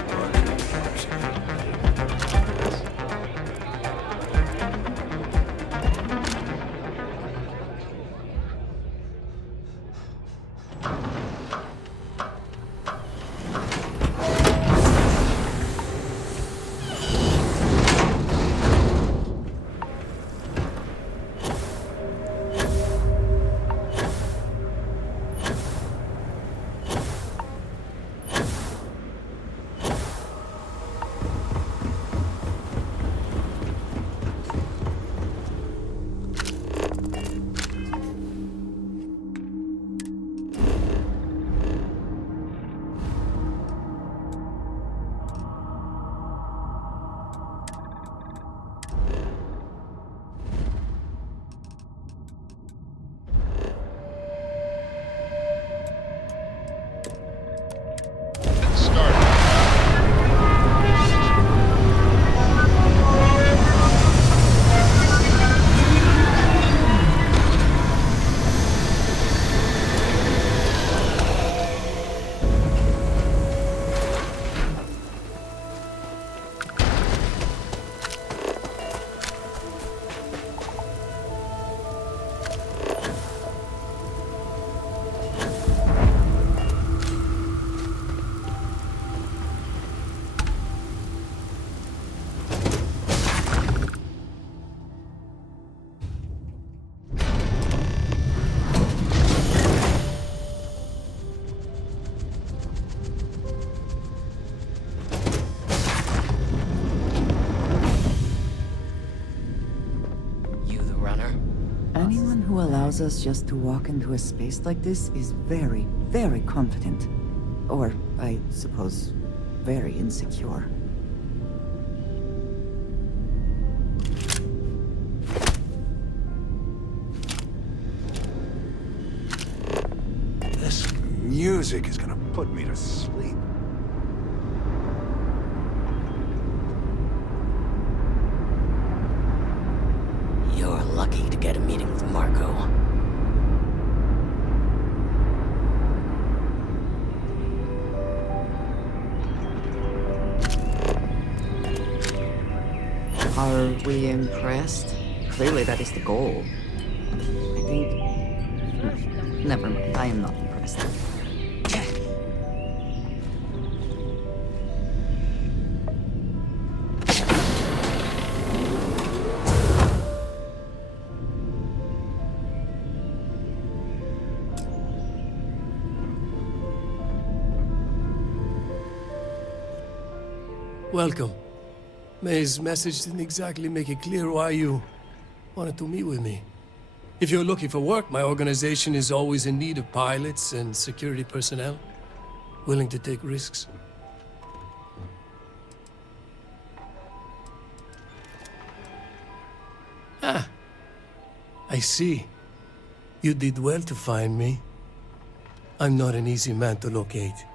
allows us just to walk into a space like this is very, very confident. Or, I suppose, very insecure. This music is gonna put me to sleep. You're lucky to get a meeting with Marco. Are we impressed? Clearly that is the goal. I think... Never mind, I am not impressed. Welcome. May's message didn't exactly make it clear why you wanted to meet with me. If you're looking for work, my organization is always in need of pilots and security personnel, willing to take risks. Ah, I see. You did well to find me. I'm not an easy man to locate.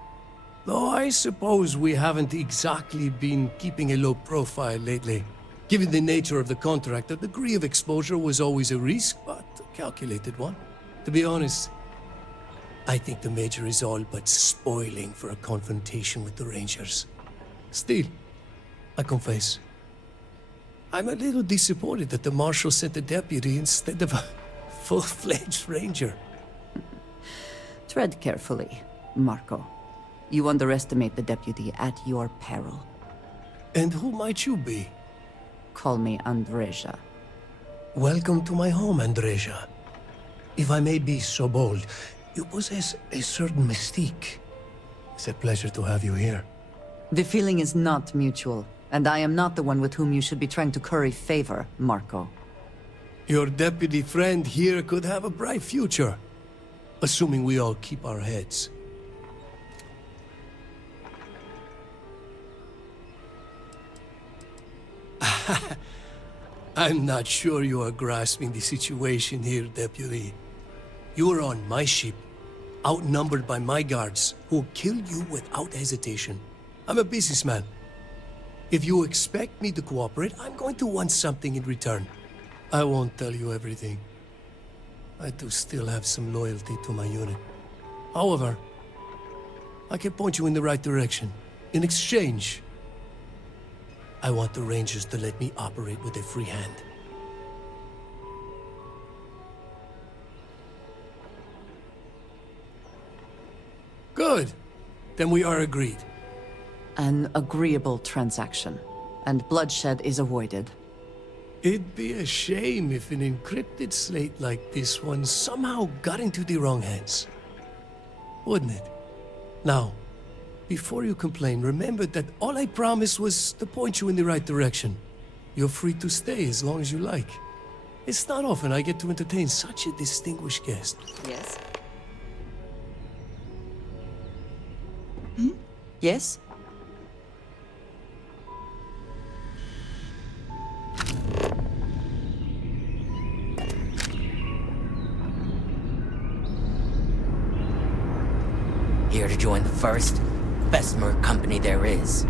Though I suppose we haven't exactly been keeping a low profile lately. Given the nature of the contract, a degree of exposure was always a risk, but a calculated one. To be honest, I think the Major is all but spoiling for a confrontation with the Rangers. Still, I confess, I'm a little disappointed that the Marshal sent a deputy instead of a full-fledged Ranger. Tread carefully, Marco. You underestimate the deputy at your peril. And who might you be? Call me Andreja. Welcome to my home, Andreja. If I may be so bold, you possess a certain mystique. It's a pleasure to have you here. The feeling is not mutual, and I am not the one with whom you should be trying to curry favor, Marco. Your deputy friend here could have a bright future, assuming we all keep our heads. I'm not sure you are grasping the situation here, Deputy. You are on my ship, outnumbered by my guards, who will kill you without hesitation. I'm a businessman. If you expect me to cooperate, I'm going to want something in return. I won't tell you everything. I do still have some loyalty to my unit. However, I can point you in the right direction. In exchange, I want the Rangers to let me operate with a free hand. Good. Then we are agreed. An agreeable transaction, and bloodshed is avoided. It'd be a shame if an encrypted slate like this one somehow got into the wrong hands. Wouldn't it? Now, before you complain, remember that all I promised was to point you in the right direction. You're free to stay as long as you like. It's not often I get to entertain such a distinguished guest. Yes? Yes? Here to join the first, best merc company there is.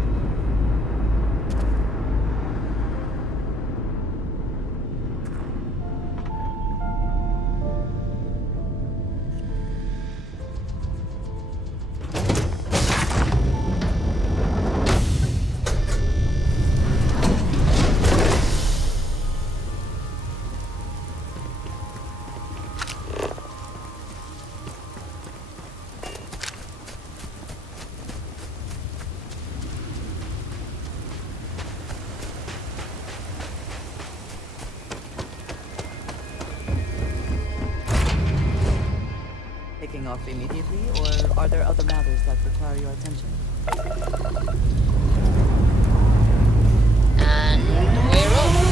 Taking off immediately, or are there other matters that require your attention? And we're off.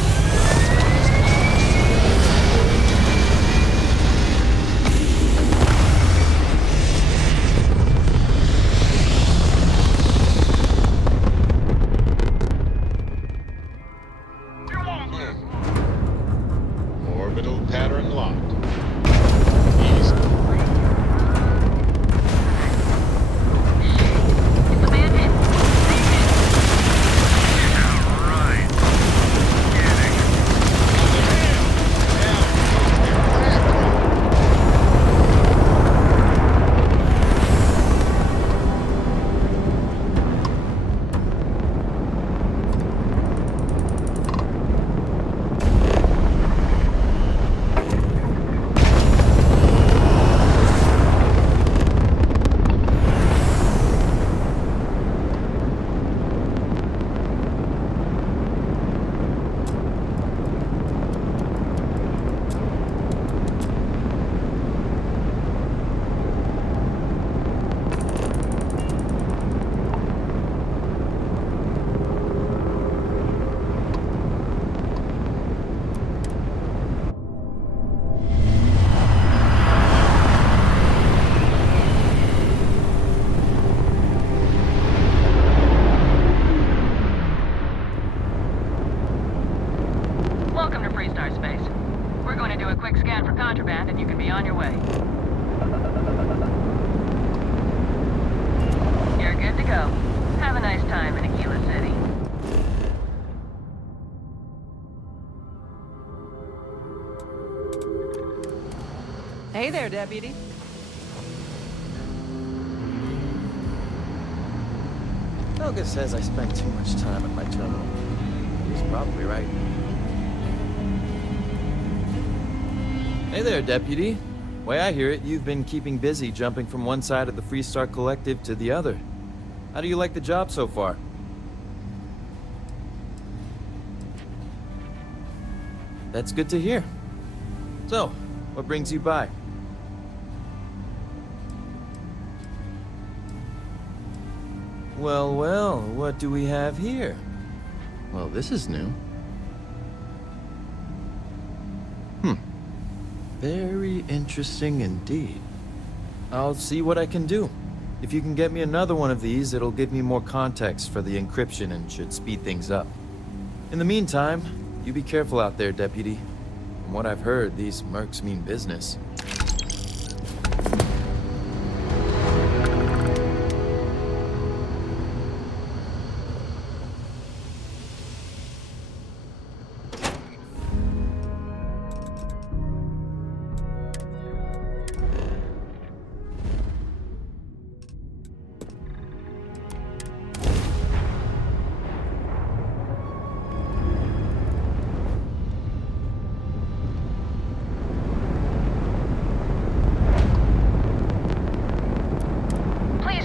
there, Deputy. Helga says I spend too much time at my terminal. He's probably right. Hey there, Deputy. Way I hear it, you've been keeping busy jumping from one side of the Freestar Collective to the other. How do you like the job so far? That's good to hear. So, what brings you by? Well, well, what do we have here? Well, this is new. Very interesting indeed. I'll see what I can do. If you can get me another one of these, it'll give me more context for the encryption and should speed things up. In the meantime, you be careful out there, Deputy. From what I've heard, these mercs mean business.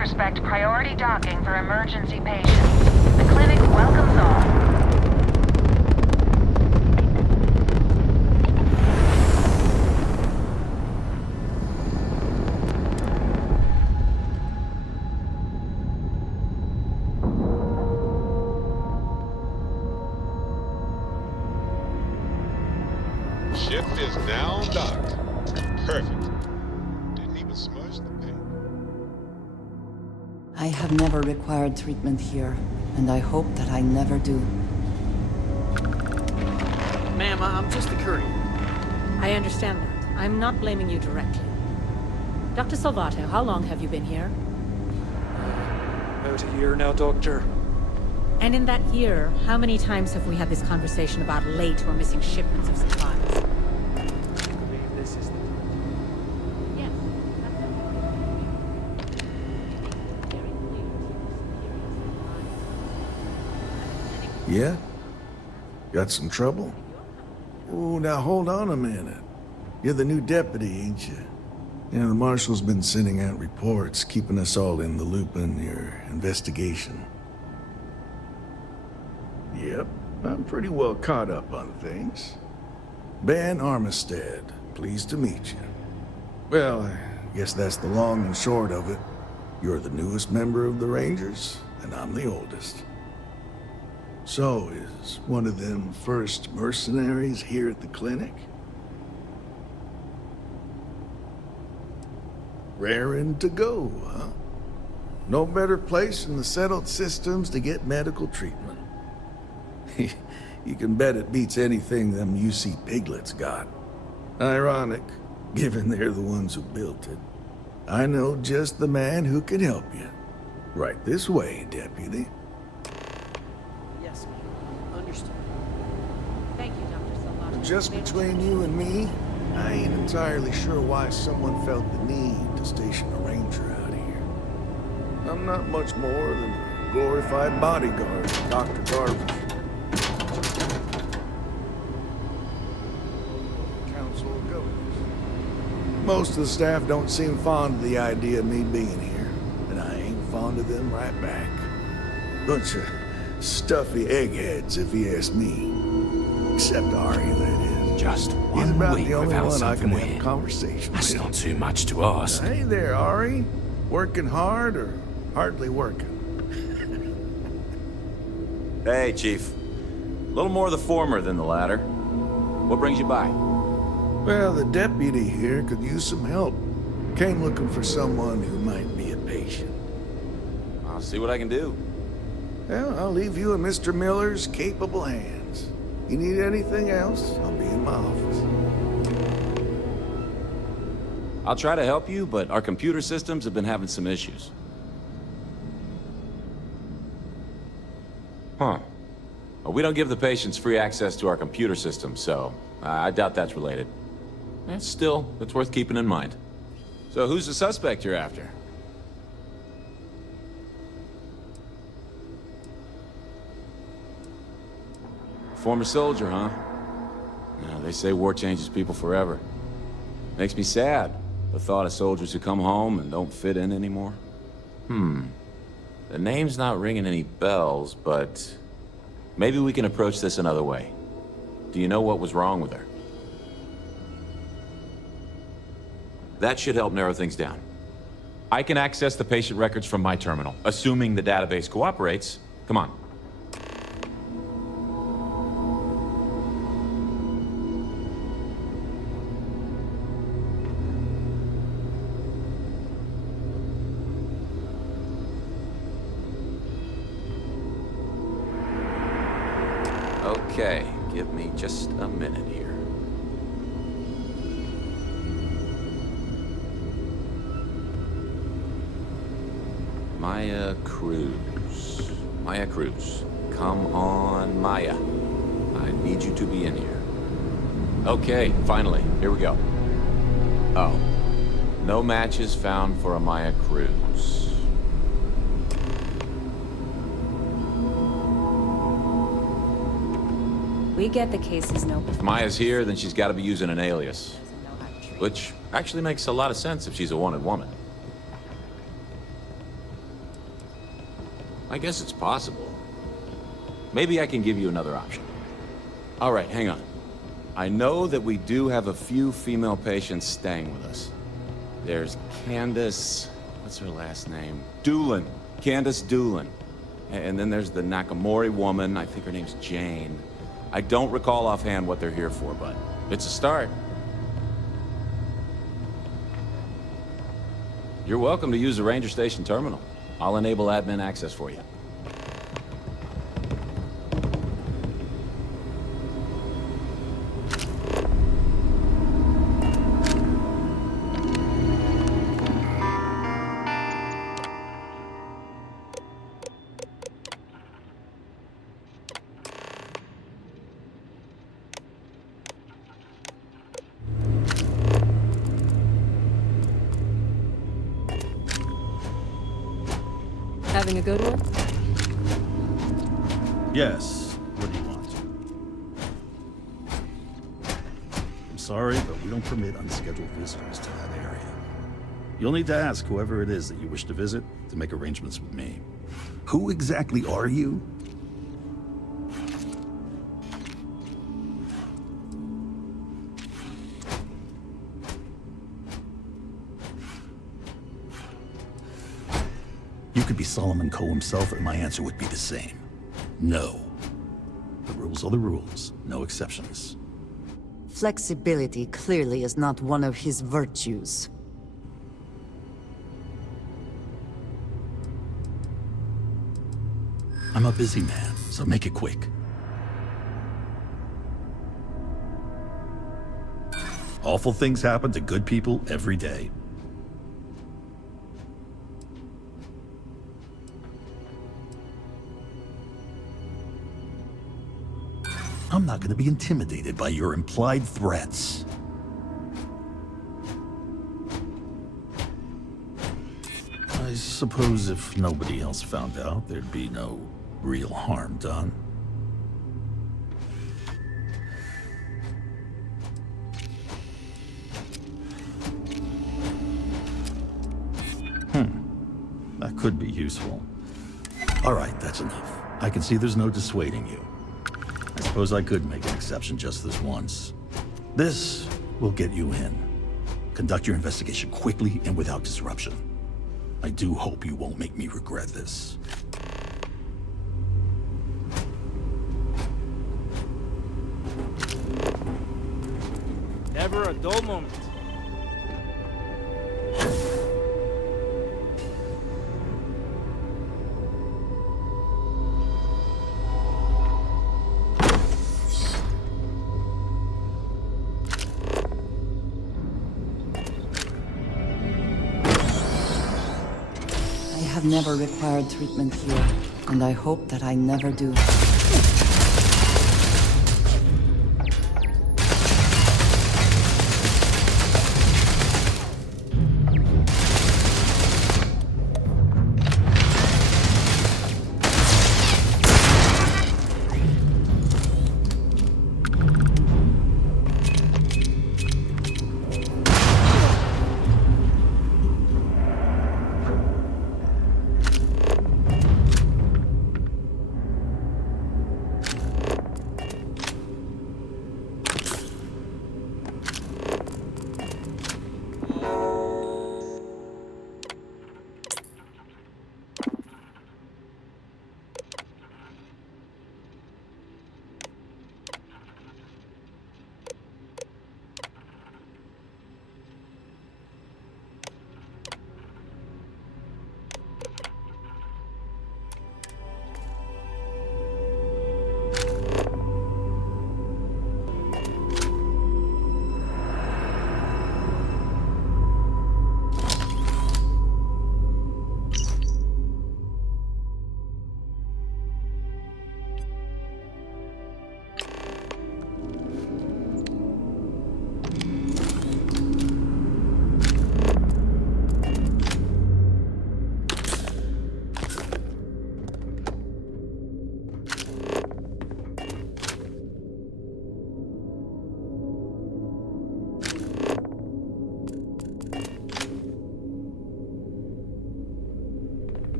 Respect priority docking for emergency patients. The clinic welcomes all. Ship is now docked. Perfect. Didn't even smudge the paint. I have never required treatment here, and I hope that I never do. Ma'am, I'm just a courier. I understand that. I'm not blaming you directly. Dr. Salvato, how long have you been here? About a year now, Doctor. And in that year, how many times have we had this conversation about late or missing shipments of supplies? I believe this is the Yes. Yeah? Got some trouble? Oh, now hold on a minute. You're the new deputy, ain't you? Yeah, the marshal's been sending out reports, keeping us all in the loop on your investigation. Yep, I'm pretty well caught up on things. Ben Armistead, pleased to meet you. Well, I guess that's the long and short of it. You're the newest member of the Rangers, and I'm the oldest. So, is one of them first mercenaries here at the clinic? Raring to go, huh? No better place in the settled systems to get medical treatment. You can bet it beats anything them UC piglets got. Ironic, given they're the ones who built it. I know just the man who can help you. Right this way, Deputy. Yes, ma'am. Understood. Thank you, Dr. Salvato. Just between you and me, I ain't entirely sure why someone felt the need to station a ranger out here. I'm not much more than a glorified bodyguard of Dr. Garvin. Council of Governors. Most of the staff don't seem fond of the idea of me being here, and I ain't fond of them right back. Bunch of stuffy eggheads, if you ask me. Except Ari, that is. Just He's one about week the only without one I can something have a weird. conversation That's with. not too much to ask. Hey there, Ari. Working hard or hardly working? Hey, Chief. A little more the former than the latter. What brings you by? Well, the deputy here could use some help. Came looking for someone who might be a patient. I'll see what I can do. Well, I'll leave you in Mr. Miller's capable hands. You need anything else, I'll be in my office. I'll try to help you, but our computer systems have been having some issues. Huh. Well, we don't give the patients free access to our computer systems, so I doubt that's related. Still, it's worth keeping in mind. So who's the suspect you're after? Former soldier, huh? Yeah, they say war changes people forever. Makes me sad, the thought of soldiers who come home and don't fit in anymore. The name's not ringing any bells, but maybe we can approach this another way. Do you know what was wrong with her? That should help narrow things down. I can access the patient records from my terminal, assuming the database cooperates. Come on. Okay, give me just a minute here. Maya Cruz. Maya Cruz. Come on, Maya. I need you to be in here. Okay, finally. Here we go. Oh. No matches found for a Maya Cruz. We get the cases, no. If Maya's here, then she's got to be using an alias. Which actually makes a lot of sense if she's a wanted woman. I guess it's possible. Maybe I can give you another option. All right, hang on. I know that we do have a few female patients staying with us. There's Candace... what's her last name? Doolin. Candace Doolin. And then there's the Nakamori woman. I think her name's Jane. I don't recall offhand what they're here for, but it's a start. You're welcome to use the Ranger Station terminal. I'll enable admin access for you. Having a good one? Yes. What do you want? I'm sorry, but we don't permit unscheduled visitors to that area. You'll need to ask whoever it is that you wish to visit to make arrangements with me. Who exactly are you? You could be Solomon Coe himself, and my answer would be the same. No. The rules are the rules, no exceptions. Flexibility clearly is not one of his virtues. I'm a busy man, so make it quick. Awful things happen to good people every day. I'm not going to be intimidated by your implied threats. I suppose if nobody else found out, there'd be no real harm done. That could be useful. All right, that's enough. I can see there's no dissuading you. I suppose I could make an exception just this once. This will get you in. Conduct your investigation quickly and without disruption. I do hope you won't make me regret this. Never a dull moment. I have never required treatment here, and I hope that I never do.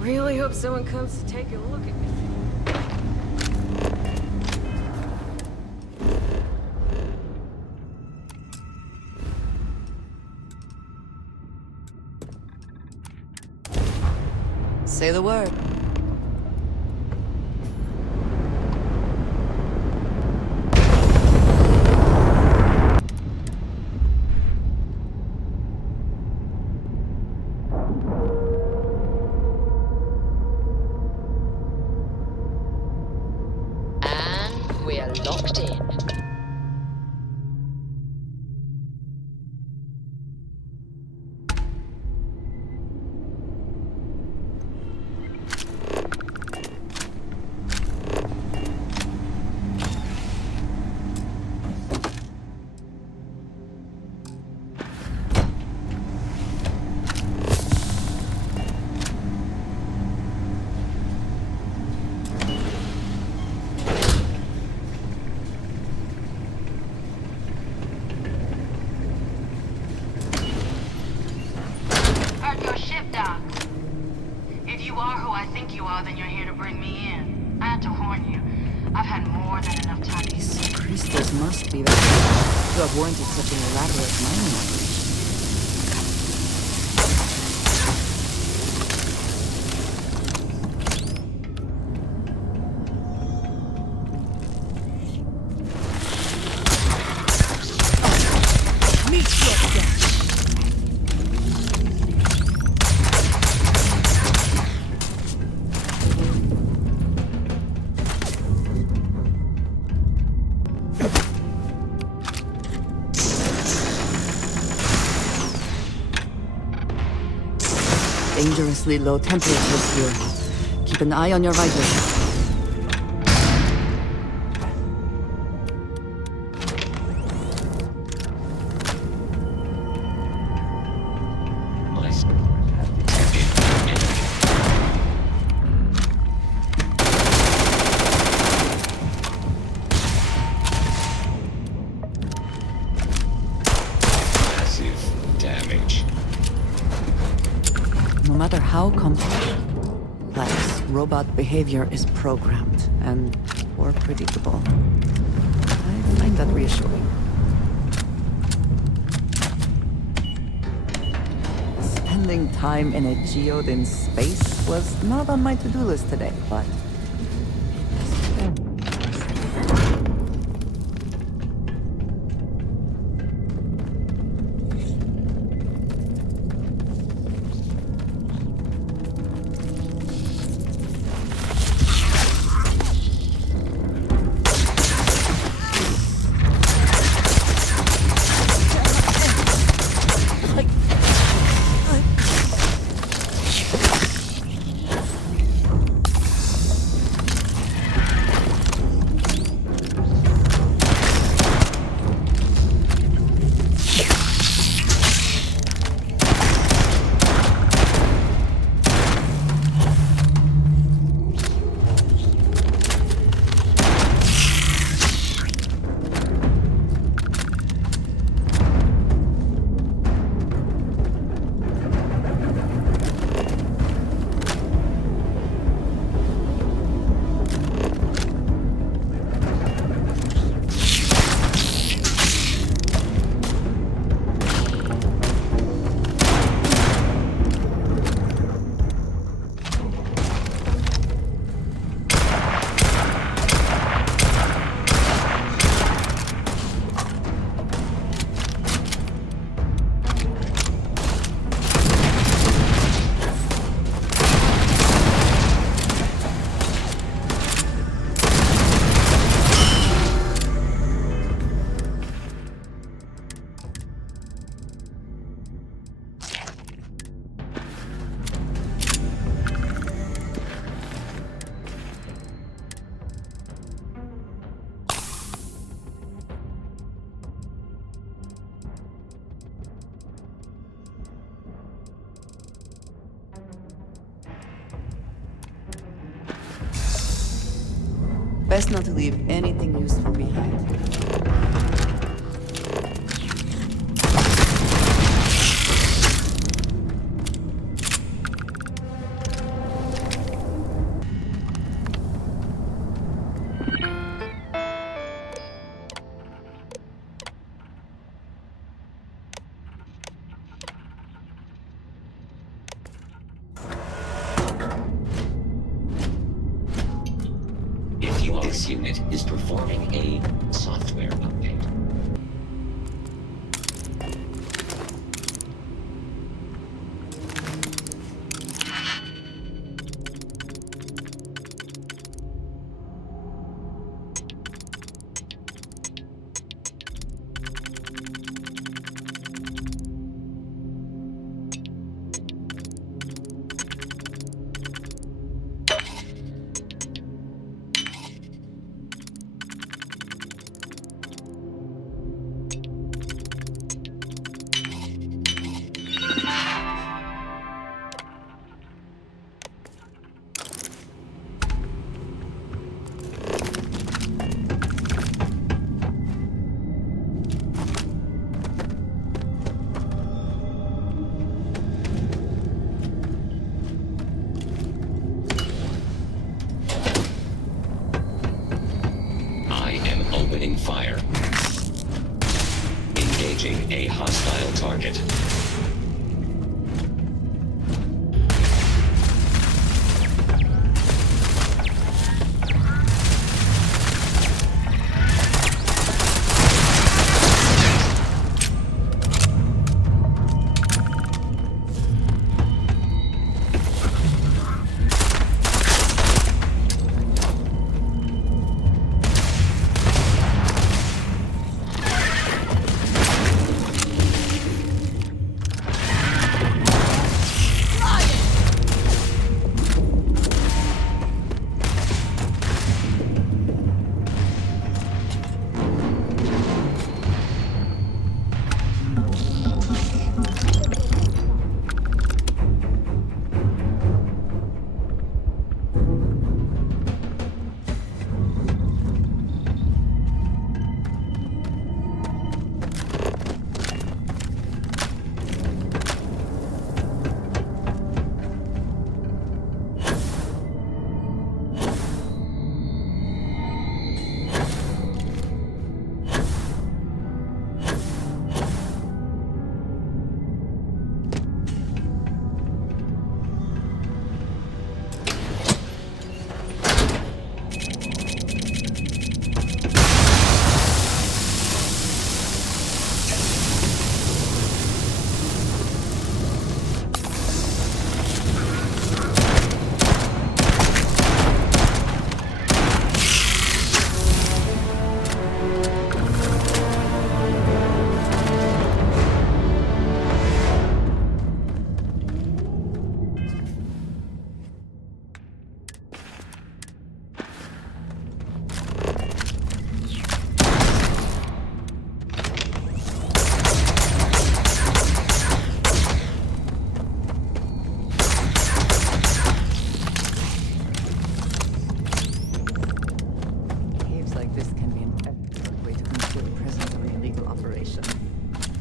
really hope someone comes to take a look at me. Say the word. And we're locked in. Heard your ship, Doc. If you are who I think you are, then you're here to bring me in. I had to warn you. I've had more than enough time to These crystals must be that to have warranted such an elaborate mining operation. Dangerously low temperatures here. Keep an eye on your vitals. Massive damage. No matter how complex, robot behavior is programmed and or predictable. I find that reassuring. Spending time in a geode in space was not on my to-do list today, but best not to leave anything useful behind. This unit is performing a software update. Opening fire. Engaging a hostile target.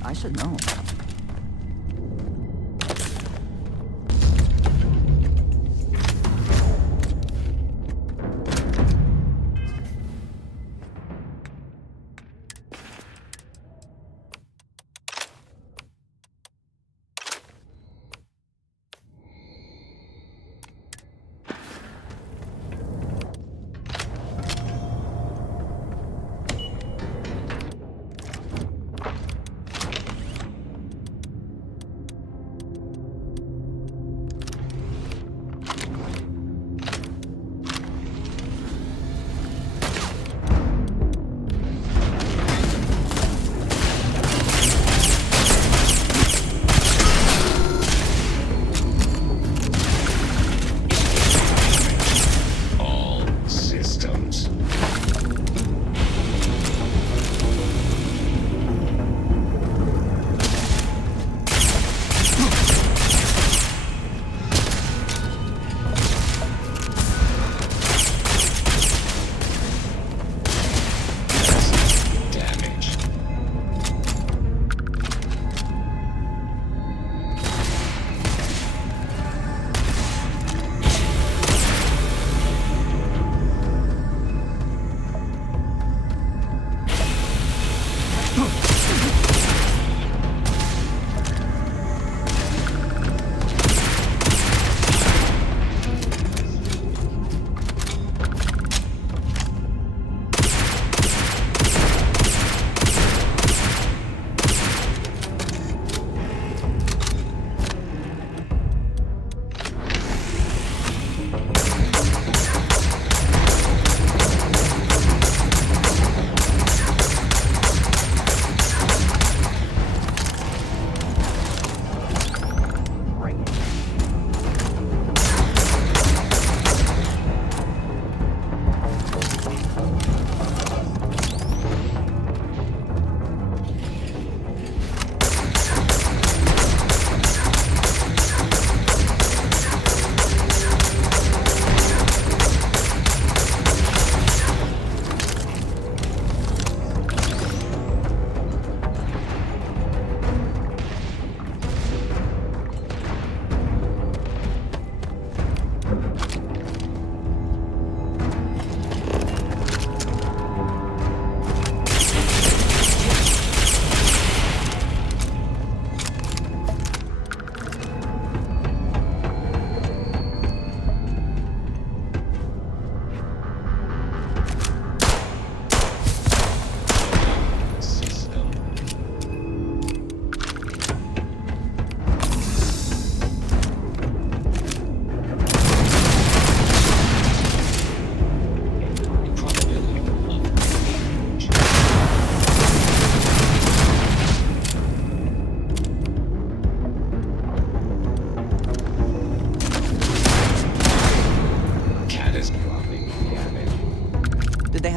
I should know.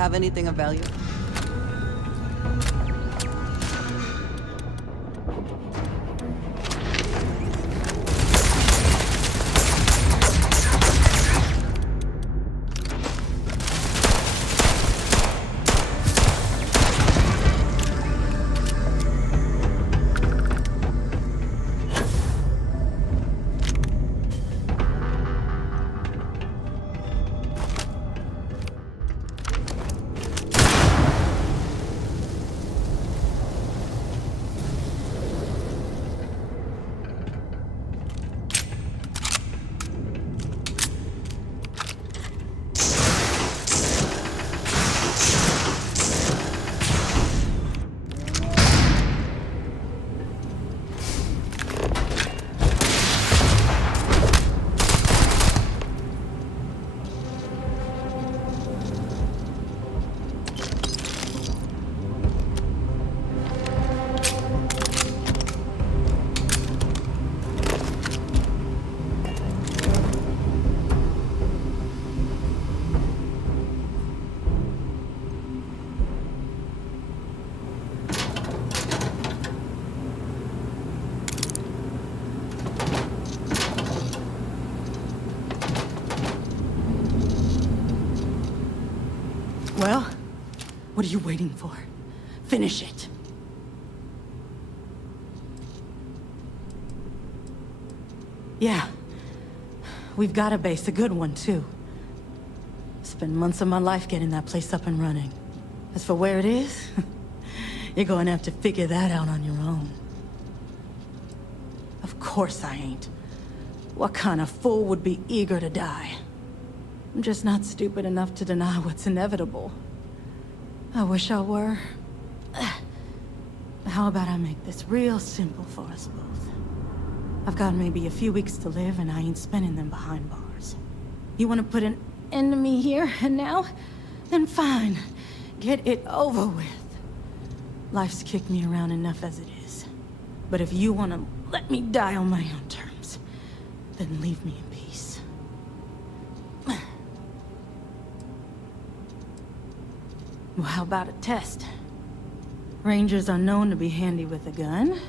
have anything of value? Well, what are you waiting for? Finish it. Yeah. We've got a base, a good one, too. Spent months of my life getting that place up and running. As for where it is, you're going to have to figure that out on your own. Of course I ain't. What kind of fool would be eager to die? I'm just not stupid enough to deny what's inevitable. I wish I were. How about I make this real simple for us both? I've got maybe a few weeks to live, and I ain't spending them behind bars. You want to put an end to me here and now? Then fine. Get it over with. Life's kicked me around enough as it is. But if you want to let me die on my own terms, then leave me in peace. Well, how about a test? Rangers are known to be handy with a gun.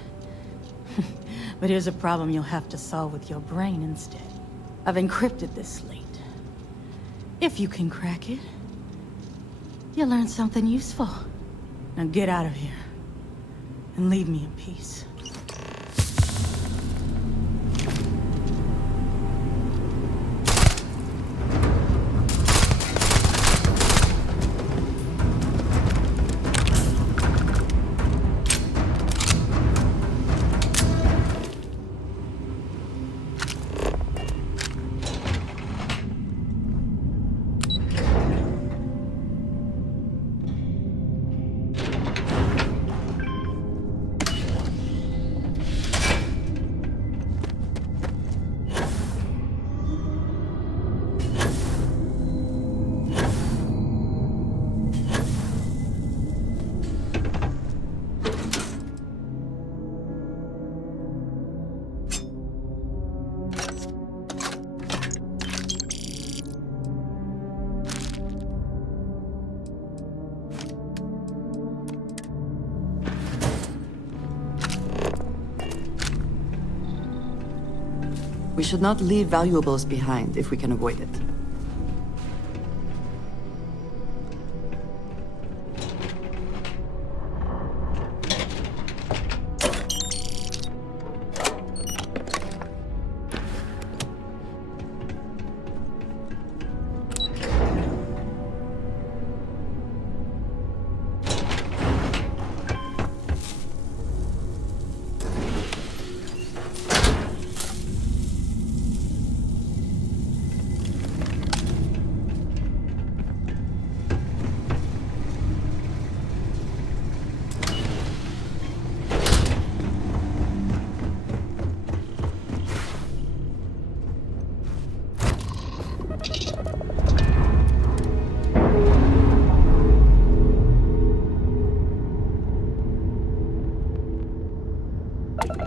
But here's a problem you'll have to solve with your brain instead. I've encrypted this slate. If you can crack it, you'll learn something useful. Now get out of here, and leave me in peace. We should not leave valuables behind if we can avoid it.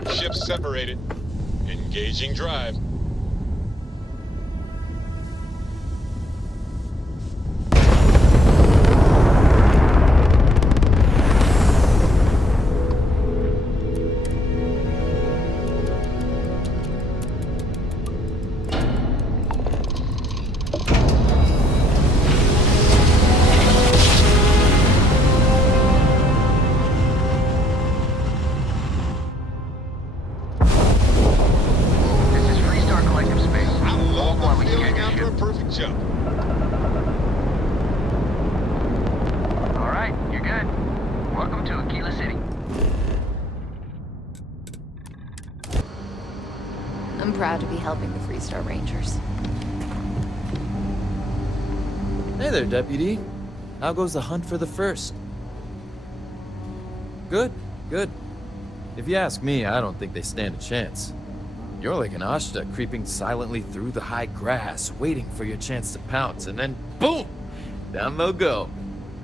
Ships separated. Engaging drive. proud to be helping the Freestar Rangers. Hey there, Deputy. How goes the hunt for the first? Good, good. If you ask me, I don't think they stand a chance. You're like an Ashta creeping silently through the high grass, waiting for your chance to pounce, and then boom! Down they'll go.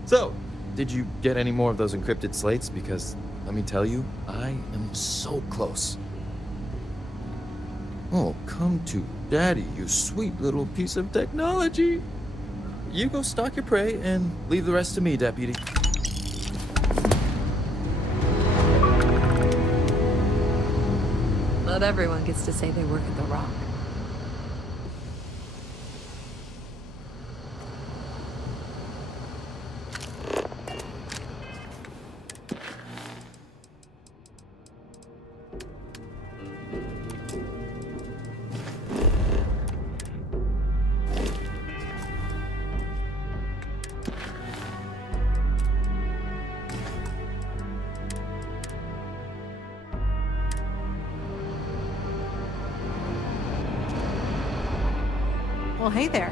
So, did you get any more of those encrypted slates? Because, let me tell you, I am so close. Oh, come to Daddy, you sweet little piece of technology. You go stalk your prey and leave the rest to me, Deputy. Not everyone gets to say they work at the Rock. Well, hey there.